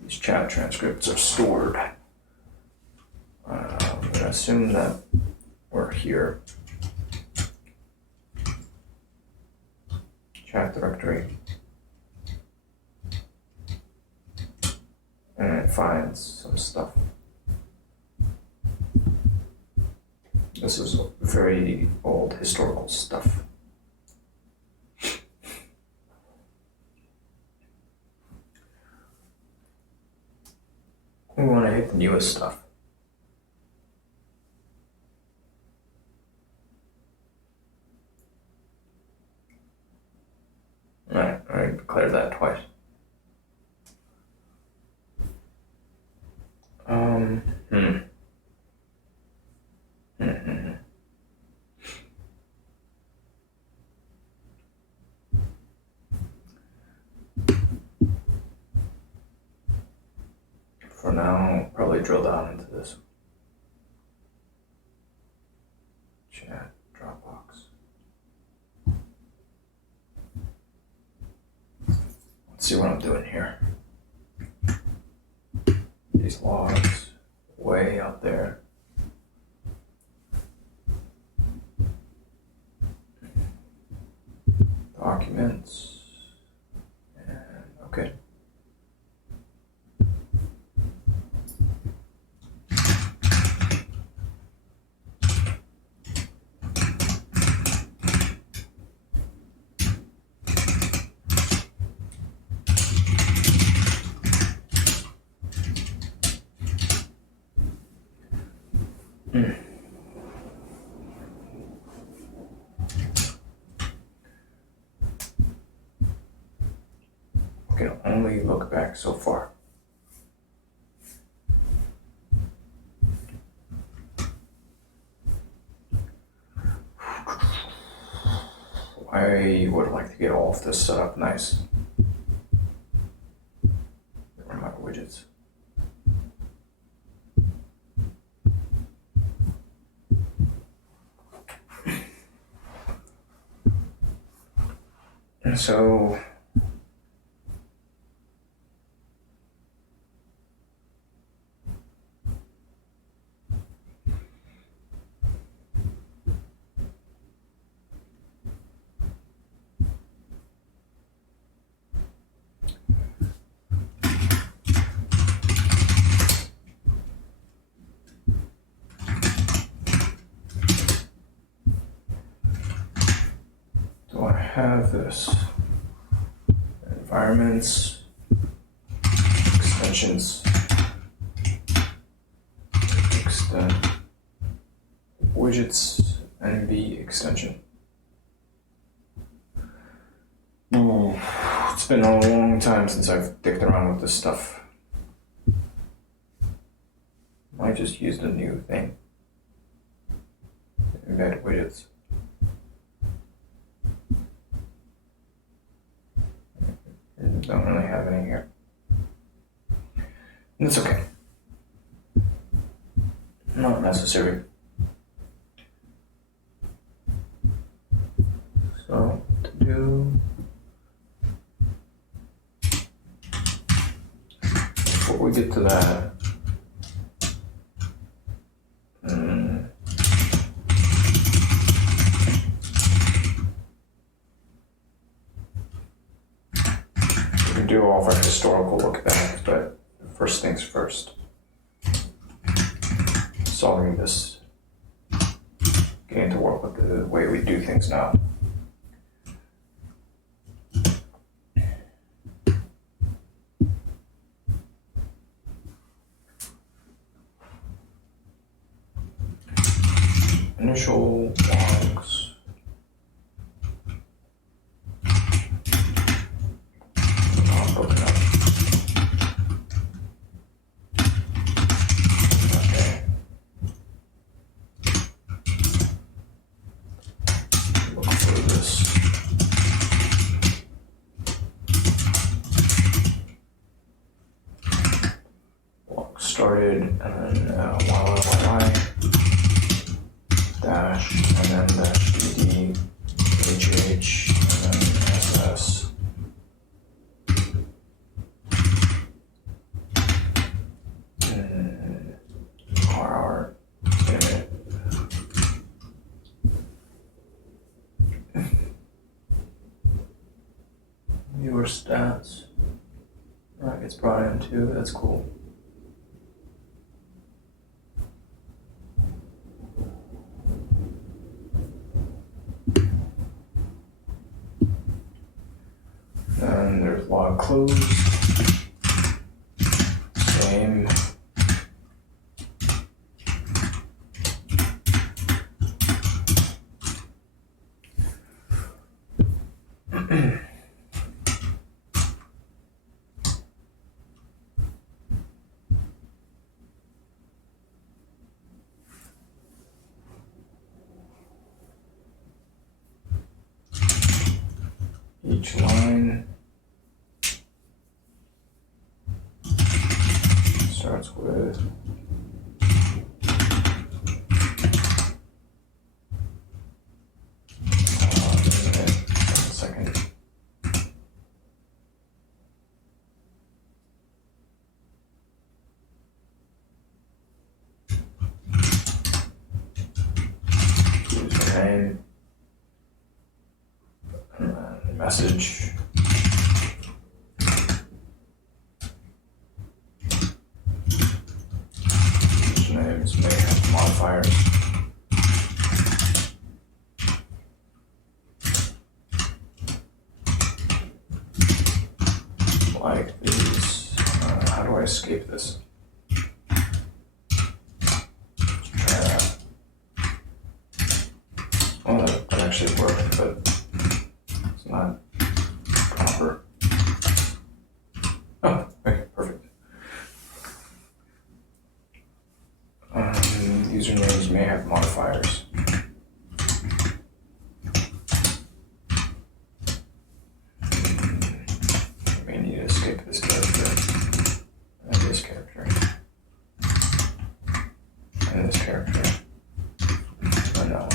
these chat transcripts are stored. I'm going to assume that we're here. Chat directory. And it finds some stuff. This is very old historical stuff. We want to hit the newest stuff. Alright, I declared that twice. For now, I'll probably drill down into this. Chat, Dropbox. Let's see what I'm doing here. These logs way out there. Documents. And okay. We can only look back so far. I would like to get all of this set up nice. Where are my widgets? And so do I have this? Environments, extensions, extend, widgets, NB extension. It's been a long time since I've dicked around with this stuff. I just used a new thing. Embed widgets. Don't really have any here. And it's okay. Not necessary. So, to do... Before we get to that... do all of our historical look back, but first things first. Solving this, getting to work with the way we do things now. Initial logs. started, and then y dash, and then dash dd, hh, and then ss. RR, viewer stats. That gets brought in too, that's cool. And there's log closed. Same. Each line starts with second. Username. Message. Usernames may have modifiers. Like these. How do I escape this? Try that. Oh, that actually worked, but it's not proper. Oh, okay, perfect. Usernames may have modifiers. I may need to escape this character, and this character, and this character. Oh no.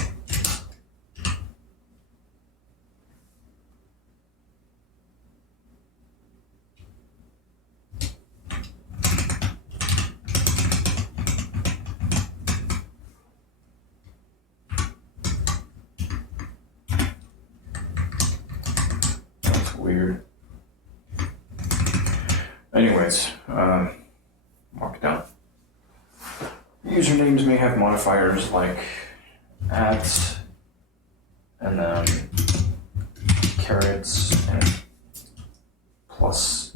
Weird. Anyways, mark it down. Usernames may have modifiers like @ and then carrots and plus.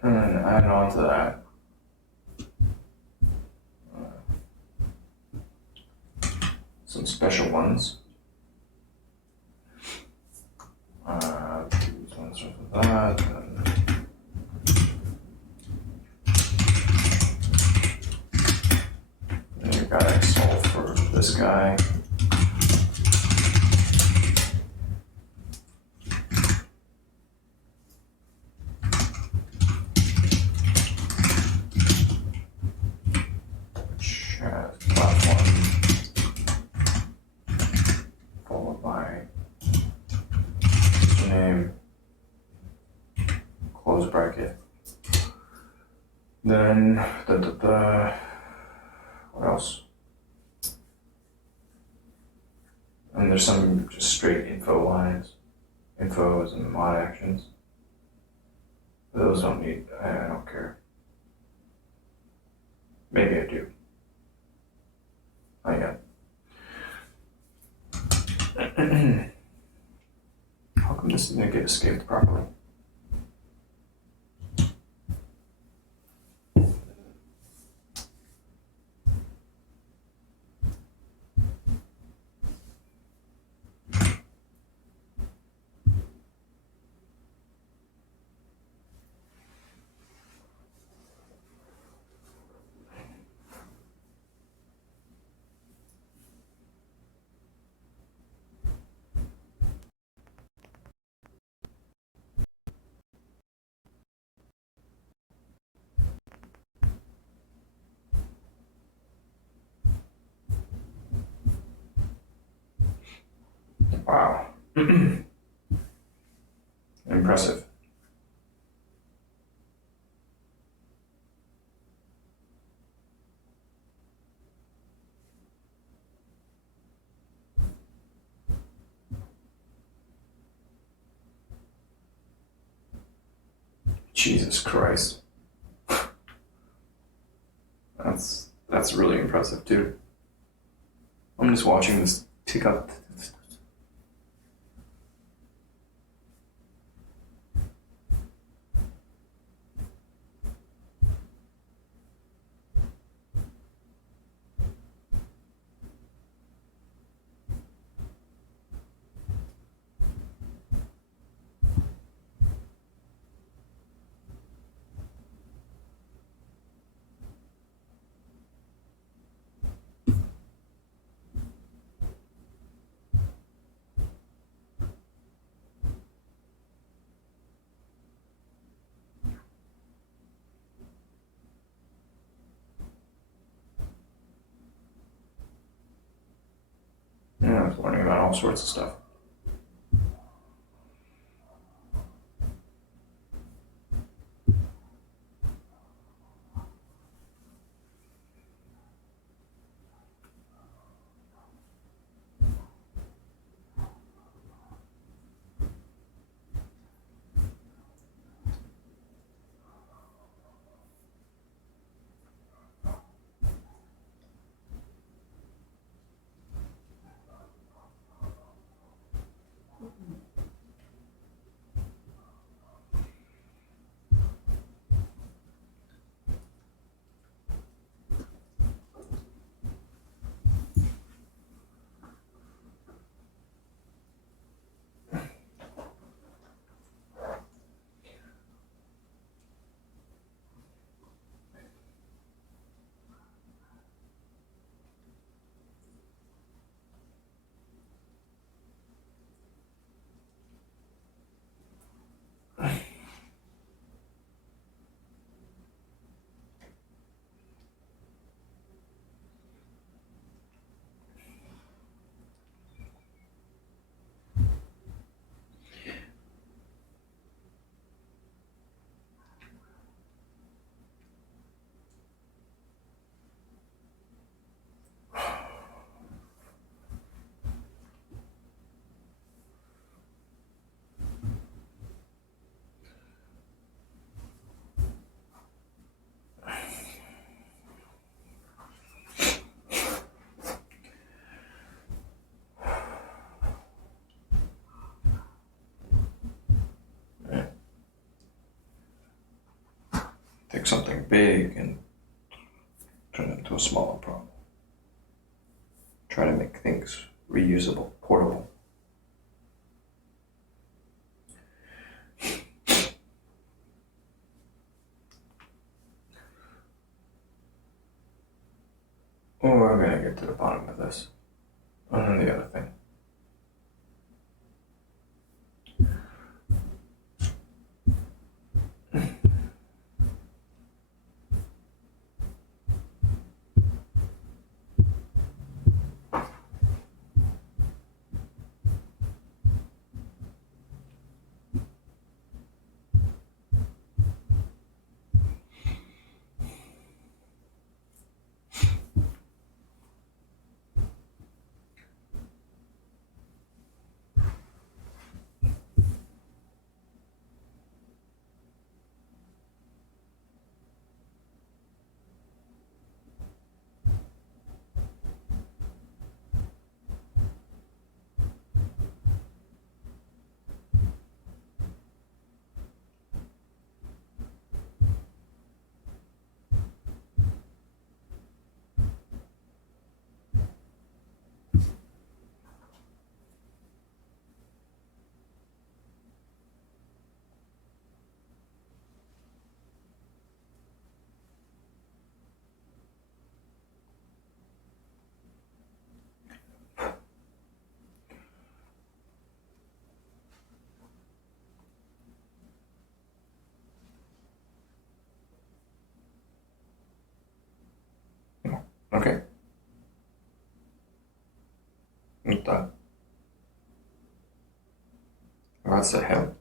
And then add on to that some special ones. Ones for that. And you gotta solve for this guy. Chat platform. Followed by name, close bracket. Then, what else? And there's some just straight info lines, infos and mod actions. Those don't need, I don't care. Maybe I do. I got. How come this didn't get escaped properly? Wow. Impressive. Jesus Christ. That's really impressive too. I'm just watching this tick up. Yeah, I was learning about all sorts of stuff. Take something big and turn it into a smaller problem. Try to make things reusable, portable. Oh, we're gonna get to the bottom of this. And then the other thing. Okay. I'm done. That's a him.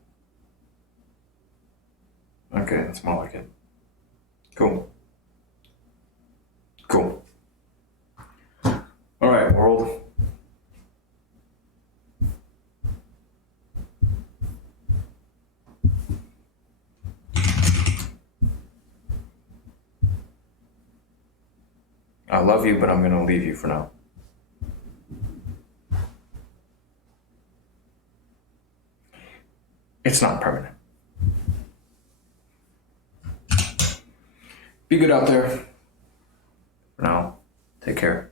Okay, that's more like it. Cool. Cool. Alright, world. I love you, but I'm gonna leave you for now. It's not permanent. Be good out there. For now, take care.